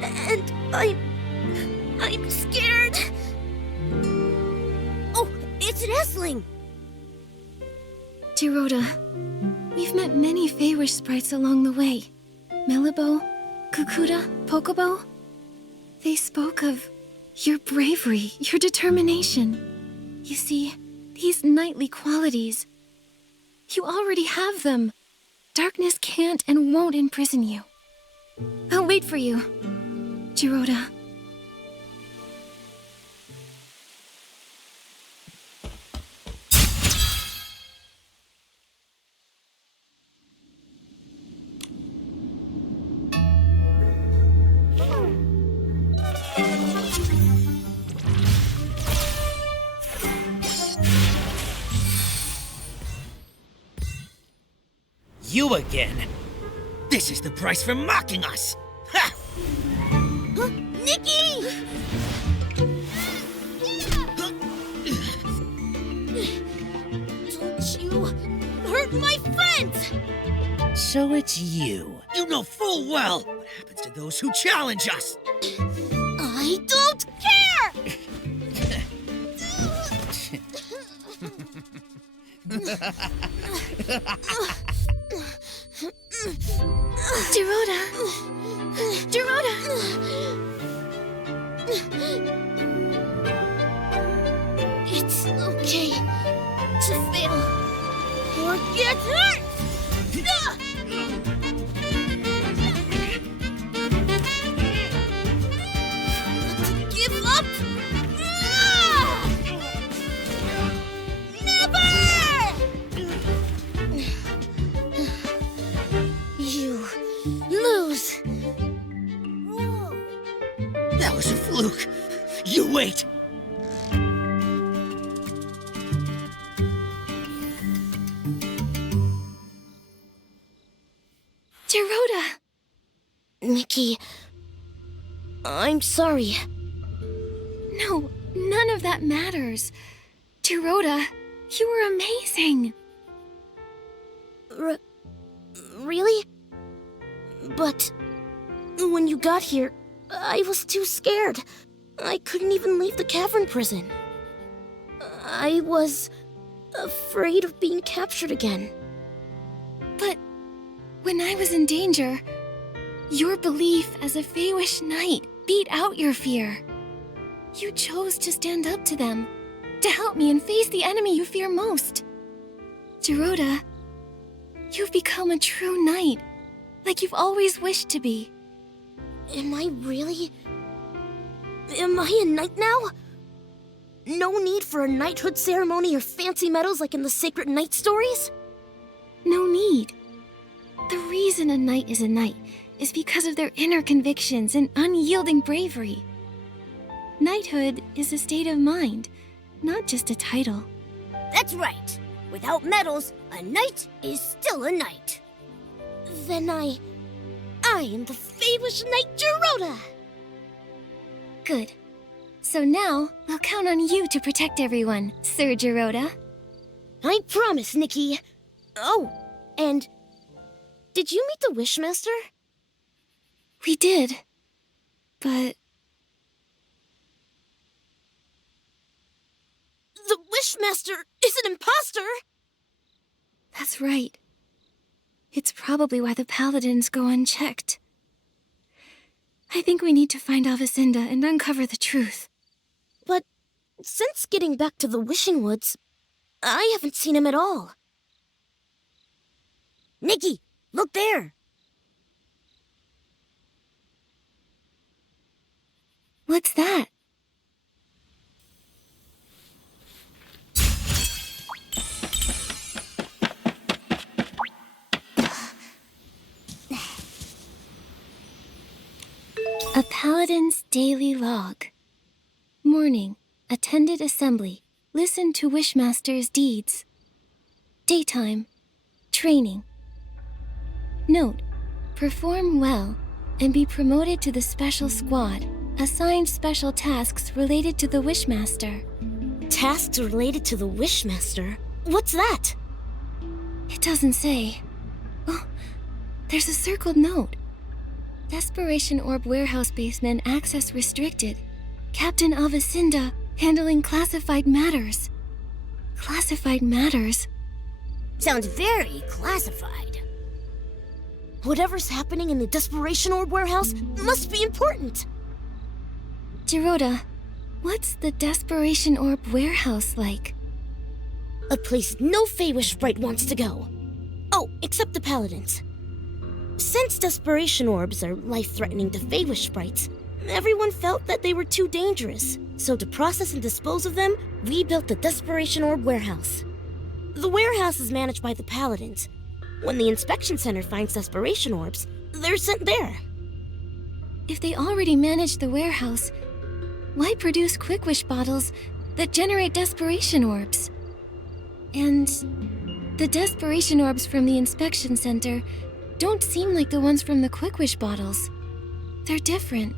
And I'm scared. Oh, it's an Essling. Geroda, we've met many Feywish sprites along the way. Melibo, Kukuda, Pokobo. They spoke of your bravery, your determination. You see, these knightly qualities, you already have them. Darkness can't and won't imprison you. I'll wait for you, Geroda. You again? This is the price for mocking us! Ha! Huh? Nikki! Don't you hurt my friends! So it's you. You know full well what happens to those who challenge us! I don't care! Geroda! Geroda! It's okay to fail or get hurt! But to give up? You lose. That was a fluke. You wait. Geroda! Nikki, I'm sorry. No, none of that matters. Geroda, you were amazing. Really? But when you got here, I was too scared. I couldn't even leave the cavern prison. I was afraid of being captured again. But when I was in danger, your belief as a Feywish knight beat out your fear. You chose to stand up to them, to help me and face the enemy you fear most. Geroda, you've become a true knight, like you've always wished to be. Am I really? Am I a knight now? No need for a knighthood ceremony or fancy medals like in the sacred knight stories? No need. The reason a knight is a knight is because of their inner convictions and unyielding bravery. Knighthood is a state of mind, not just a title. That's right. Without medals, a knight is still a knight. Then I I am the Fey-Wish Knight Gerota! Good. So now, we'll count on you to protect everyone, Sir Gerota. I promise, Nikki. Oh, and did you meet the Wishmaster? We did. But the Wishmaster is an imposter! That's right. It's probably why the paladins go unchecked. I think we need to find Alvacinda and uncover the truth. But since getting back to the Wishing Woods, I haven't seen him at all. Nikki, look there! What's that? A Paladin's Daily Log. Morning. Attended assembly. Listened to Wishmaster's deeds. Daytime. Training. Note. Perform well and be promoted to the special squad. Assigned special tasks related to the Wishmaster. Tasks related to the Wishmaster? What's that? It doesn't say. Oh, there's a circled note. Desperation Orb Warehouse Basement access restricted. Captain Alvacinda handling classified matters. Classified matters? Sounds very classified. Whatever's happening in the Desperation Orb Warehouse must be important. Gerota, what's the Desperation Orb Warehouse like? A place no Fey-Wish sprite wants to go. Oh, except the Paladins. Since Desperation Orbs are life-threatening to Fey-Wish sprites, everyone felt that they were too dangerous. So to process and dispose of them, we built the Desperation Orb Warehouse. The warehouse is managed by the Paladins. When the inspection center finds Desperation Orbs, they're sent there. If they already manage the warehouse, why produce Quick Wish bottles that generate Desperation Orbs? And the Desperation Orbs from the inspection center don't seem like the ones from the Quick Wish bottles. They're different.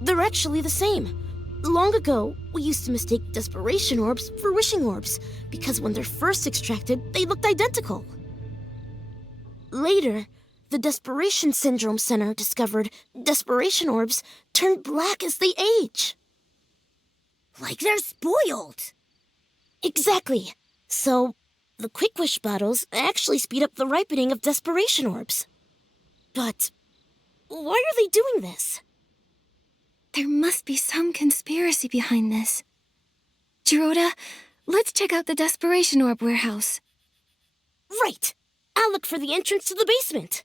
They're actually the same. Long ago, we used to mistake Desperation Orbs for Wishing Orbs, because when they're first extracted, they looked identical. Later, the Desperation Syndrome Center discovered Desperation Orbs turn black as they age. Like they're spoiled. Exactly. So, the Quick Wish bottles actually speed up the ripening of Desperation Orbs. But why are they doing this? There must be some conspiracy behind this. Gerota, let's check out the Desperation Orb Warehouse. Right! I'll look for the entrance to the basement.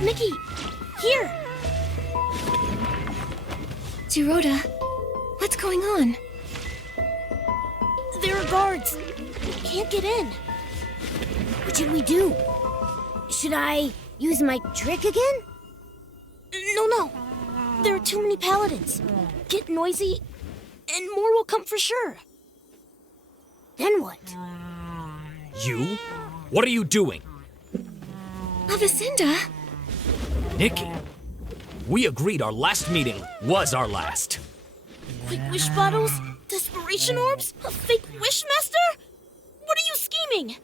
Nikki, here! Gerota, what's going on? There are guards. We can't get in. What should we do? Should I use my trick again? No. There are too many paladins. Get noisy, and more will come for sure. Then what? You? What are you doing? Alvacinda? Nikki, we agreed our last meeting was our last. Quick Wish bottles? Desperation Orbs? A fake Wishmaster? What are you scheming?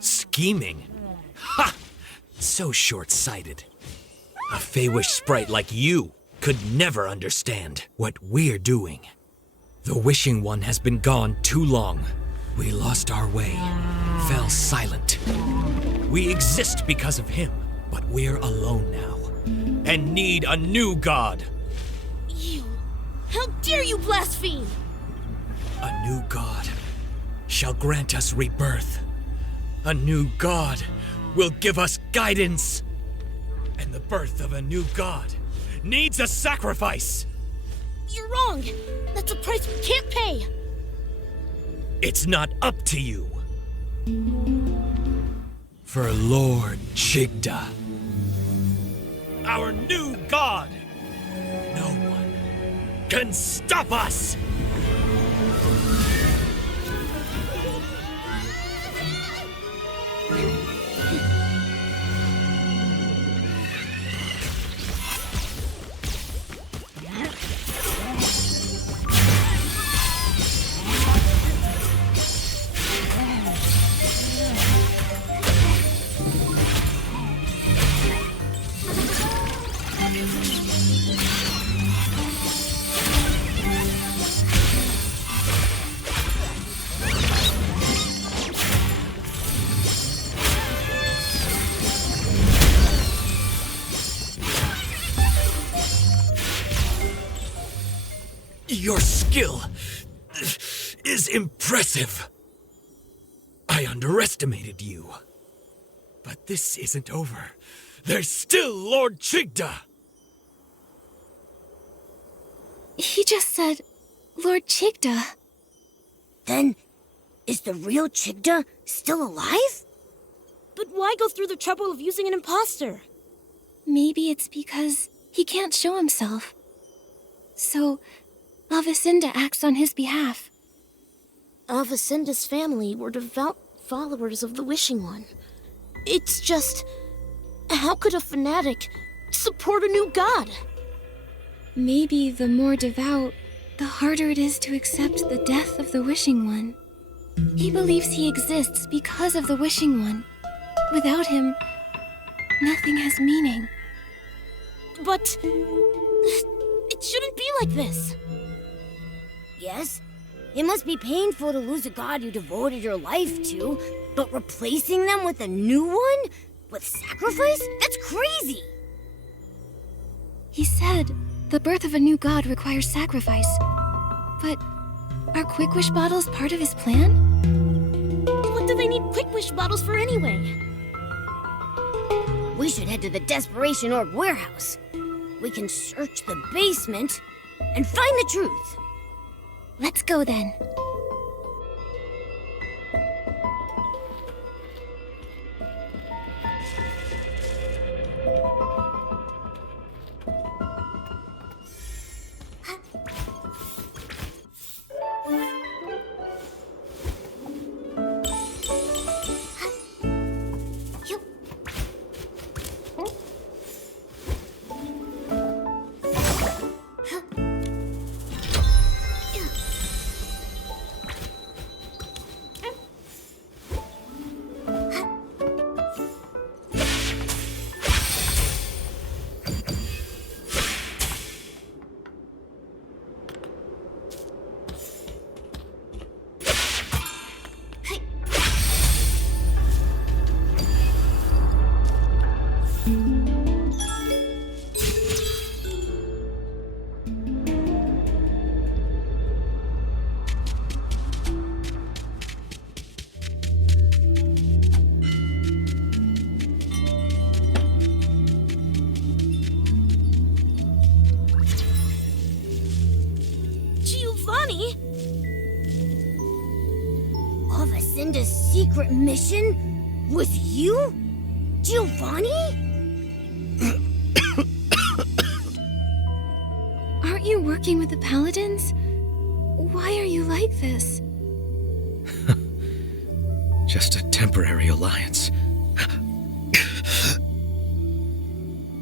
Scheming? Ha! So short-sighted. A Fey-Wish sprite like you could never understand what we're doing. The Wishing One has been gone too long. We lost our way, fell silent. We exist because of him, but we're alone now, and need a new god. You! How dare you blaspheme! A new god shall grant us rebirth. A new god will give us guidance. And the birth of a new god needs a sacrifice. You're wrong! That's a price we can't pay! It's not up to you. For Lord Chigda, our new god, no one can stop us! Your skill is impressive. I underestimated you. But this isn't over. There's still Lord Chigda. He just said, Lord Chigda. Then, is the real Chigda still alive? But why go through the trouble of using an imposter? Maybe it's because he can't show himself. So, Avacinda acts on his behalf. Avacinda's family were devout followers of the Wishing One. It's just... how could a fanatic support a new god? Maybe the more devout, the harder it is to accept the death of the Wishing One. He believes he exists because of the Wishing One. Without him, nothing has meaning. But... it shouldn't be like this. Yes, it must be painful to lose a god you devoted your life to, but replacing them with a new one? With sacrifice? That's crazy! He said the birth of a new god requires sacrifice. But are Quick Wish bottles part of his plan? What do they need Quick Wish bottles for anyway? We should head to the Desperation Orb warehouse. We can search the basement and find the truth. Let's go then. Avacinda's secret mission was you? Giovanni? Aren't you working with the Paladins? Why are you like this? Just a temporary alliance.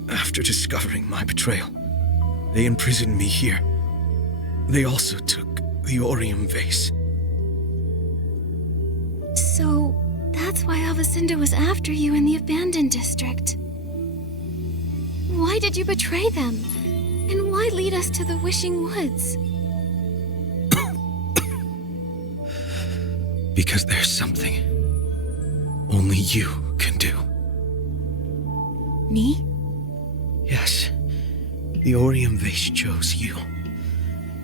After discovering my betrayal, they imprisoned me here. They also took the Orium vase. So, that's why Avacinda was after you in the abandoned district. Why did you betray them? And why lead us to the Wishing Woods? Because there's something only you can do. Me? Yes. The Orium Vase chose you.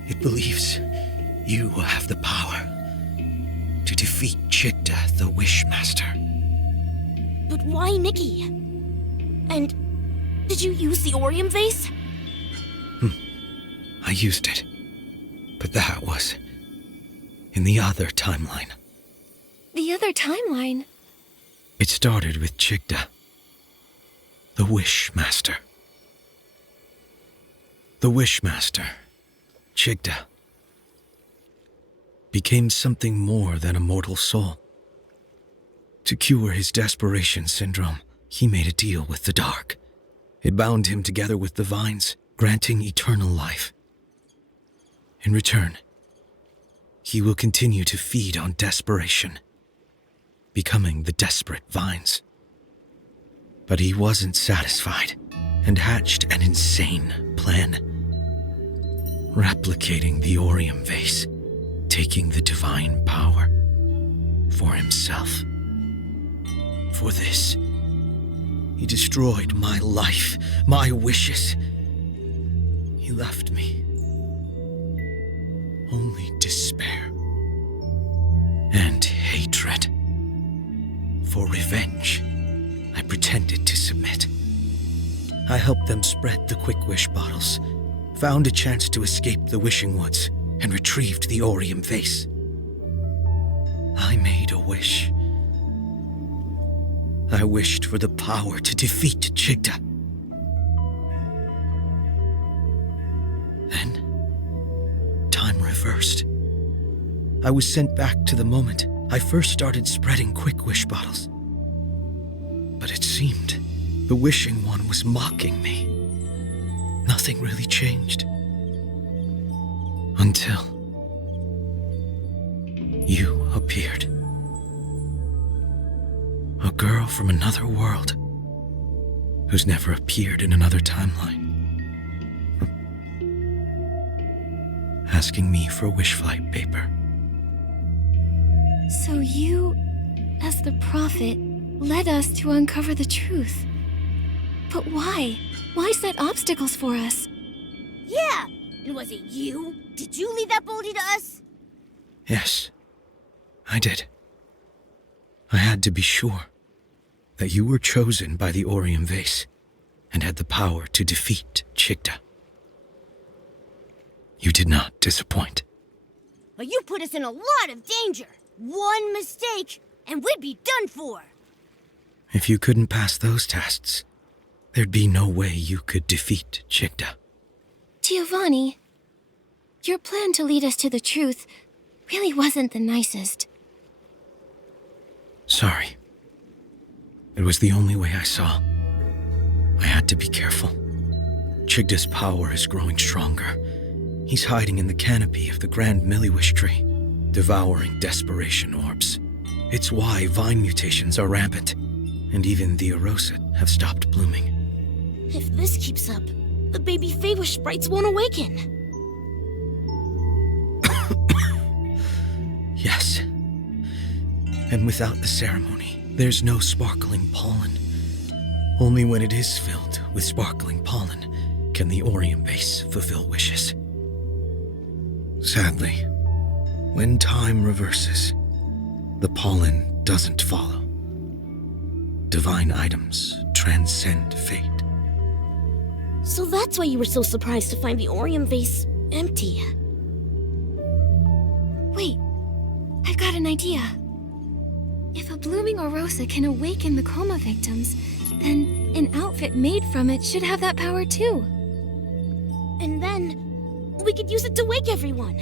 It believes you will have the power to defeat Chigda, the Wishmaster. But why Nikki? And did you use the Orium Vase? I used it. But that was in the other timeline. The other timeline? It started with Chigda, the Wishmaster. The Wishmaster, Chigda, became something more than a mortal soul. To cure his desperation syndrome, he made a deal with the dark. It bound him together with the vines, granting eternal life. In return, he will continue to feed on desperation, becoming the desperate vines. But he wasn't satisfied and hatched an insane plan. Replicating the Orium Vase, taking the divine power for himself. For this, he destroyed my life, my wishes. He left me only despair and hatred. For revenge, I pretended to submit. I helped them spread the Quick Wish bottles, found a chance to escape the Wishing Woods, and retrieved the Orium Vase. I made a wish. I wished for the power to defeat Chigda. Then, time reversed. I was sent back to the moment I first started spreading Quick Wish bottles. But it seemed the Wishing One was mocking me. Nothing really changed. Until you appeared. A girl from another world who's never appeared in another timeline. Asking me for wish flight paper. So you, as the prophet, led us to uncover the truth. But why? Why set obstacles for us? Yeah! And was it you? Did you leave that boulder to us? Yes, I did. I had to be sure that you were chosen by the Orium Vase and had the power to defeat Chigda. You did not disappoint. But you put us in a lot of danger. One mistake, and we'd be done for. If you couldn't pass those tests, there'd be no way you could defeat Chigda. Giovanni, your plan to lead us to the truth really wasn't the nicest. Sorry. It was the only way I saw. I had to be careful. Chigda's power is growing stronger. He's hiding in the canopy of the Grand Milliwish tree, devouring desperation orbs. It's why vine mutations are rampant, and even the Erosit have stopped blooming. If this keeps up, the baby Feywish sprites won't awaken. Yes. And without the ceremony, there's no sparkling pollen. Only when it is filled with sparkling pollen can the Orium Vase fulfill wishes. Sadly, when time reverses, the pollen doesn't follow. Divine items transcend fate. So that's why you were so surprised to find the Orium Vase empty. Wait, I've got an idea. If a blooming Orosa can awaken the coma victims, then an outfit made from it should have that power too. And then we could use it to wake everyone.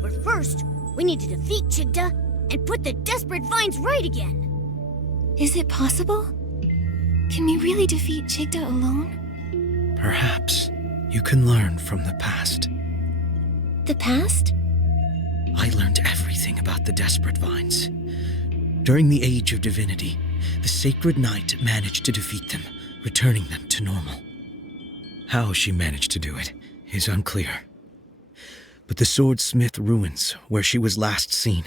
But first, we need to defeat Chigda and put the desperate vines right again. Is it possible? Can we really defeat Chigda alone? Perhaps you can learn from the past. The past? I learned everything about the desperate vines. During the Age of Divinity, the Sacred Knight managed to defeat them, returning them to normal. How she managed to do it is unclear. But the Swordsmith ruins, where she was last seen,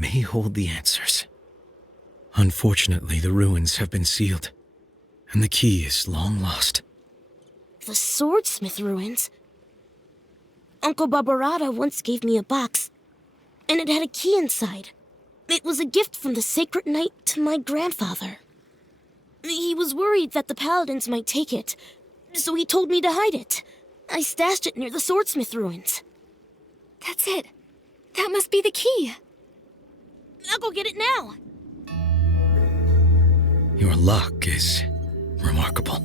may hold the answers. Unfortunately, the ruins have been sealed, and the key is long lost. The swordsmith ruins? Uncle Barbarata once gave me a box, and it had a key inside. It was a gift from the sacred knight to my grandfather. He was worried that the paladins might take it, so he told me to hide it. I stashed it near the swordsmith ruins. That's it. That must be the key. I'll go get it now. Your luck is remarkable.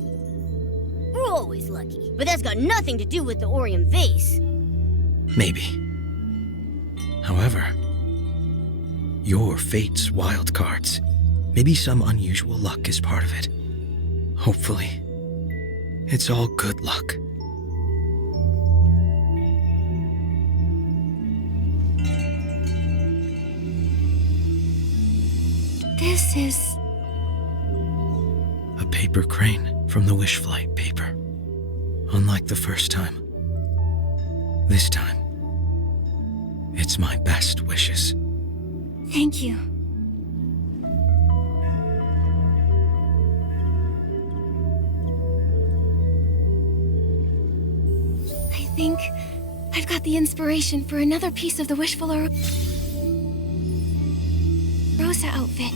We're always lucky, but that's got nothing to do with the Orium vase. Maybe. However, your fate's wild cards. Maybe some unusual luck is part of it. Hopefully, it's all good luck. This is... A paper crane from the wish flight paper. Unlike the first time, this time, it's my best wishes. Thank you. I think I've got the inspiration for another piece of the Wishful Rosa outfit.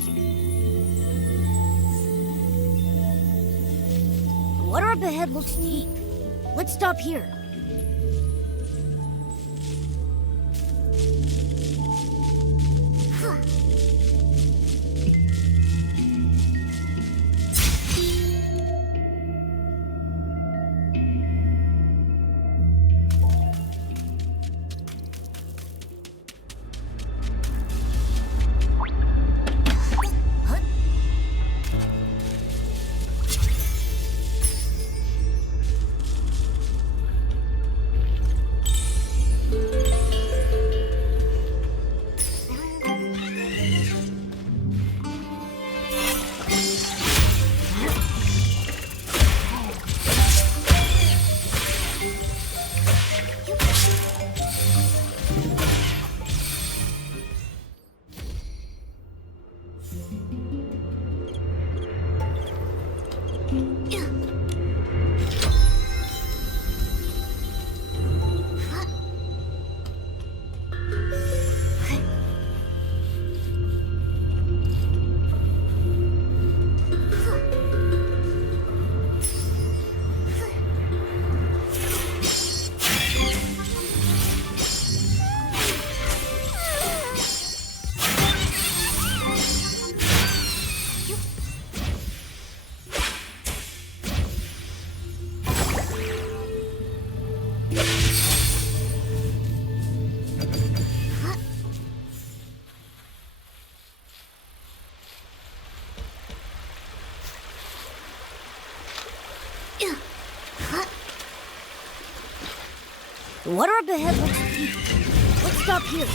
The water up ahead looks deep. Let's stop here. The water up ahead looks deep. Let's stop here.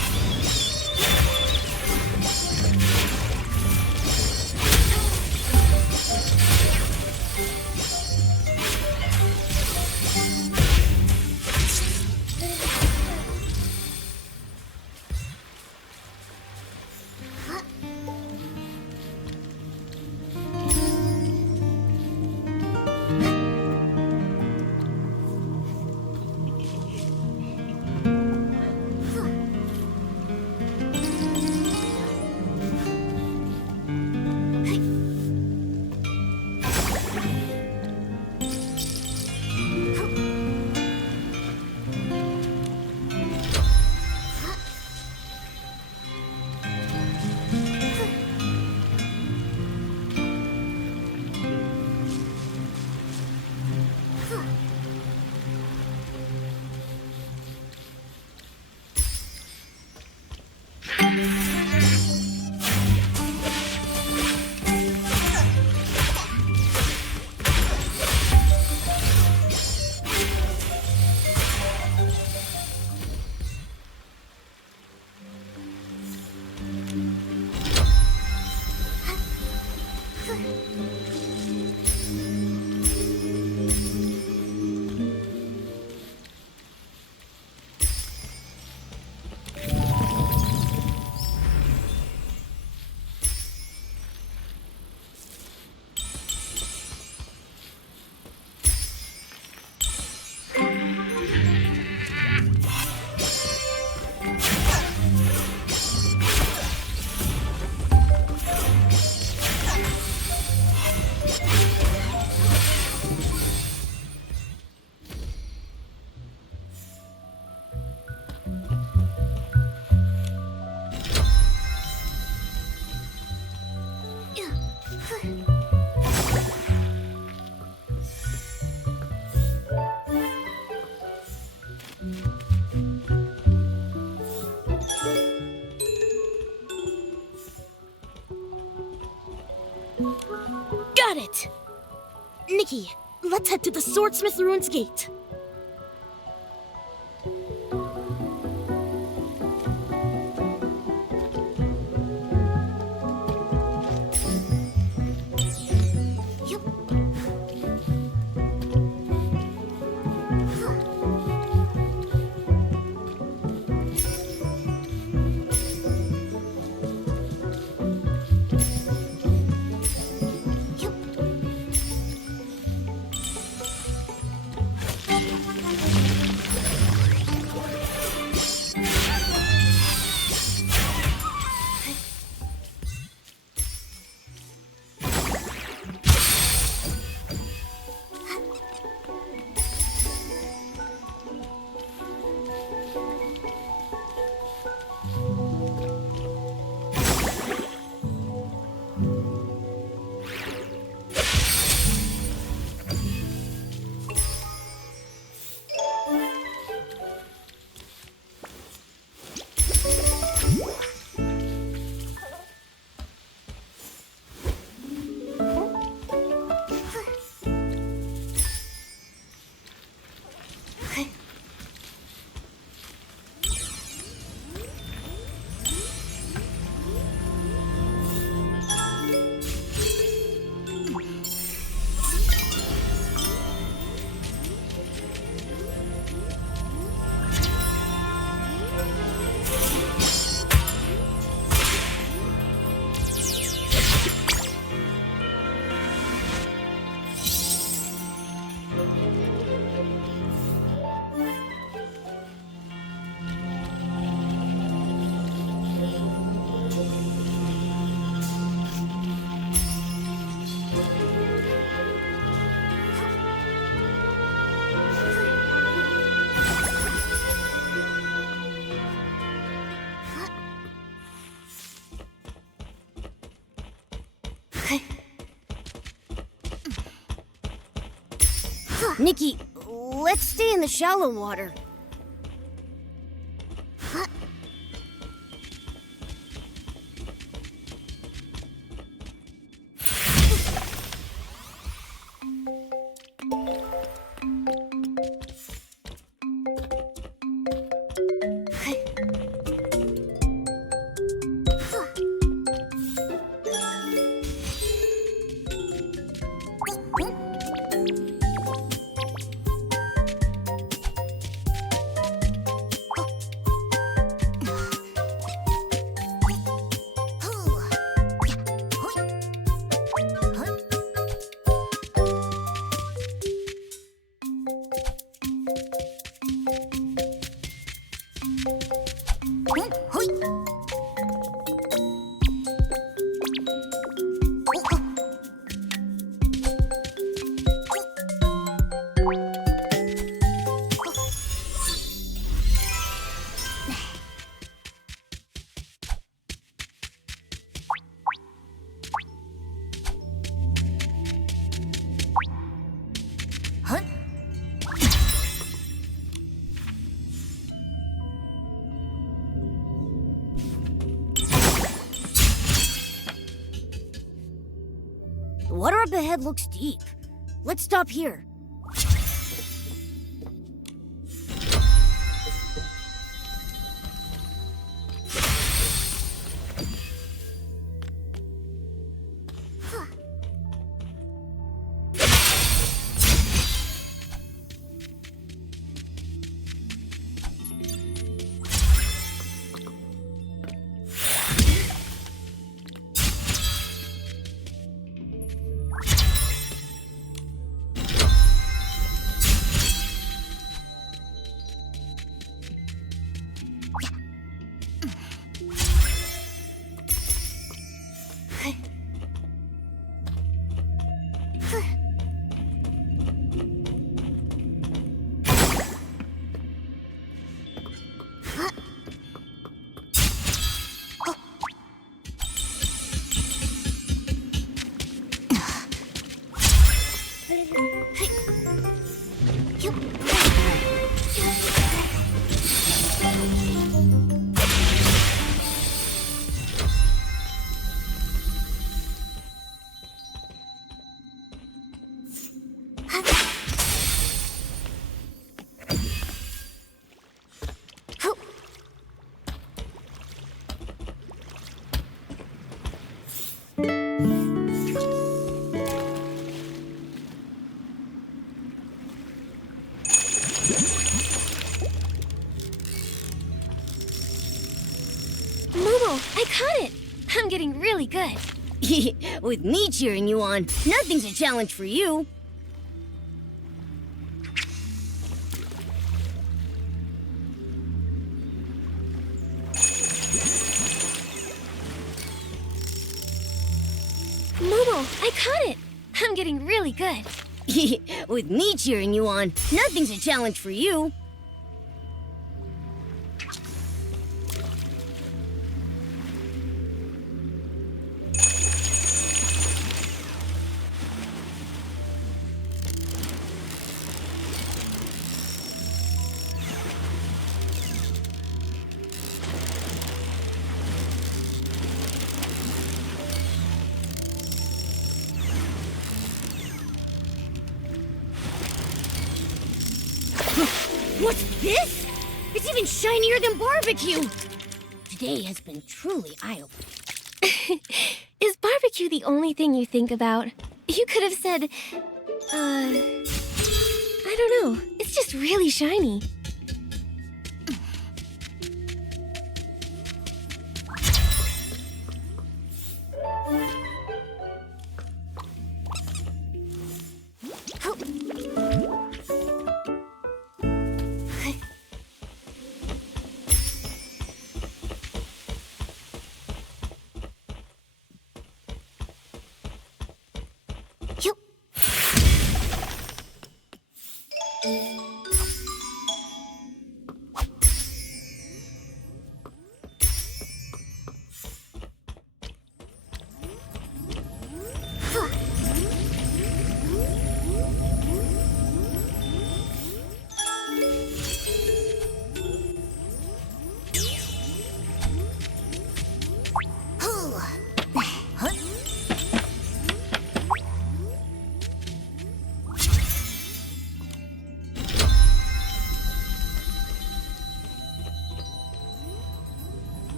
Nikki, let's head to the Swordsmith Ruins Gate. Nikki, let's stay in the shallow water. The water up ahead looks deep. Let's stop here. Momo, I caught it! I'm getting really good. With me cheering you on, nothing's a challenge for you. Momo, I caught it! I'm getting really good. With me cheering you on, nothing's a challenge for you. What's this? It's even shinier than barbecue! Today has been truly eye-opening. Is barbecue the only thing you think about? You could have said, I don't know. It's just really shiny.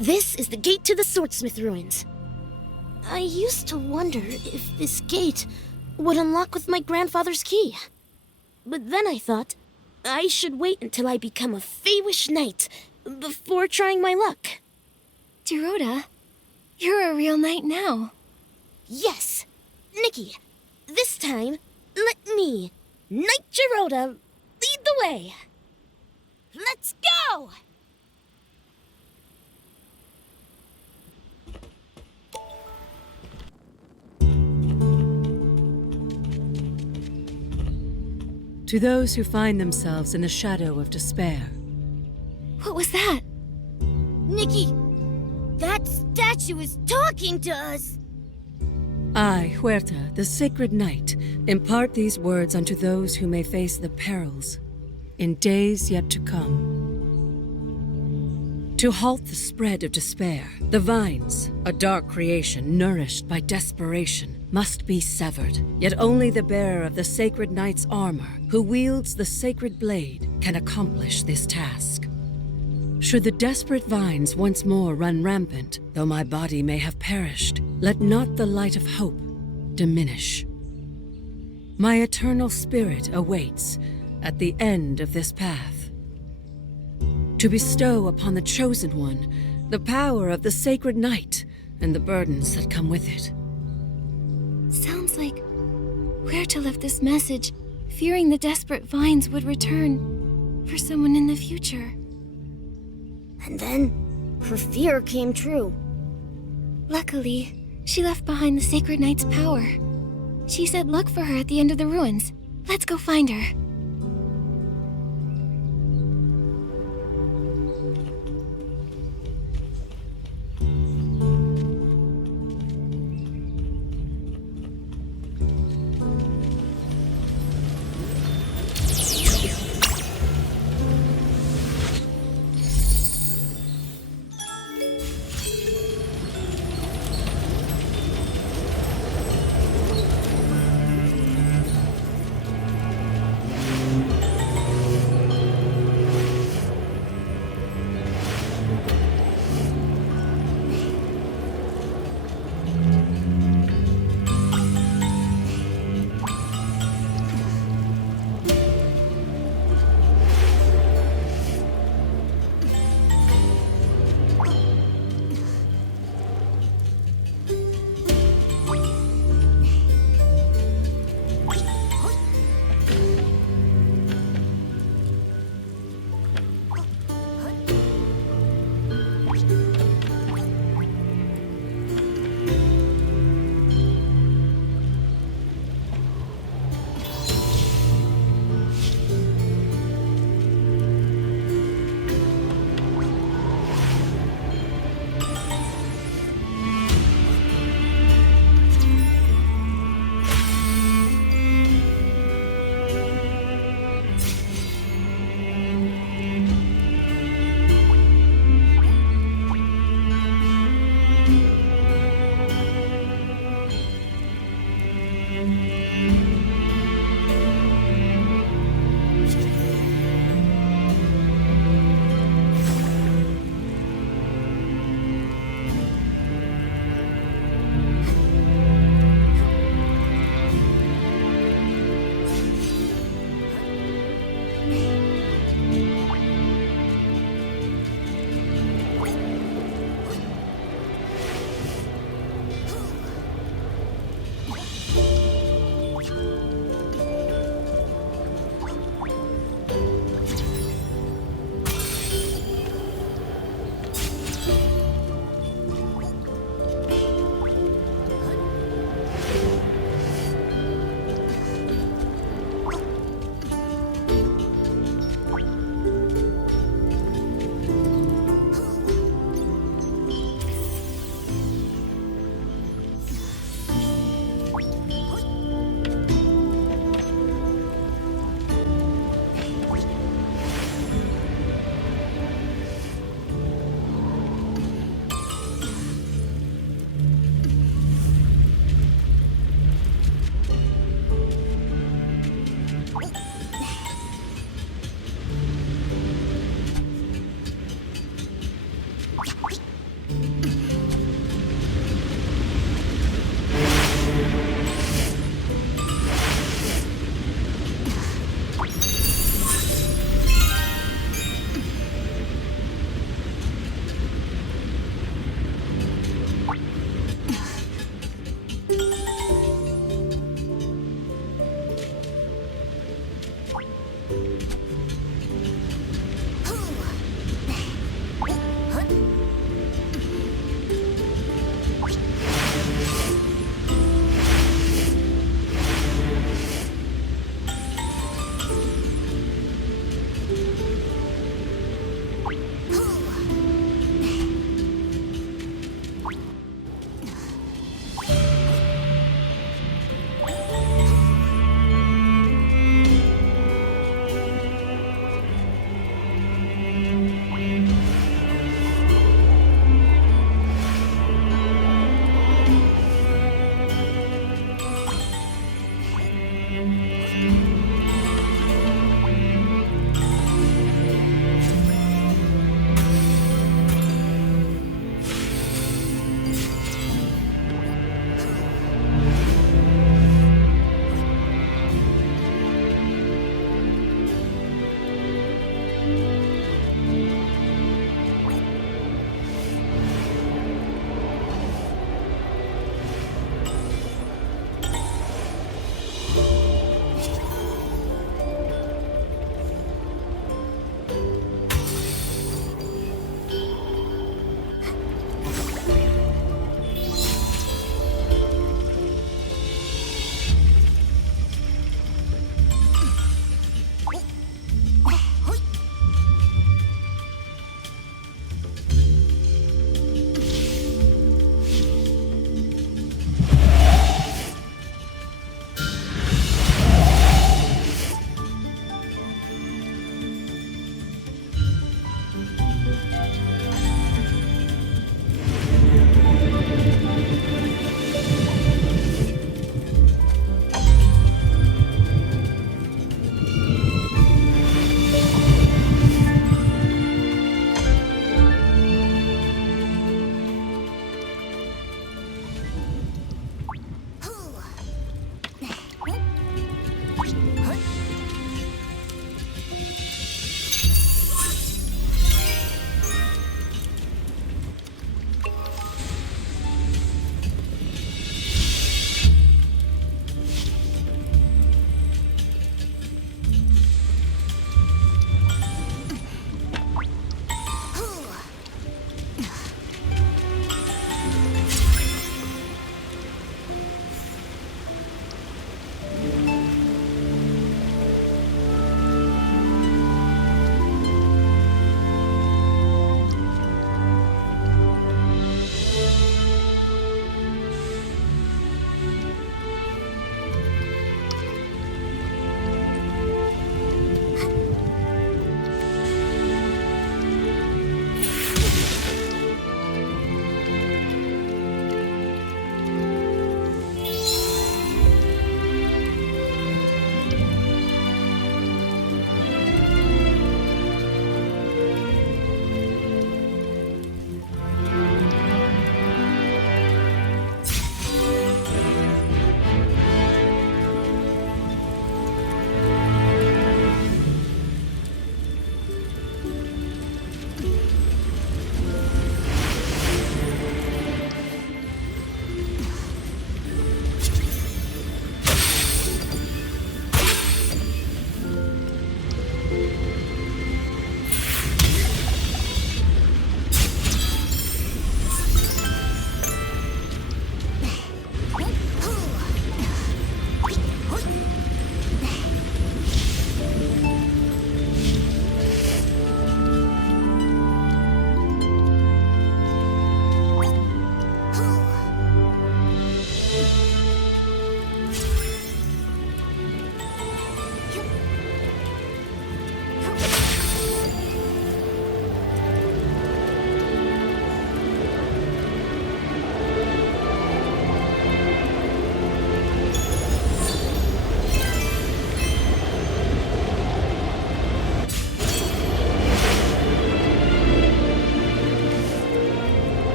This is the gate to the Swordsmith Ruins. I used to wonder if this gate would unlock with my grandfather's key. But then I thought I should wait until I become a Feywish Knight before trying my luck. Dorota, you're a real knight now. Yes! Nikki, this time, let me, Knight Dorota, lead the way. Let's go! To those who find themselves in the shadow of despair. What was that? Nikki, that statue is talking to us. I, Huerta, the Sacred Knight, impart these words unto those who may face the perils in days yet to come. To halt the spread of despair, the vines, a dark creation nourished by desperation, must be severed. Yet only the bearer of the Sacred Knight's armor, who wields the sacred blade, can accomplish this task. Should the desperate vines once more run rampant, though my body may have perished, let not the light of hope diminish. My eternal spirit awaits at the end of this path, to bestow upon the Chosen One the power of the Sacred Knight and the burdens that come with it. Sounds like Huerta left this message, fearing the desperate vines would return for someone in the future. And then, her fear came true. Luckily, she left behind the Sacred Knight's power. She said look for her at the end of the ruins. Let's go find her.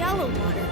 shallow water.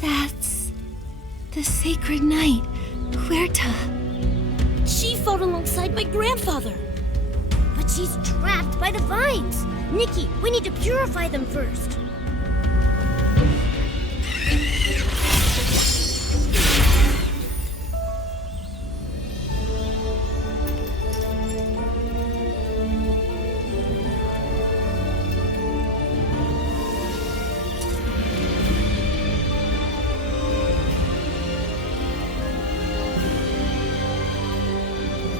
That's the sacred night, Huerta. She fought alongside my grandfather. But she's trapped by the vines. Nikki, we need to purify them first.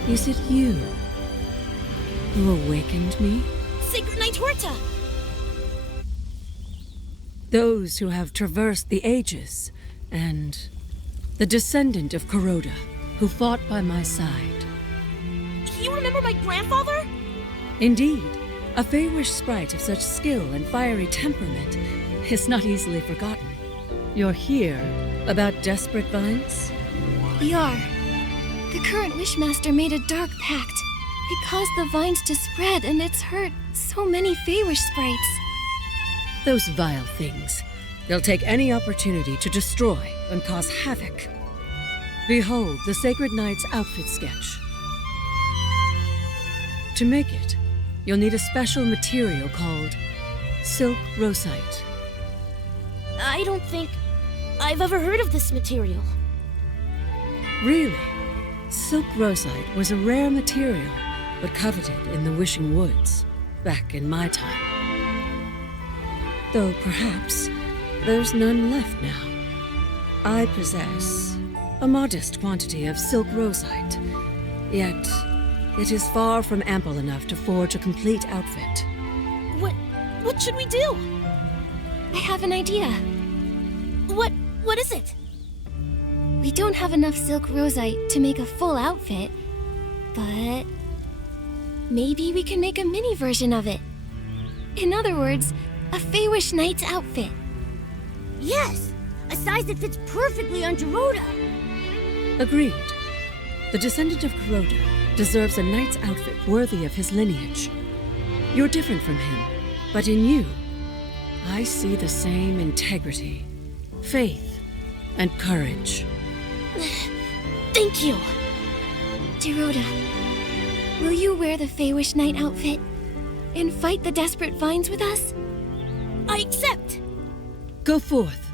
Is it you who awakened me? Sacred Knight Huerta! Those who have traversed the ages, and the descendant of Kuroda, who fought by my side. You remember my grandfather? Indeed, a Feywish sprite of such skill and fiery temperament is not easily forgotten. You're here about desperate vines? We are. The current Wishmaster made a dark pact. It caused the vines to spread, and it's hurt so many Feywish sprites. Those vile things. They'll take any opportunity to destroy and cause havoc. Behold the Sacred Knight's outfit sketch. To make it, you'll need a special material called silk rosite. I don't think I've ever heard of this material. Really? Silk rosite was a rare material, but coveted in the Wishing Woods, back in my time. Though perhaps there's none left now. I possess a modest quantity of silk rosite, yet it is far from ample enough to forge a complete outfit. What should we do? I have an idea. What is it? We don't have enough silk rosite to make a full outfit, but maybe we can make a mini version of it. In other words, a Feywish Knight's outfit. Yes! A size that fits perfectly on Kuroda. Agreed. The descendant of Kuroda deserves a knight's outfit worthy of his lineage. You're different from him, but in you, I see the same integrity, faith, and courage. Thank you. Kuroda, will you wear the Feywish Knight outfit and fight the desperate vines with us? I accept. Go forth,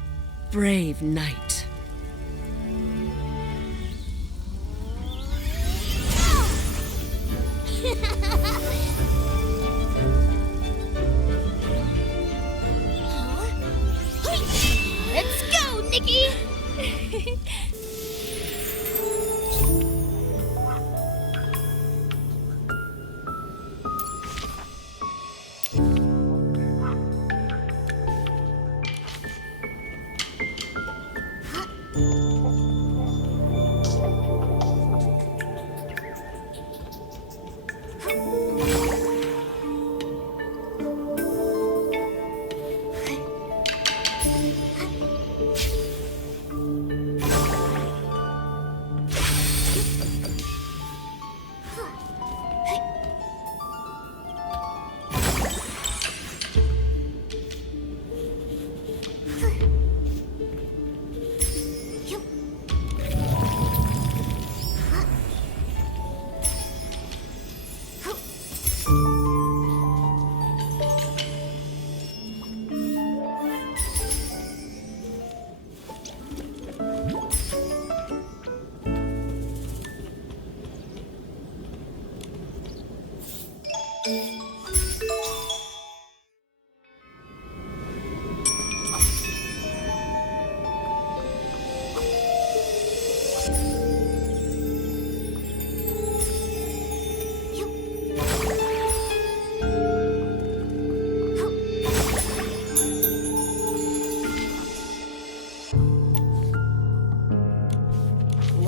brave knight. Let's go, Nikki!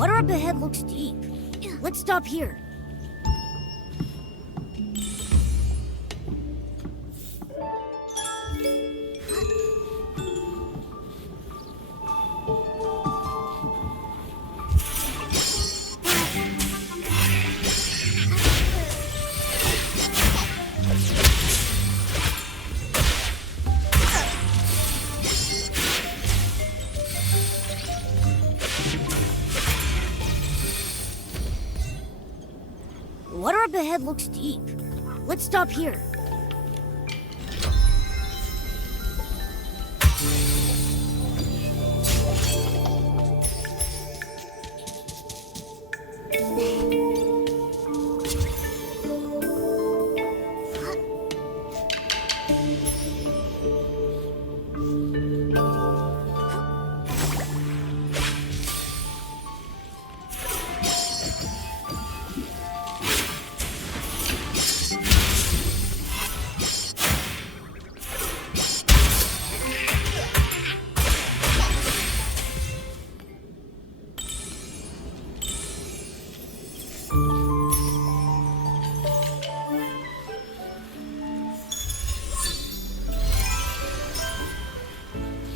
water up ahead looks deep. Let's stop here. Water up ahead looks deep. Let's stop here.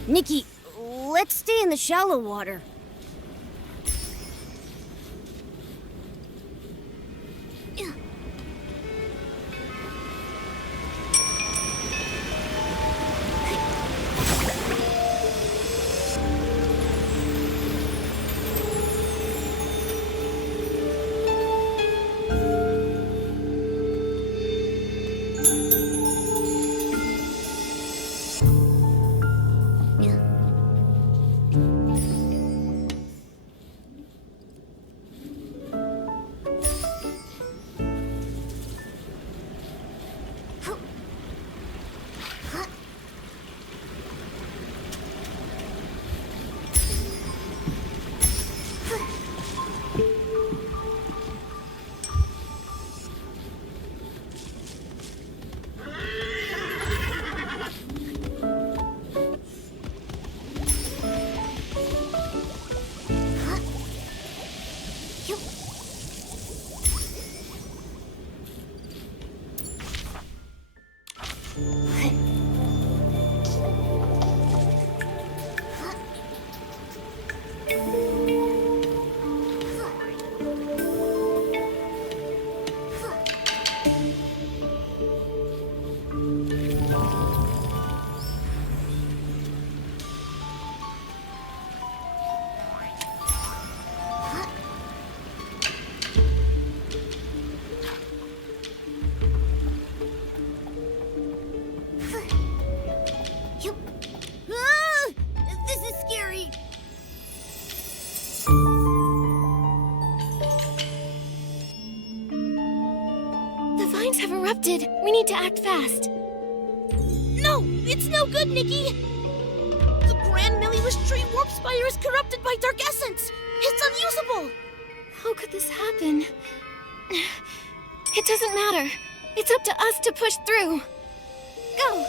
Nikki, let's stay in the shallow water. We need to act fast. No! It's no good, Nikki! The Grand Milliwish Tree Warp Spire is corrupted by Dark Essence! It's unusable! How could this happen? It doesn't matter. It's up to us to push through. Go!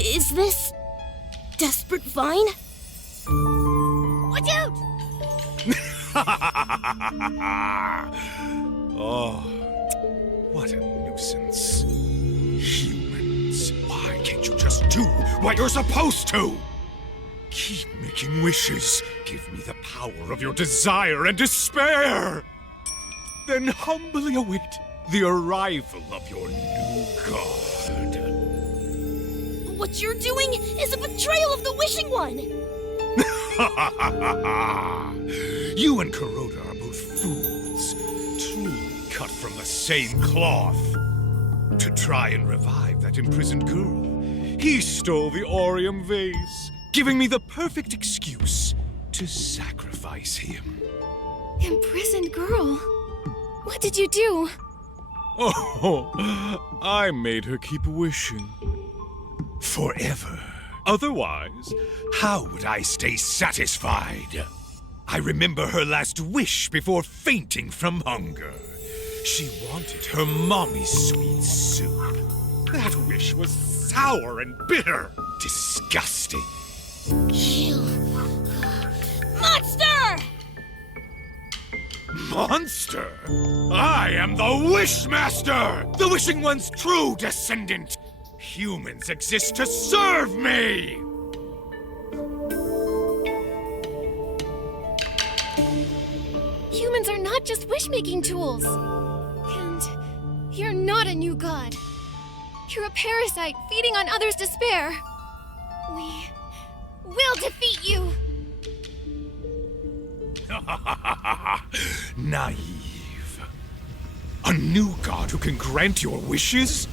Is this Desperate Vine? Watch out! Oh, what a nuisance. Humans, why can't you just do what you're supposed to? Keep making wishes. Give me the power of your desire and despair. Then humbly await the arrival of your new god. What you're doing is a betrayal of the Wishing One! You and Kuroda are both fools, truly cut from the same cloth. To try and revive that imprisoned girl, he stole the Aureum vase, giving me the perfect excuse to sacrifice him. Imprisoned girl? What did you do? Oh, I made her keep wishing. Forever. Otherwise, how would I stay satisfied? I remember her last wish before fainting from hunger. She wanted her mommy's sweet soup. That wish was sour and bitter. Disgusting. Ew. Monster! Monster? I am the Wishmaster! The Wishing One's true descendant! Humans exist to serve me! Humans are not just wish-making tools. And you're not a new god. You're a parasite feeding on others' despair. We will defeat you! Naive. A new god who can grant your wishes?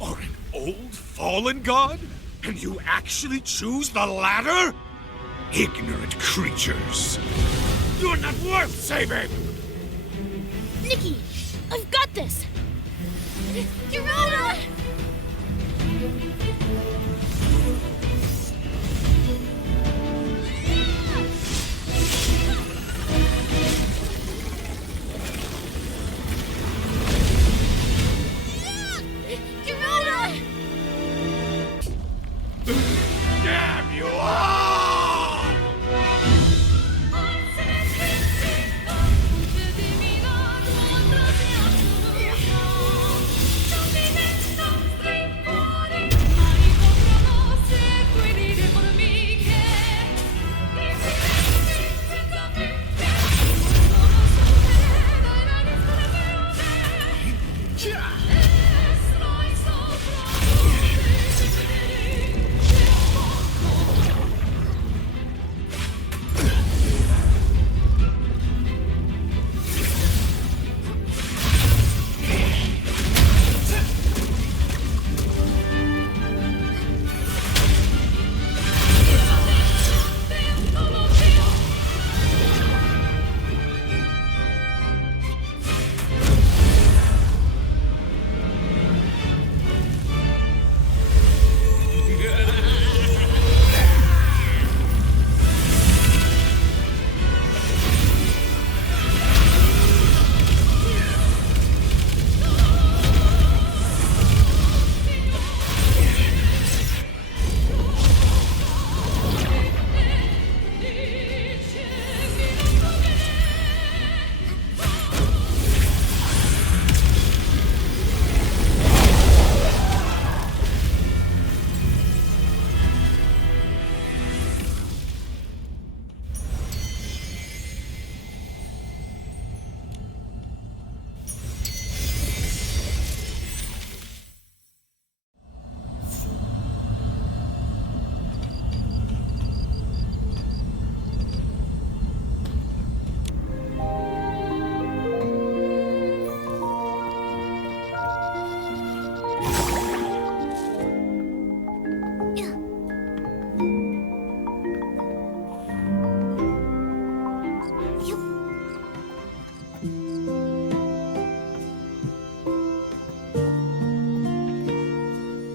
Or an old fallen god? And you actually choose the latter? Ignorant creatures. You're not worth saving! Nikki, I've got this! Dorota! Damn you all!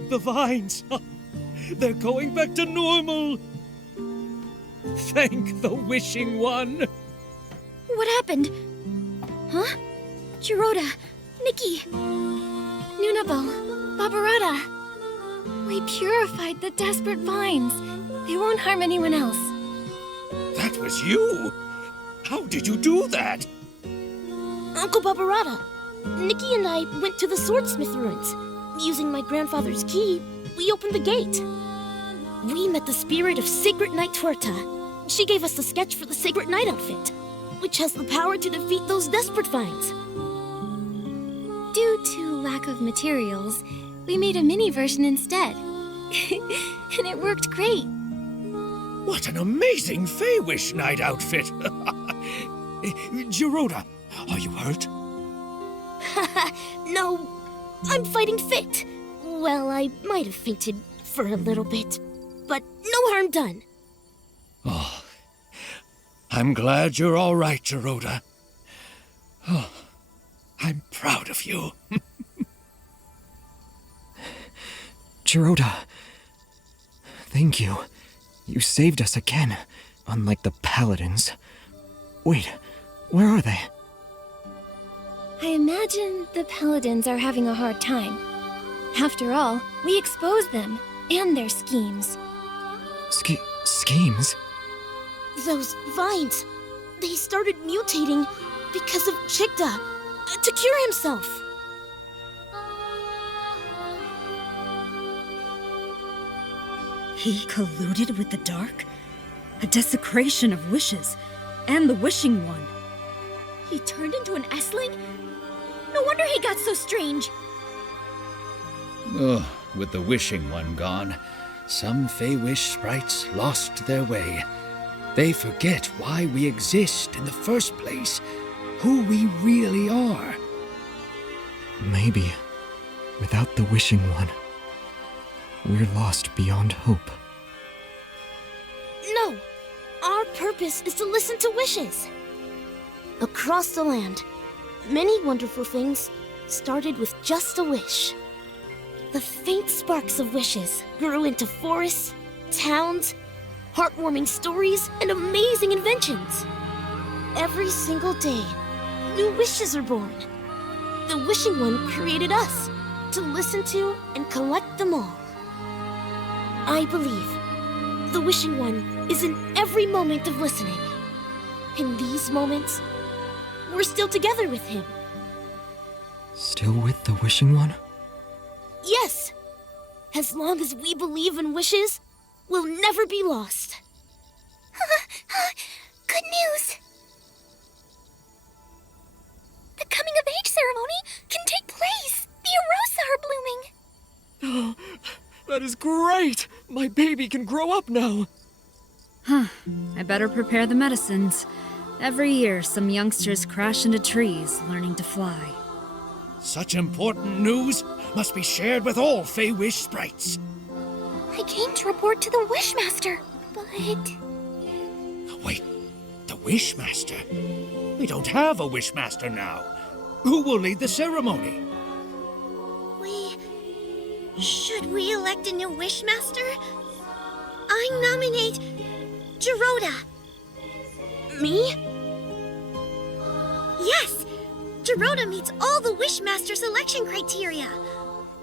The vines! They're going back to normal! Thank the Wishing One! What happened? Huh? Dorota, Nikki, Nunabo, Barbarata. We purified the desperate vines. They won't harm anyone else. That was you? How did you do that? Uncle Barbarata, Nikki and I went to the swordsmith ruins. Using my grandfather's key, we opened the gate. We met the spirit of Sacred Knight Tuerta. She gave us the sketch for the Sacred Knight outfit, which has the power to defeat those desperate vines. Due to lack of materials, we made a mini version instead. And it worked great. What an amazing Fey-Wish Knight outfit! Dorota, are you hurt? No, I'm fighting fit. Well, I might have fainted for a little bit, but no harm done. Oh, I'm glad you're all right, Dorota. Oh, I'm proud of you. Dorota, thank you. You saved us again, unlike the paladins. Wait, where are they? I imagine the Paladins are having a hard time. After all, we exposed them and their schemes. Schemes? Those vines, they started mutating because of Chigda, to cure himself. He colluded with the Dark? A desecration of wishes, and the Wishing One. He turned into an Essling? No wonder he got so strange. Ugh, with the Wishing One gone, some Fey-Wish sprites lost their way. They forget why we exist in the first place, who we really are. Maybe, without the Wishing One, we're lost beyond hope. No! Our purpose is to listen to wishes. Across the land, many wonderful things started with just a wish. The faint sparks of wishes grew into forests, towns, heartwarming stories, and amazing inventions. Every single day, new wishes are born. The Wishing One created us to listen to and collect them all. I believe the Wishing One is in every moment of listening. In these moments, we're still together with him. Still with the Wishing One? Yes! As long as we believe in wishes, we'll never be lost. Good news! The coming of age ceremony can take place! The Arosa are blooming! Oh, that is great! My baby can grow up now! Huh. I better prepare the medicines. Every year, some youngsters crash into trees, learning to fly. Such important news must be shared with all Fey-Wish sprites. I came to report to the Wishmaster, but... Wait, the Wishmaster? We don't have a Wishmaster now. Who will lead the ceremony? Should we elect a new Wishmaster? I nominate... Geroda. Me? Yes! Geroda meets all the Wishmaster selection criteria.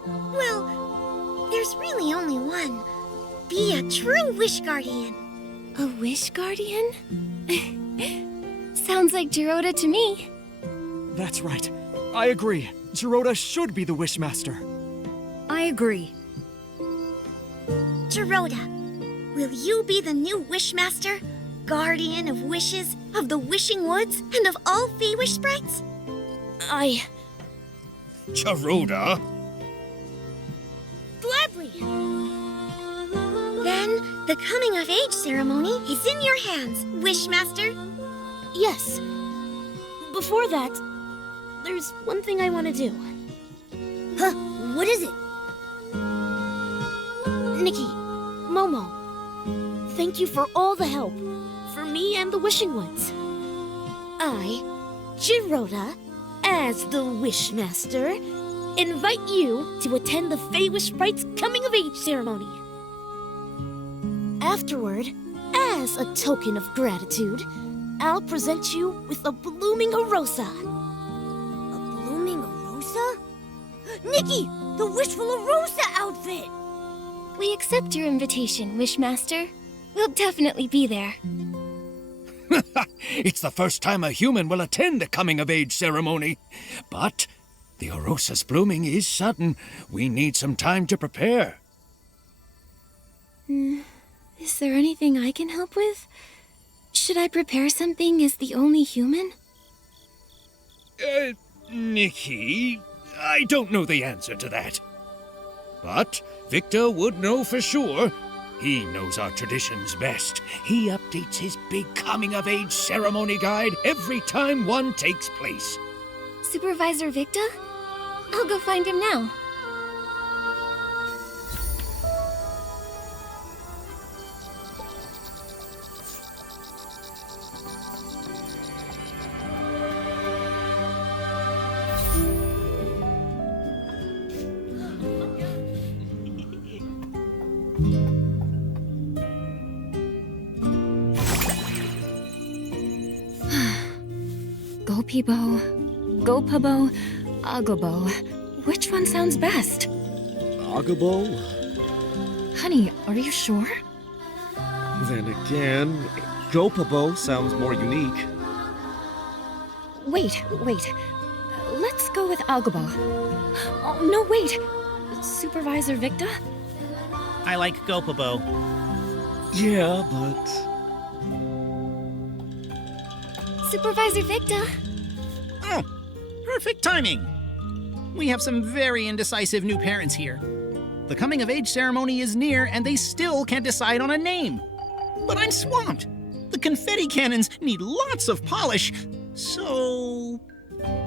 Well, there's really only one. Be a true Wish Guardian. A Wish Guardian? Sounds like Geroda to me. That's right. I agree. Geroda should be the Wishmaster. I agree. Geroda, will you be the new Wishmaster? Guardian of wishes, of the Wishing Woods, and of all Fey-Wish sprites? Geroda? Gladly! Then, the coming of age ceremony is in your hands, Wishmaster. Yes. Before that, there's one thing I want to do. Huh? What is it? Nikki, Momo, thank you for all the help. For me and the Wishing Ones. I, Geroda, as the Wishmaster, invite you to attend the Fey-Wish Sprite's coming-of-age ceremony. Afterward, as a token of gratitude, I'll present you with a blooming Arosa. A blooming Arosa? Nikki, the Wishful Arosa outfit! We accept your invitation, Wishmaster. We'll definitely be there. It's the first time a human will attend a coming-of-age ceremony. But the Arosa's blooming is sudden. We need some time to prepare. Is there anything I can help with? Should I prepare something as the only human? Nikki, I don't know the answer to that. But Victor would know for sure. He knows our traditions best. He updates his big coming-of-age ceremony guide every time one takes place. Supervisor Victor? I'll go find him now. Gopibo, Gopabo, Agobo. Which one sounds best? Agabo? Honey, are you sure? Then again, Gopabo sounds more unique. Wait. Let's go with Agobo. Oh, no, wait. Supervisor Victa? I like Gopabo. Yeah, but... Supervisor Victa. Oh, perfect timing. We have some very indecisive new parents here. The coming-of-age ceremony is near, and they still can't decide on a name. But I'm swamped. The confetti cannons need lots of polish, so...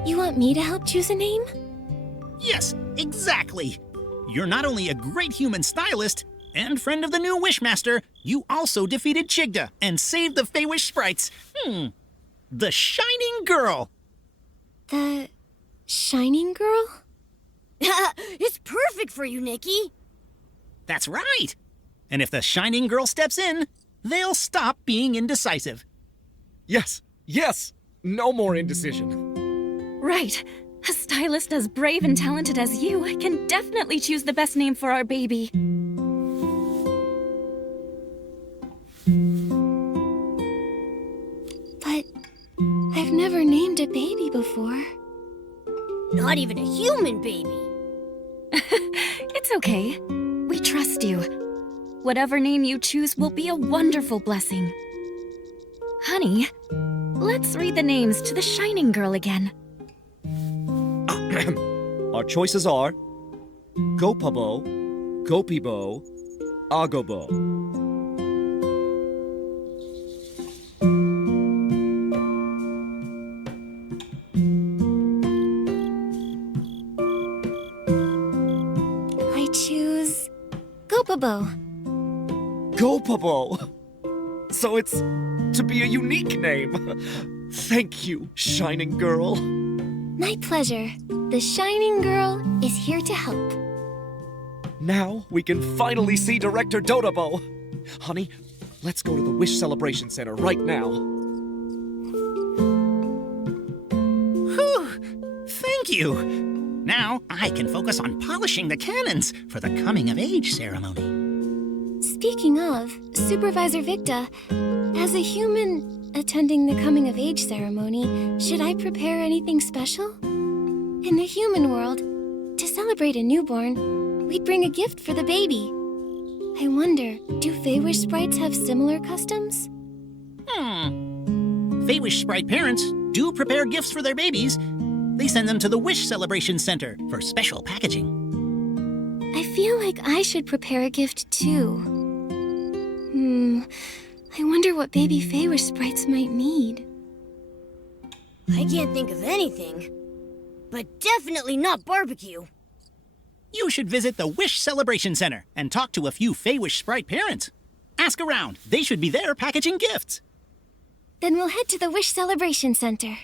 You want me to help choose a name? Yes, exactly. You're not only a great human stylist and friend of the new Wishmaster, you also defeated Chigda and saved the Feywish sprites. The Shining Girl. The Shining Girl? It's perfect for you, Nikki. That's right. And if the Shining Girl steps in, they'll stop being indecisive. Yes! No more indecision. Right. A stylist as brave and talented as you can definitely choose the best name for our baby. But I've never named a baby before. Not even a human baby. It's okay. We trust you. Whatever name you choose will be a wonderful blessing. Honey, let's read the names to the Shining Girl again. Our choices are Gopabo, Gopibo, Agobo. I choose Gopabo. Gopabo! So it's to be a unique name. Thank you, Shining Girl. My pleasure. The Shining Girl is here to help. Now we can finally see Director Dodabo. Honey, let's go to the Wish Celebration Center right now. Whew! Thank you! Now I can focus on polishing the cannons for the coming-of-age ceremony. Speaking of, Supervisor Victa, as a human attending the coming-of-age ceremony, should I prepare anything special? In the human world, to celebrate a newborn, we'd bring a gift for the baby. I wonder, do Feywish sprites have similar customs? Feywish sprite parents do prepare gifts for their babies. They send them to the Wish Celebration Center for special packaging. I feel like I should prepare a gift too. I wonder what baby Feywish sprites might need. I can't think of anything. But definitely not barbecue. You should visit the Wish Celebration Center and talk to a few Feywish sprite parents. Ask around. They should be there packaging gifts. Then we'll head to the Wish Celebration Center.